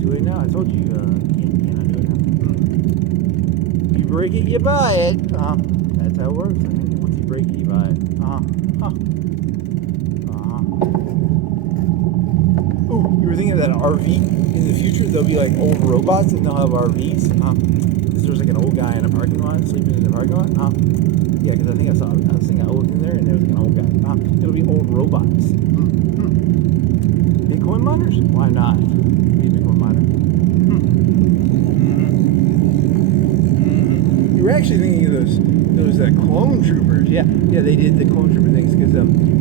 Too late now. I told you. Break it, you buy it. That's how it works. I think once you break it, you buy it. Ooh, you were thinking of that RV in the future? There'll be like old robots and they'll have RVs. Because there's like an old guy in a parking lot sleeping in the parking lot. Yeah, because I think I was thinking I looked in there and there was like an old guy. It'll be old robots. Bitcoin miners? Why not? Be a Bitcoin miner. were actually thinking of those clone troopers. Yeah, they did the clone trooper things because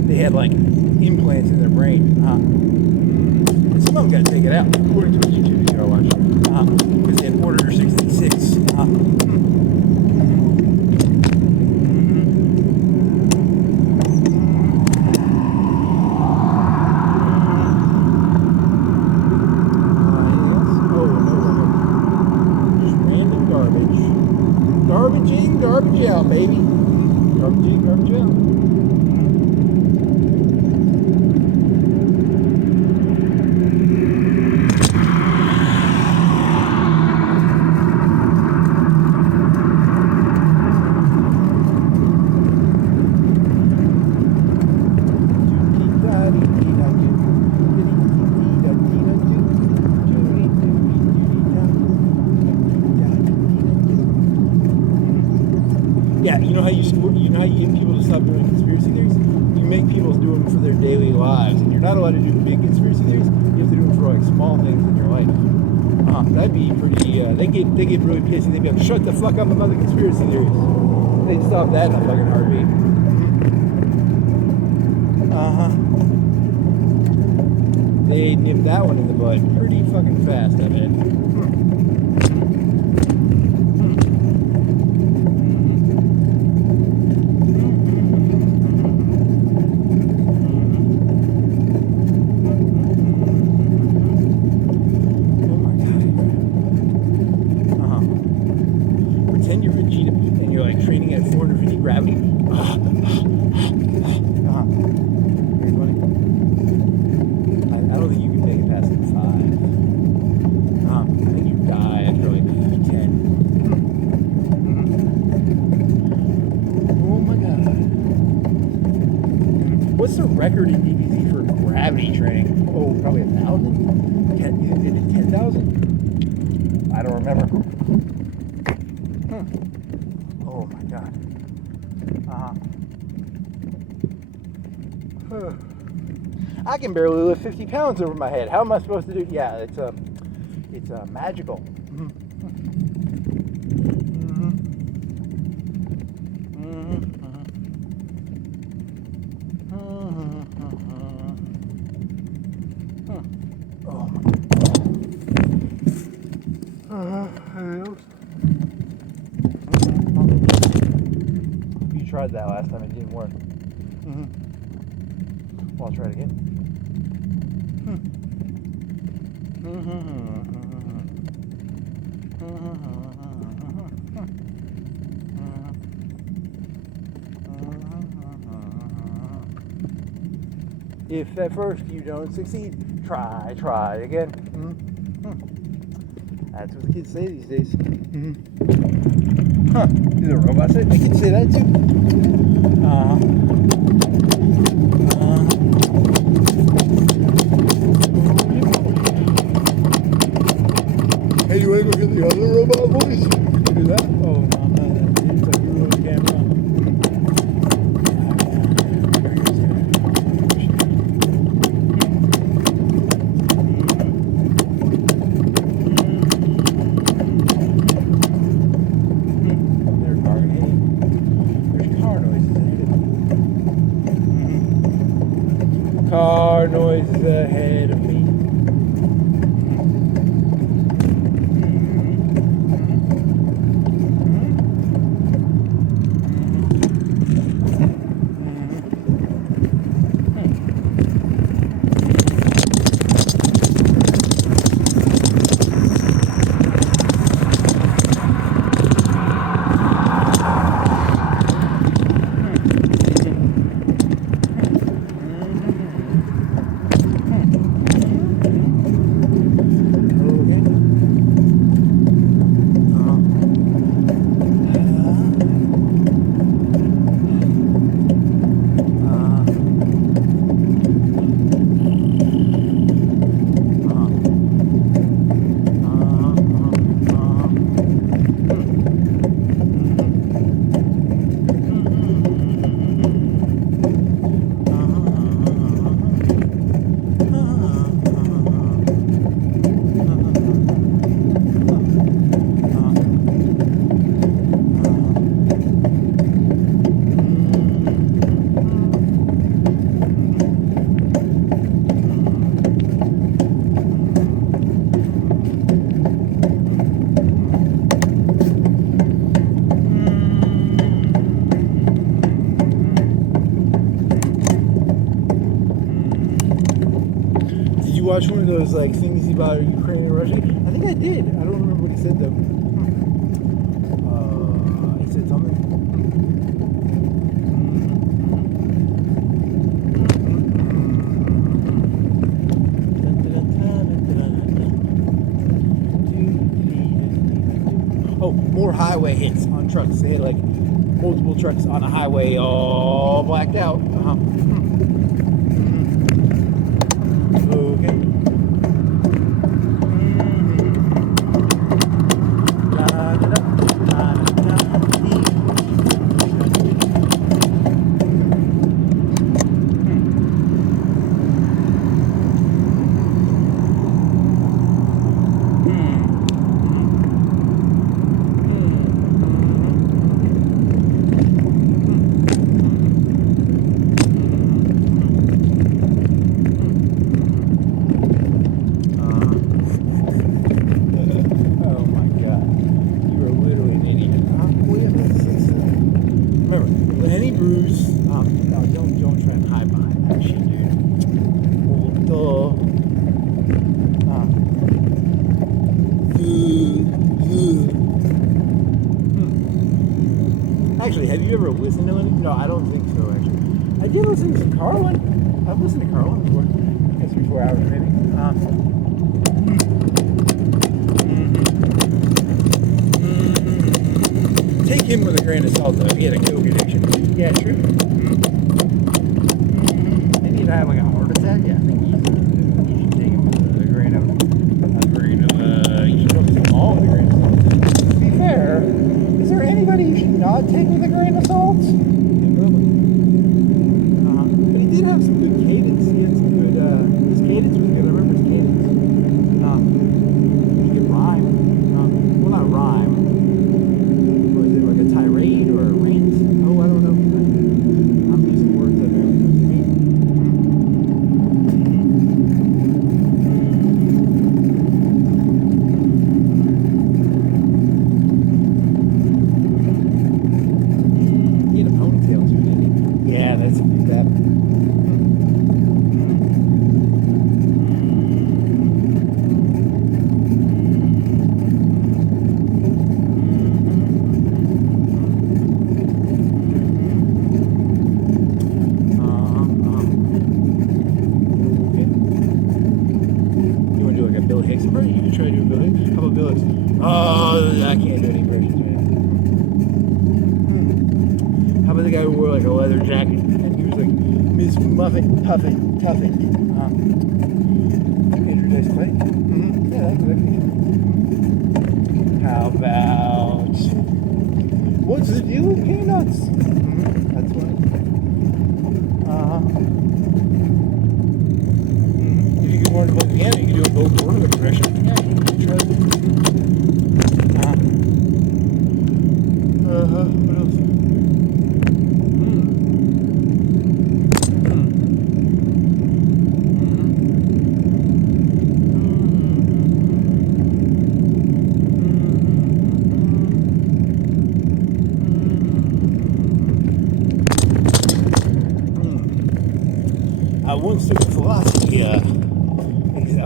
they had like implants in their brain. And some of them got to take it out, according to a YouTube video I watched. Because they had Order 66. Garbage in, garbage out, baby. Garbage in, garbage out. Yeah, you know how you get people to stop doing conspiracy theories? You make people do them for their daily lives, and you're not allowed to do big conspiracy theories. You have to do them for like small things in your life. That'd be pretty. They get really pissy. They'd be like, "Shut the fuck up about the conspiracy theories." They'd stop that in a fucking heartbeat. They nip that one in the bud pretty fucking fast, I bet. Pretend you're Vegeta and you're like training at 450 gravity. Very funny. I don't think you can make it past 5. And you die after like 10. Oh my god. What's the record in DBZ for gravity training? Oh, probably 1,000? Is it 10,000? I don't remember. Oh my god. I can barely lift 50 pounds over my head. How am I supposed to do? Yeah, it's magical. Oh my. You tried that last time, it didn't work. Well, I'll try it again. If at first you don't succeed, try again. That's what the kids say these days. Huh? Do the robots say? They can say that too. Hey, you want to go get the other robot voice? You can do that? Oh, no, it's like you on the camera. Car noises ahead of me. watch one of those like things about Ukraine and Russia? I think I did. I don't remember what he said though. He said something. Oh, more highway hits on trucks. They had like multiple trucks on a highway all blacked out. Okay. Actually, have you ever listened to any? No, I don't think so, actually. I did listen to some Carlin. I've listened to Carlin before. I guess before hours, maybe. Take him with a grain of salt, though. He had a coke addiction. Yeah, true. And he'd have like a heart attack. Yeah, I think you should take him with a grain of you should focus them all with a grain of salt. To be fair, is there anybody you should not take with a grain of salt? Yeah, probably. But he did have some good cadence. He had some good, his cadence was good. I remember his cadence. He could rhyme. Well, not rhyme. Was it like a tirade or a rant? Oh, I don't know. I'm using words that don't mean. He had a ponytail too, didn't he? Yeah, that's that. You can try to do a Bill Hicks. How about Bill Hicks? Oh, I can't do any impressions, man. How about the guy who wore like a leather jacket and he was like Miss Muffin, Puffin, Tuffin? Andrew Dice Clay? Yeah, that's exactly. How about what's the deal with peanuts? That's one. If you could learn to play the piano, you could do a bow chord impression. Yeah, you can try it. What else? I once took a philosophy, I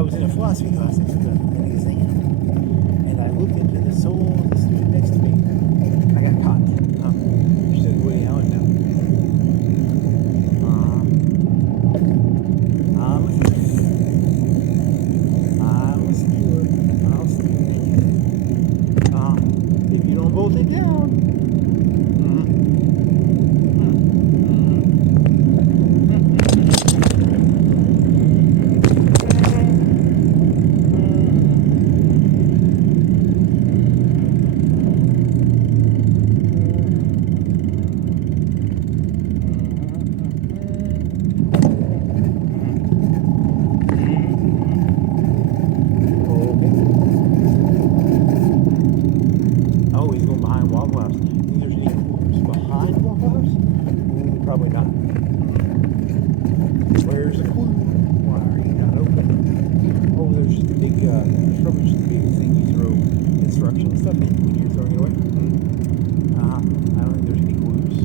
was in a philosophy class and took an exam, and I looked into the soul of the student next to me. I got caught. She said, Woody Allen now. I'm a thief. I'm a stealer. I'll steal you. If you don't bolt it down. Probably not. Where's the clue? Why are you not open? Oh, there's just a big, there's probably just a big thing you throw instruction stuff in when you're throwing it away. I don't think there's any clues.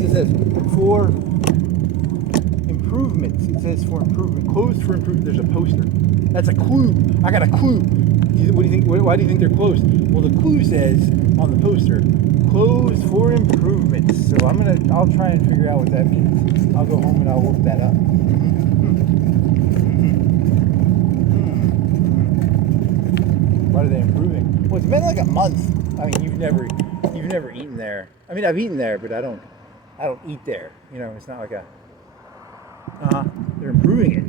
What does it say? For improvements. It says for improvement. Closed for improvement. There's a poster. That's a clue. I got a clue. What do you think? Why do you think they're closed? Well, the clue says on the poster, closed for improvements. So I'll try and figure out what that means. I'll go home and I'll look that up. What are they improving? Well, it's been like a month. I mean, you've never eaten there. I mean, I've eaten there, but I don't eat there. You know, it's not like a. They're improving it.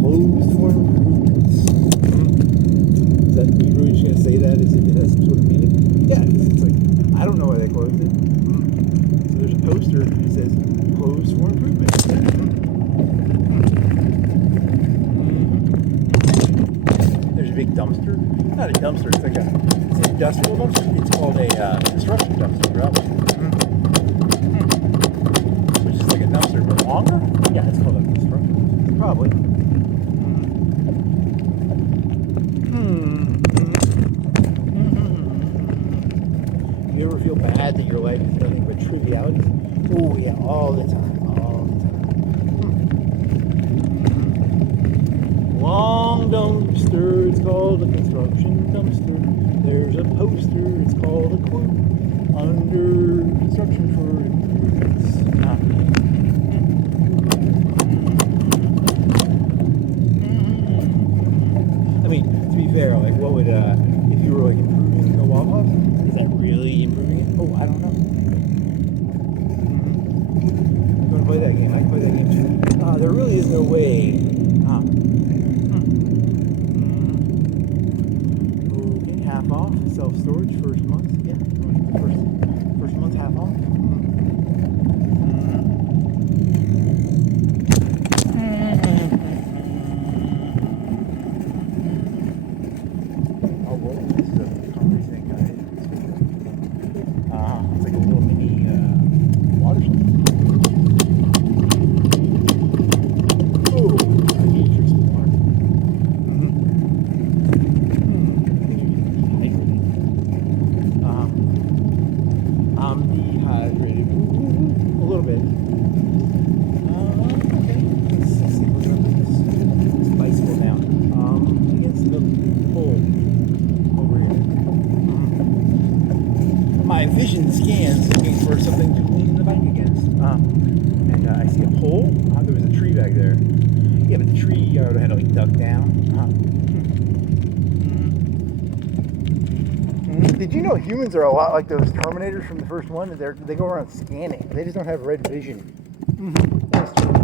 Closed for improvements. Is that you really just gonna say that as if it has some sort of meaning? Yeah, it's like I don't know why they closed it. So there's a poster that says closed for improvements. There's a big dumpster. Not a dumpster. It's like an industrial dumpster. It's called a construction dumpster, probably. Which is like a dumpster, but longer. Yeah, it's called a construction dumpster, probably. You ever feel bad that your life is nothing but trivialities? Oh yeah, all the time. Long dumpster, it's called a construction dumpster. There's a poster, it's called a clue. Under construction for improvements. I mean, to be fair, like what would, if you were like improving the Waffle House, is that really improving it? Oh, I don't know. You want to play that game? I can play that game too. There really is no way. Okay, half off. Self-storage, first month. Yeah, first month half off. Oh, well, this is a concrete thing, guys. It's like a little mini water slide. Oh, I need to drink some water. I'm dehydrated. A little bit. Okay. Let's see what's up with this bicycle now. Against the pole over here. My vision scans looking for something to lean the bike against. And I see a pole. There was a tree back there. Yeah, but the tree had to like duck down. Did you know humans are a lot like those Terminators from the first one? They go around scanning. They just don't have red vision. That's true.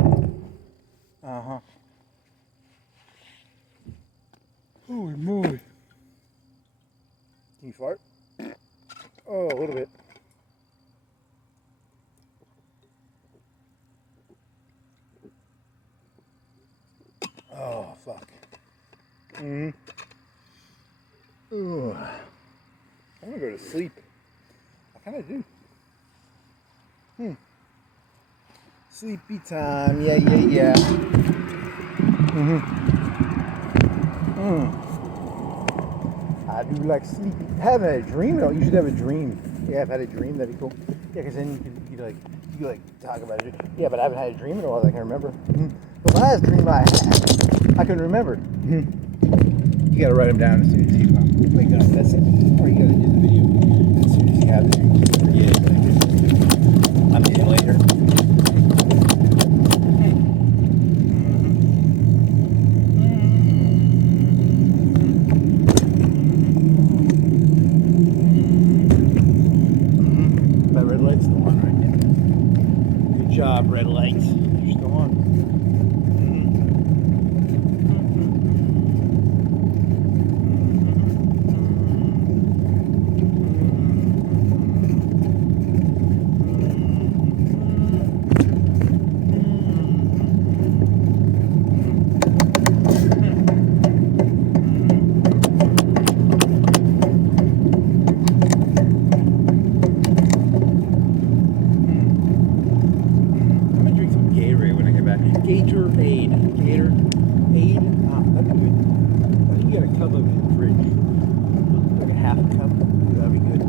Holy moly. Can you fart? Oh, a little bit. Oh, fuck. Ooh. I'm gonna go to sleep. I kind of do. Sleepy time. Yeah. I do like sleepy. Having a dream though. You should have a dream. Yeah, I've had a dream. That'd be cool. Yeah, because then you could talk about it. Yeah, but I haven't had a dream in a while that I can remember. The last dream I had, I couldn't remember. You gotta write them down as soon as you wake up. That's it. Or you gotta do the video as soon as you have the dream. Forget it. I'm doing it later. That red light's still on right now. Good job, red light. You're still on. Cup of it in the fridge. Like a half a cup. That'd be good.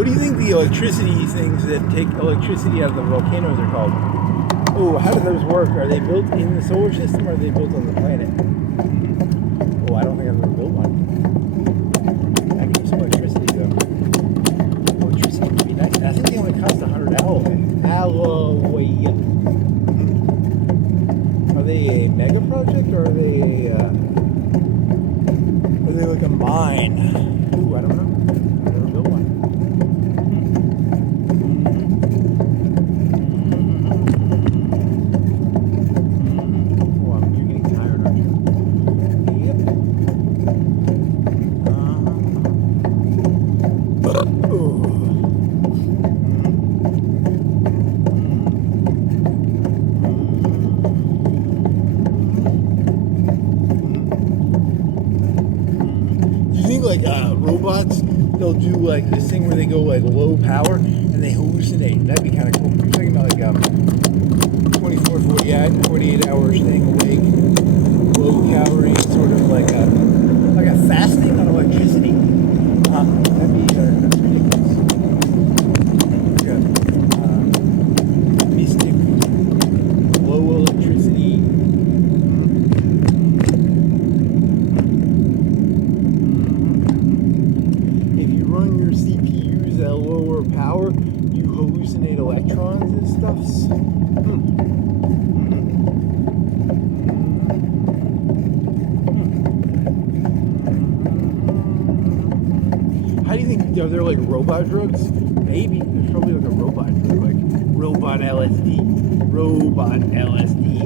What do you think the electricity things that take electricity out of the volcanoes are called? Oh, how do those work? Are they built in the solar system or are they built on the planet? Oh, I don't think I've ever built one. I can use some electricity though. Electricity would be nice. I think they only cost 100 alloy. Are they a mega project or are they like a mine? Ooh, I don't know. I've never built one. Oh, you're getting tired, aren't you? Yep. Like robots, they'll do like this thing where they go like low power and they hallucinate. That'd be kind of cool. You're talking about like 24, 48 hours staying awake, low calorie, sort of like a fasting on electricity. That'd be that's ridiculous. Mystic, low electricity. CPUs at lower power, you hallucinate electrons and stuffs. How do you think, are there like robot drugs? Maybe. There's probably like a robot drug, like robot LSD. Robot LSD.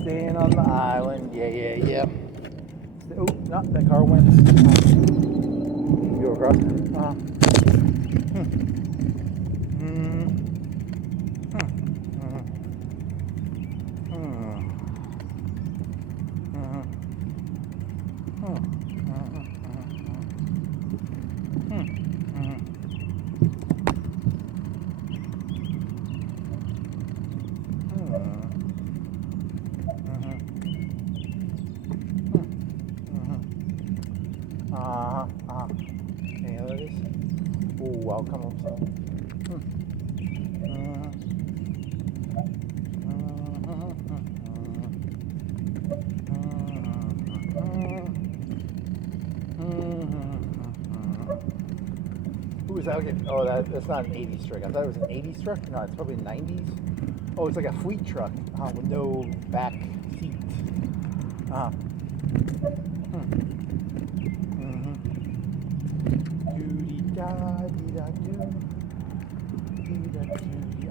Staying on the island, yeah. Oh, no, that car went. Go across. Yeah, that is. Oh, I'll come up some. Who is that again? Oh, that's not an 80s truck. I thought it was an 80s truck. No, it's probably 90s. Oh, it's like a fleet truck with no back seat.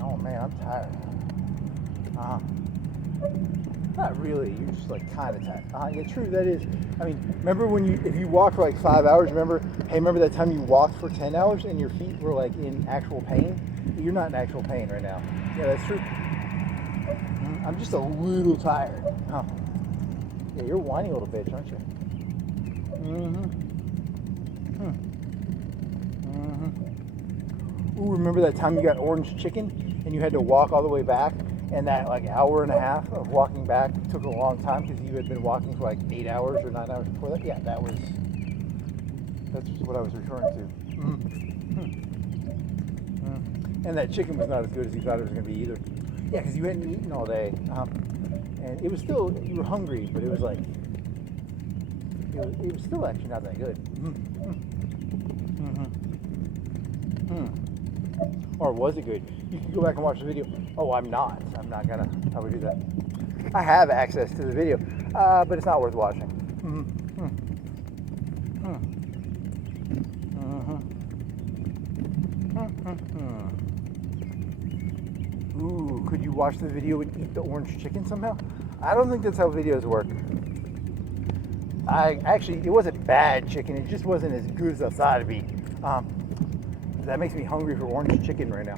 Oh man, I'm tired. Not really. You're just like kind of tired. Yeah, true. That is. I mean, remember when if you walked for like 5 hours? Remember that time you walked for 10 hours and your feet were like in actual pain? You're not in actual pain right now. Yeah, that's true. I'm just a little tired. Yeah, you're a whiny little bitch, aren't you? Ooh, remember that time you got orange chicken and you had to walk all the way back, and that like hour and a half of walking back took a long time because you had been walking for like 8 hours or 9 hours before that? Yeah, that's what I was referring to. And that chicken was not as good as you thought it was going to be either. Yeah, because you hadn't eaten all day, and it was still, you were hungry, but it was like, it was still actually not that good. Or was it good? You can go back and watch the video. Oh, I'm not gonna probably do that. I have access to the video, but it's not worth watching. Ooh, could you watch the video and eat the orange chicken somehow? I don't think that's how videos work. It wasn't bad chicken. It just wasn't as good as I thought it'd be. That makes me hungry for orange chicken right now.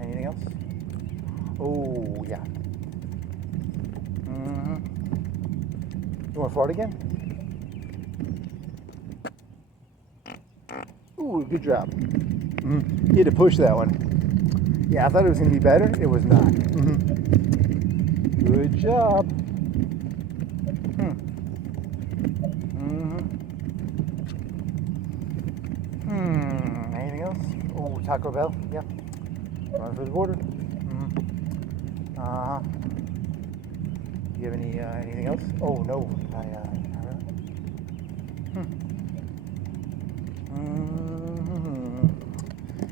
Anything else? Oh, yeah. You want to fart again? Ooh, good job. You had to push that one. Yeah, I thought it was going to be better. It was not. Good job. Anything else? Oh, Taco Bell. Yeah. Run for the border. Do you have anything else? Oh no.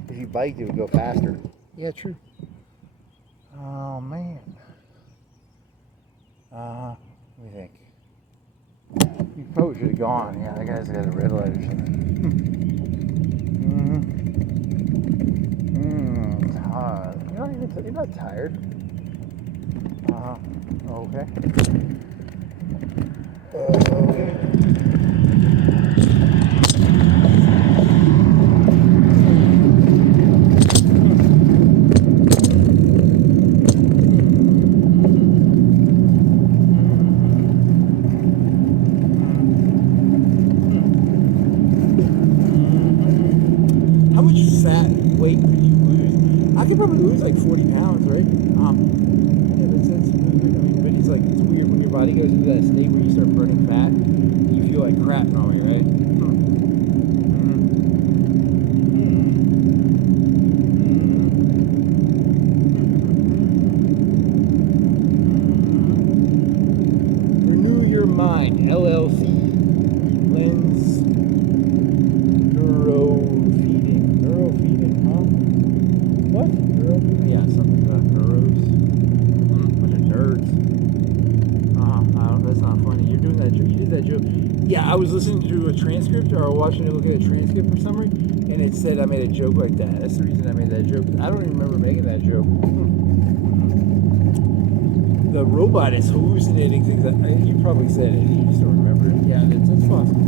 If you biked, it would go faster. Yeah, true. Oh man. What do you think? You probably should have gone. Yeah, that guy's got a red light or something. You're not tired. Okay. Okay. How much fat weight could you lose? I could probably lose like 40 pounds, right? Yeah, that's weird. I mean, but it's weird when your body goes into that state where you start burning fat. You feel like crap normally, right? Renew Your Mind, LLC, Lens Neurofeeding, huh? What? Yeah, something about neuros. Bunch of nerds. That's not funny. You're doing that joke. You did that joke. Yeah, I was listening to a transcript or watching it, look at a transcript or summary, and it said I made a joke like that. That's the reason I made that joke. I don't even remember making that joke. The robot is hallucinating things. You probably said it. You just don't remember it. Yeah, it's possible.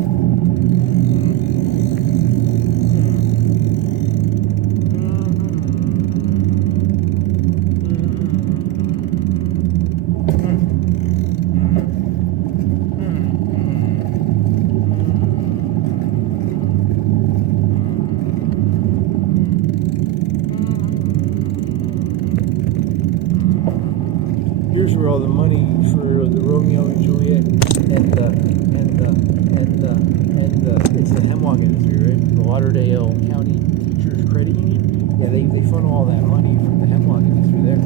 Here's where all the money for the Romeo and Juliet it's the hemlock industry, right? The Lauderdale County Teachers Credit Union. Yeah, they funnel all that money from the hemlock industry there.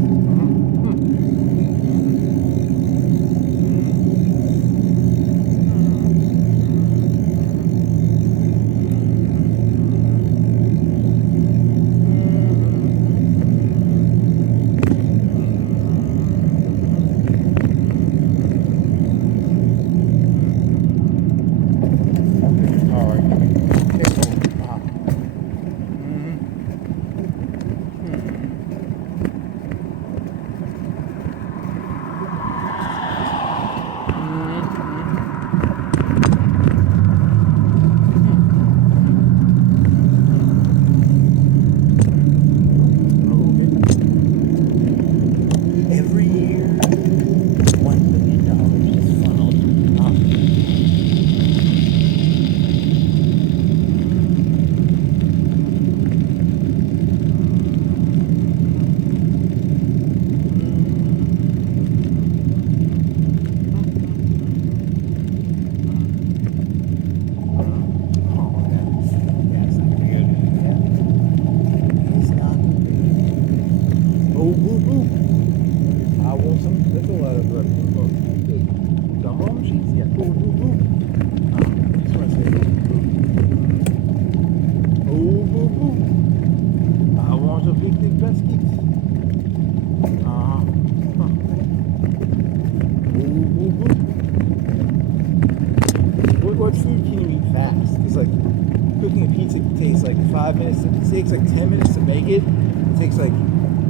it takes like 5 minutes. It takes like 10 minutes to make it. It takes like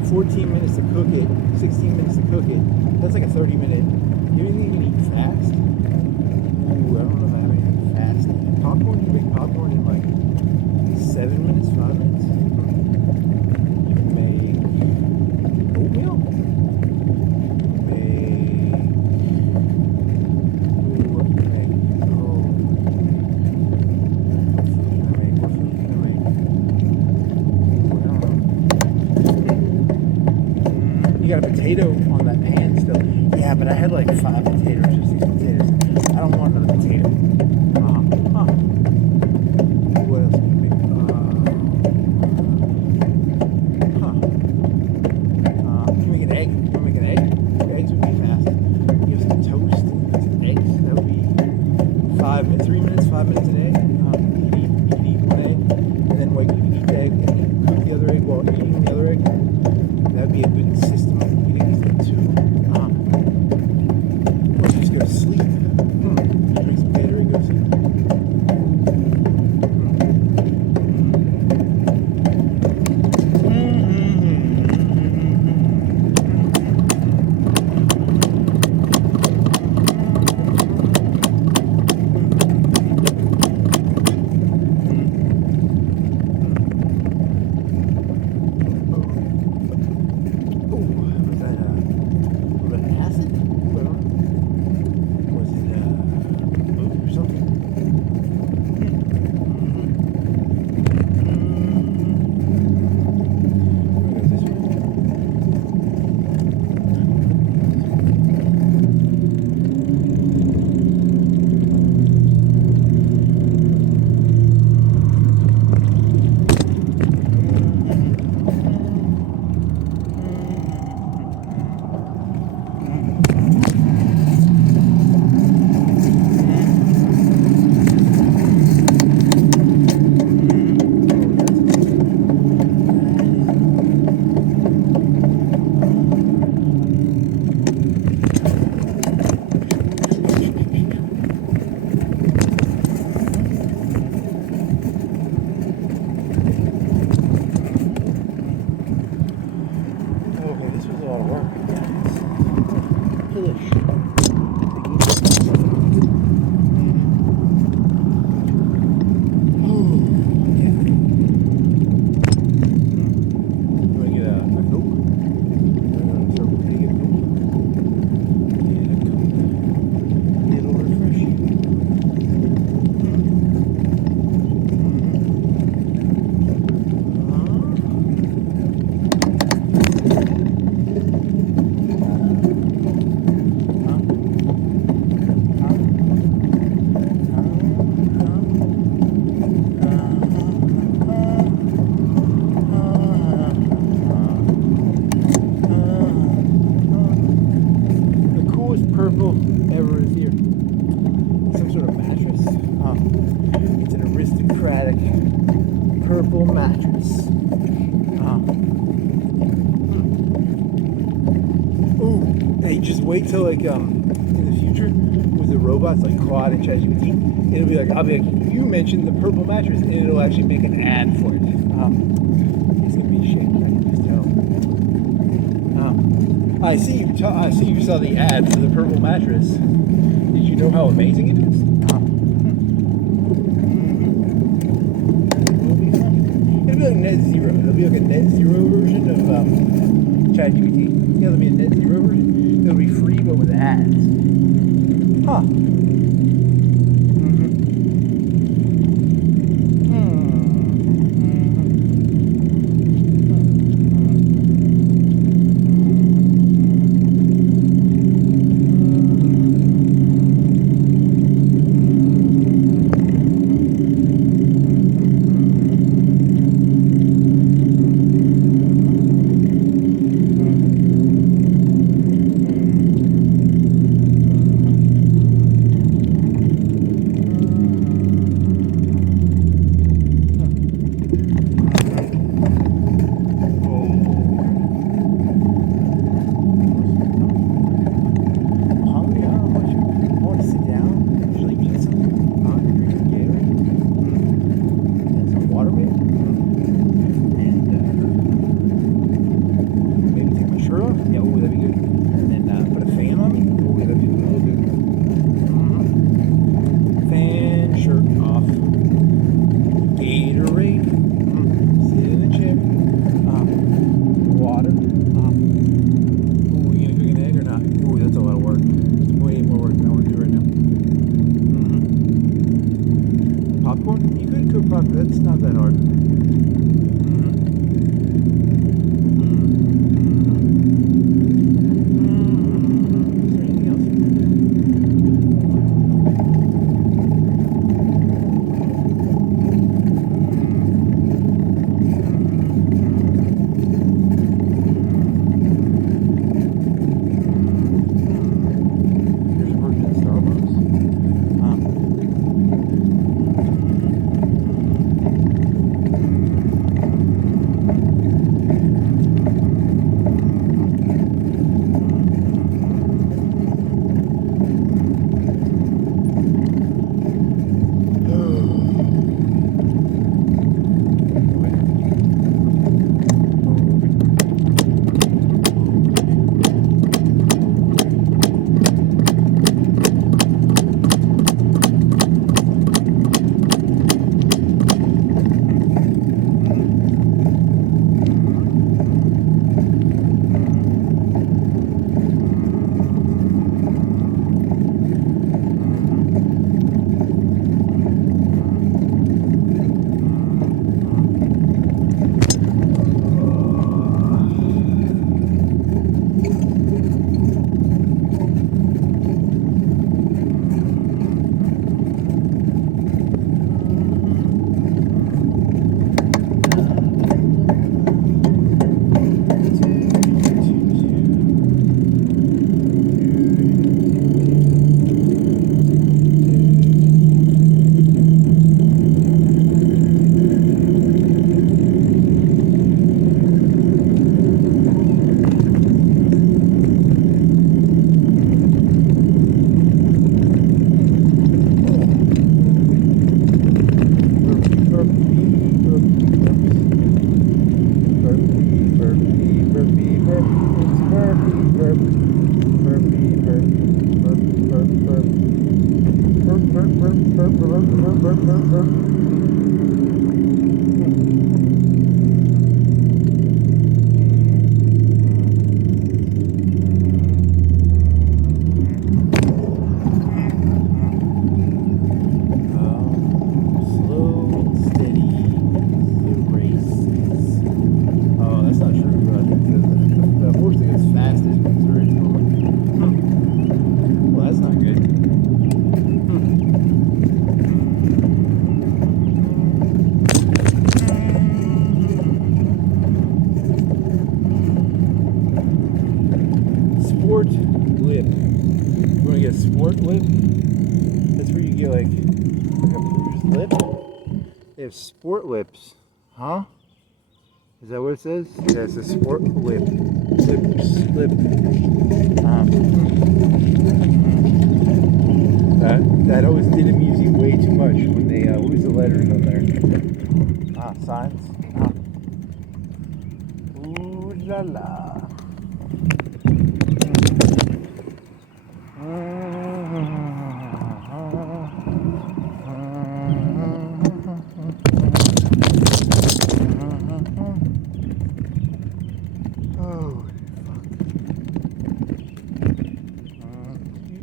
14 minutes to cook it. 16 minutes to cook it. That's like a 30-minute. You don't even eat fast. Ooh, I don't know if I have anything fast. Popcorn, you make popcorn in like 7 minutes, 5 minutes. You can make oatmeal. You got a potato on that pan still. Yeah, but I had like 5 potatoes, just 6 potatoes. I don't want another potato. What else can you make? You can make an egg. You want to make an egg? Eggs would be fast. You have some toast and some eggs. That would be 3 minutes, 5 minutes an egg. You can eat one egg, and then you can eat the egg, and then cook the other egg while eating the other egg. That'd be a good system of eating too. Or just go to sleep. Drink some Gatorade, go to sleep. Purple mattress. Ooh, hey, just wait till like in the future with the robots like Claude and ChatGPT, it'll be like I'll be like, you mentioned the purple mattress, and it'll actually make an ad for it. It's gonna be shit. I can just tell. I see you saw the ad for the purple mattress. Did you know how amazing it is? It'll be like net zero. It'll be like a net zero version of ChatGPT. Yeah, there'll be a net zero version. It'll be free, but with ads. Huh. popcorn? You could cook popcorn. That's not that hard. Is there anything else? Here's a version of Starbucks. Sport lip. You want to get a sport lip? That's where you get like a bruised lip. They have sport lips. Huh? Is that what it says? Yeah, it's a sport lip. Lip. That always did amuse you way too much when they lose the letters on there. Signs. Ooh la la.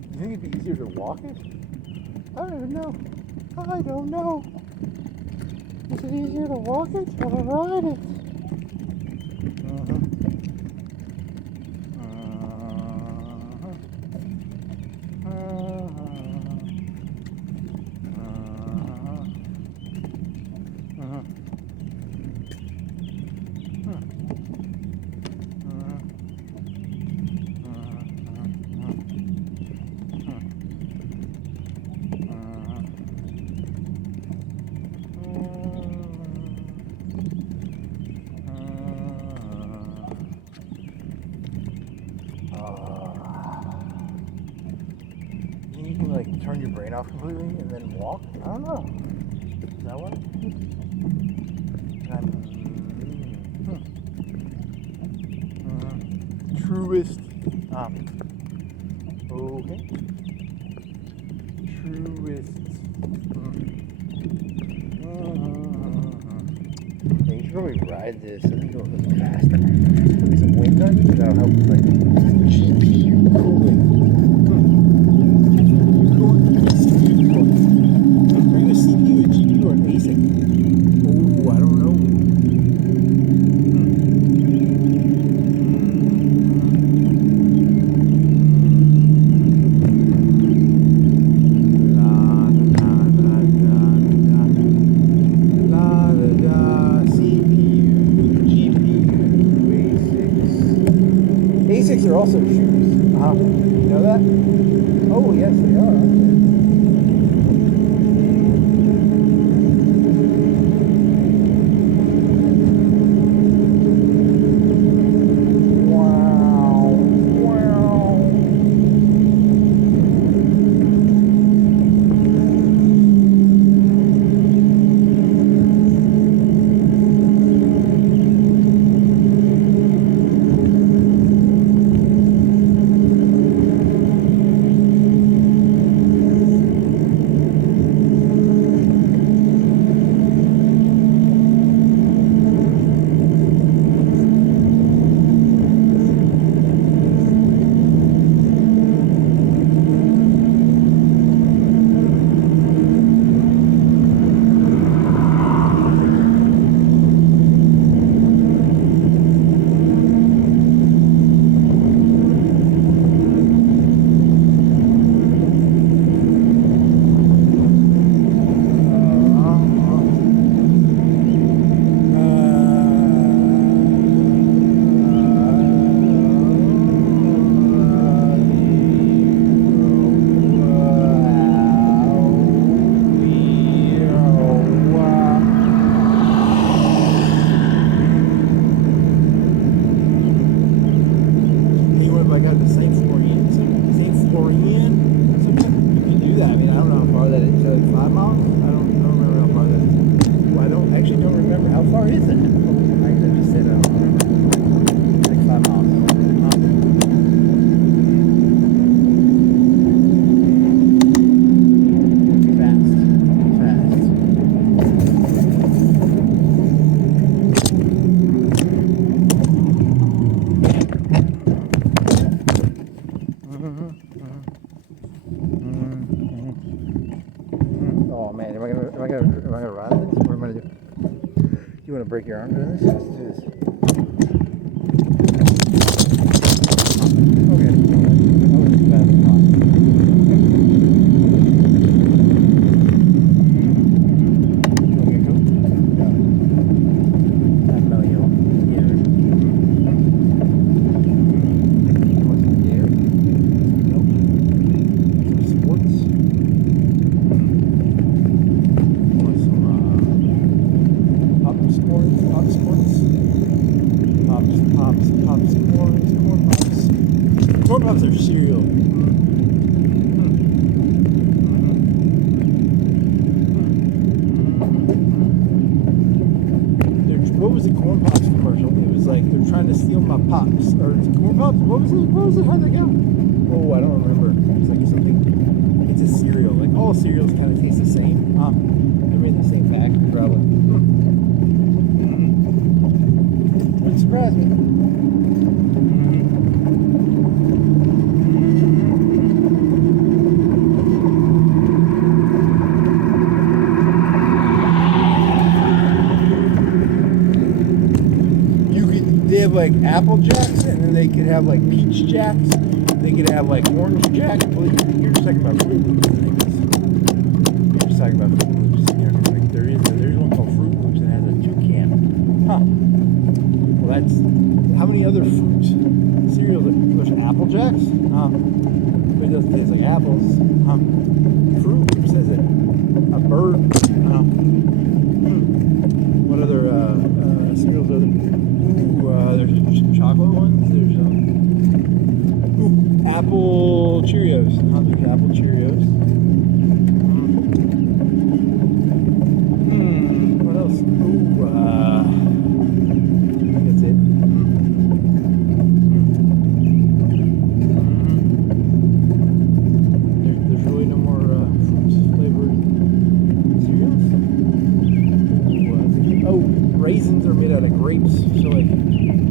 You think it'd be easier to walk it? I don't even know. I don't know. Is it easier to walk it or to ride it? You can like turn your brain off completely and then walk? I don't know. Is that what? Truest. Okay. Truest. Yeah, you should probably ride this. I think it'll go faster. There'll be some wind on you, that'll help with like GPU cooling. Are you a CPU, a GPU, or I gonna ride this? What am I gonna do? You want to break your arm doing this? Let's do this. Okay. That wasn't bad. You want me to come? No, you won't. Yeah. You want some gear? Nope. Some sports? Want some pop sports? Corn pops. Corn pops are cereal. What was the corn pops commercial? It was like they're trying to steal my pops. Or corn pops? What was it? How'd that go? Oh, I don't remember. It's like something. It's a cereal. Like all cereals kind of taste the same. They're made in the same factory, probably. Wouldn't surprise me. They have like Apple Jacks, and then they could have like Peach Jacks. They could have like Orange Jack. Well, you're just talking about Fruit Loops. You're just talking about Fruit Loops. You know, like there's one called Fruit Loops that has a toucan. Huh. Well, that's how many other fruit cereals? There's Apple Jacks. But it doesn't taste like apples. Fruit Loops has a bird. What other cereals are there? There's some chocolate ones. There's Apple Cheerios. There's Apple Cheerios. What else? I think that's it. There's really no more fruit flavored cereals. Oh, raisins are made out of grapes. So like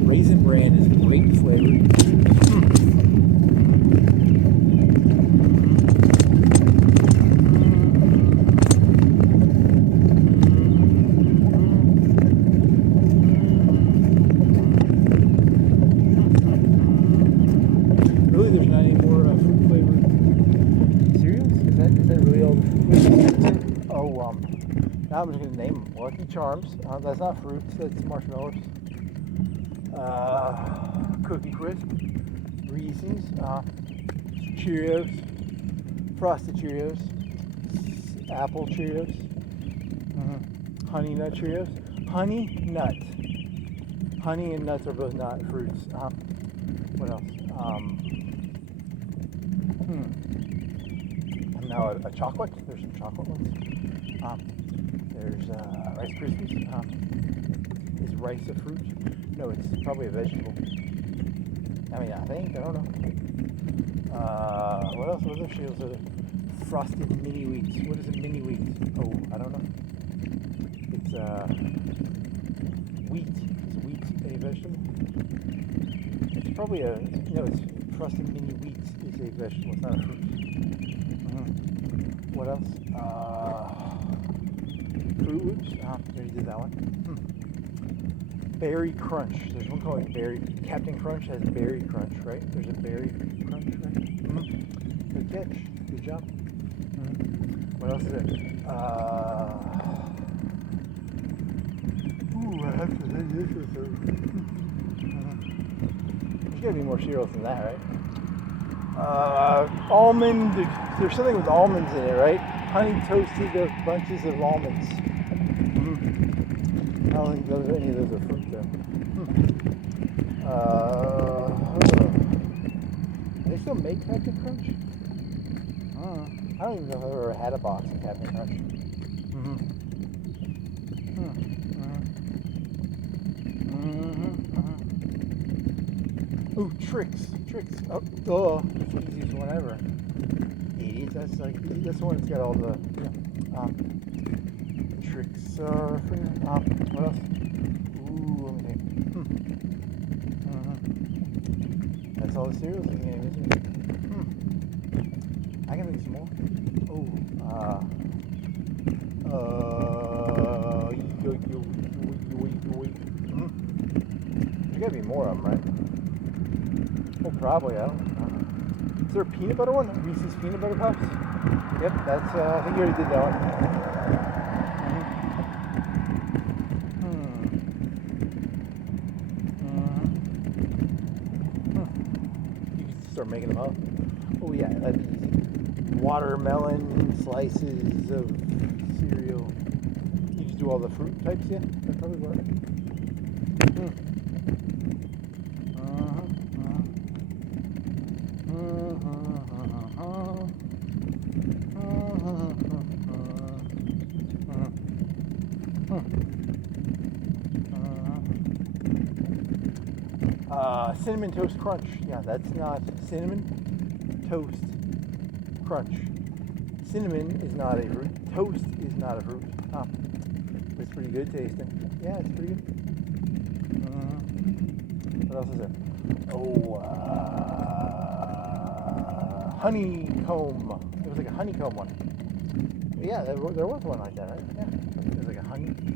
Raisin Bran is grape flavored. Really, there's not any more fruit flavored cereals? Is that really all the fruit? Oh, now I'm just gonna name them. Lucky Charms. That's not fruits. That's marshmallows. Cookie Crisp, Reese's, Cheerios, Frosted Cheerios, Apple Cheerios, Honey Nut Cheerios, Honey Nut. Honey and nuts are both not fruits. What else? Now a chocolate. There's some chocolate ones. There's Rice Krispies. Is rice a fruit? No, it's probably a vegetable. I mean, I think. I don't know. What else? What other cereals are there? Frosted Mini Wheats. What is a Mini Wheat? Oh, I don't know. It's wheat. Is wheat a vegetable? It's probably a. No, it's Frosted Mini Wheats is a vegetable. It's not a fruit. What else? Fruit Loops. Already did that one. Berry Crunch. There's one called Berry. Captain Crunch has Berry Crunch, right? There's a Berry Crunch, right? Good catch. Good job. What else is there? I have to say this was There's gotta be more cereals than that, right? Almond. There's something with almonds in it, right? Honey toasted bunches of almonds. I don't think any of those are fruit though. Do they still make Captain Crunch? I don't even know if I've ever had a box of Captain Crunch. Ooh, Tricks. Oh, that's the easiest one ever. Idiots. That's the one that's got all the tricks. What else? Ooh, let me think. That's all the cereals in the game, isn't it? I can think some more. more of them, right? Oh, probably. I don't know. Is there a peanut butter one? Reese's Peanut Butter Puffs? Yep, that's, I think you already did that one. You can start making them up. Oh, yeah, that's easy. Watermelon slices of cereal. You just do all the fruit types, yeah? That probably works. Cinnamon Toast Crunch. Yeah, that's not Cinnamon Toast Crunch. Cinnamon is not a fruit. Toast is not a fruit. But it's pretty good tasting. Yeah, it's pretty good. What else is there? Oh, honeycomb. It was like a honeycomb one. Yeah, there was one like that, right? Yeah, it was like a honeycomb.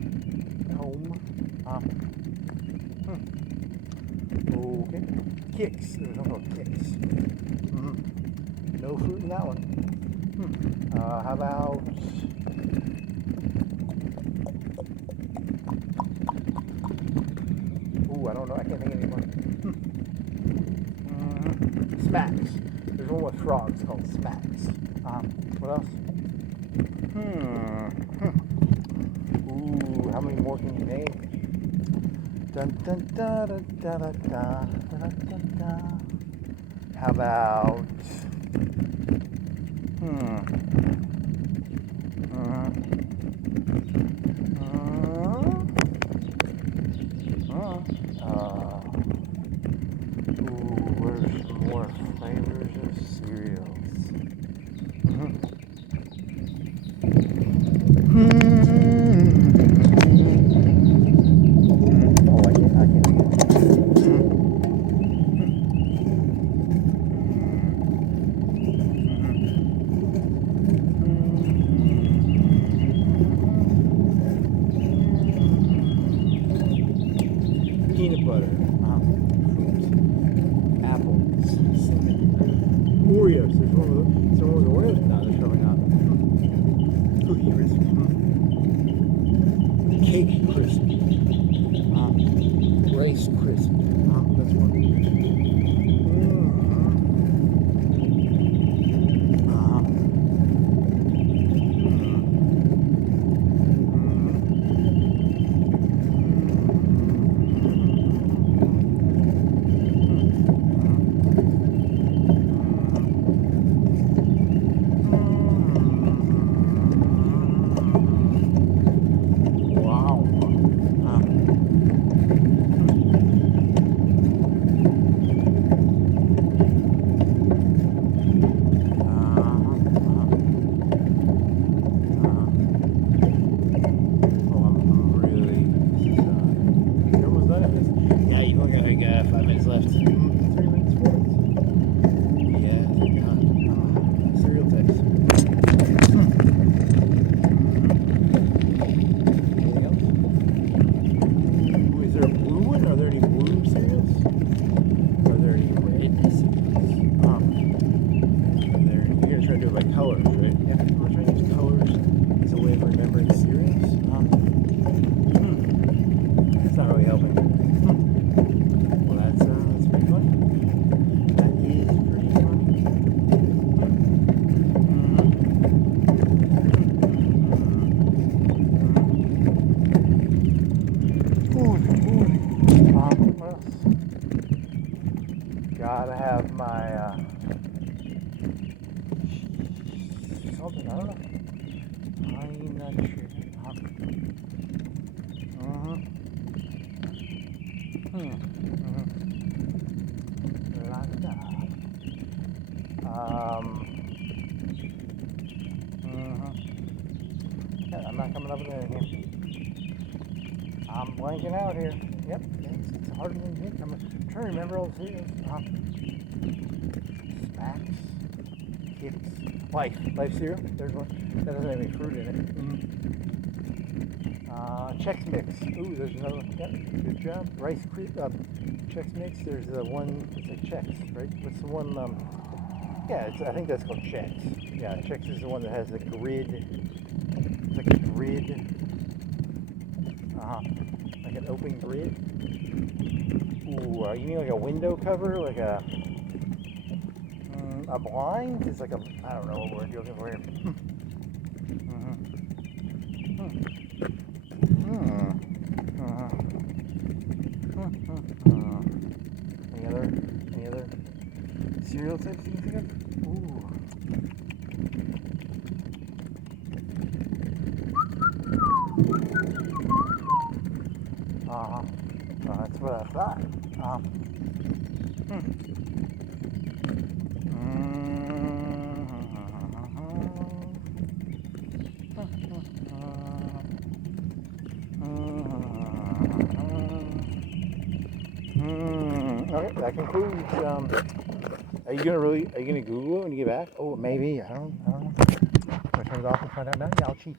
Okay. Kicks. There was one called Kicks. No fruit in that one. How about... Ooh, I don't know. I can't think of anymore. Smacks. There's one with frogs called Smacks. What else? Ooh, how many more can you name? Dun dun da da da da da da da da. How about what are some more flavors of cereals? Peanut butter, fruit, apples, cinnamon, Oreos. There's one with Oreos? No, there's probably not. Cookie crisp, cake crisp, rice crisp. That's one. Left. 3 minutes, 4 minutes. Yeah, cereal text. Anything else? Ooh, is there a blue one? Are there any blue cereals? Are there any red cereals? You're going to try to do it by colors, right? Yeah, I'm going to try to use colors as a way of remembering cereals. It's not really helping. Gotta have my something, I don't know. Honey nut sugar. Yeah, I'm not coming up with anything. I'm blanking out here. Yep, it's harder than you think. I'm trying to remember all the cereals. Smacks, Kicks, Life cereal. There's one that doesn't have any fruit in it. Chex Mix. Ooh, there's another one. Yep, good job. Rice Chex Mix. There's the one. It's like Chex, right? What's the one? Yeah, I think that's called Chex. Yeah, Chex is the one that has the grid. It's like a grid. Like an open grid. Ooh, you mean like a window cover, like a blind? It's like a, I don't know what word you're looking for here. Any other cereal types you can think of? Ooh. That's what I thought. Okay, that concludes. Are you gonna Google it when you get back? Oh, maybe. I don't know. I'm gonna turn it off and find out now. Yeah, I'll cheat.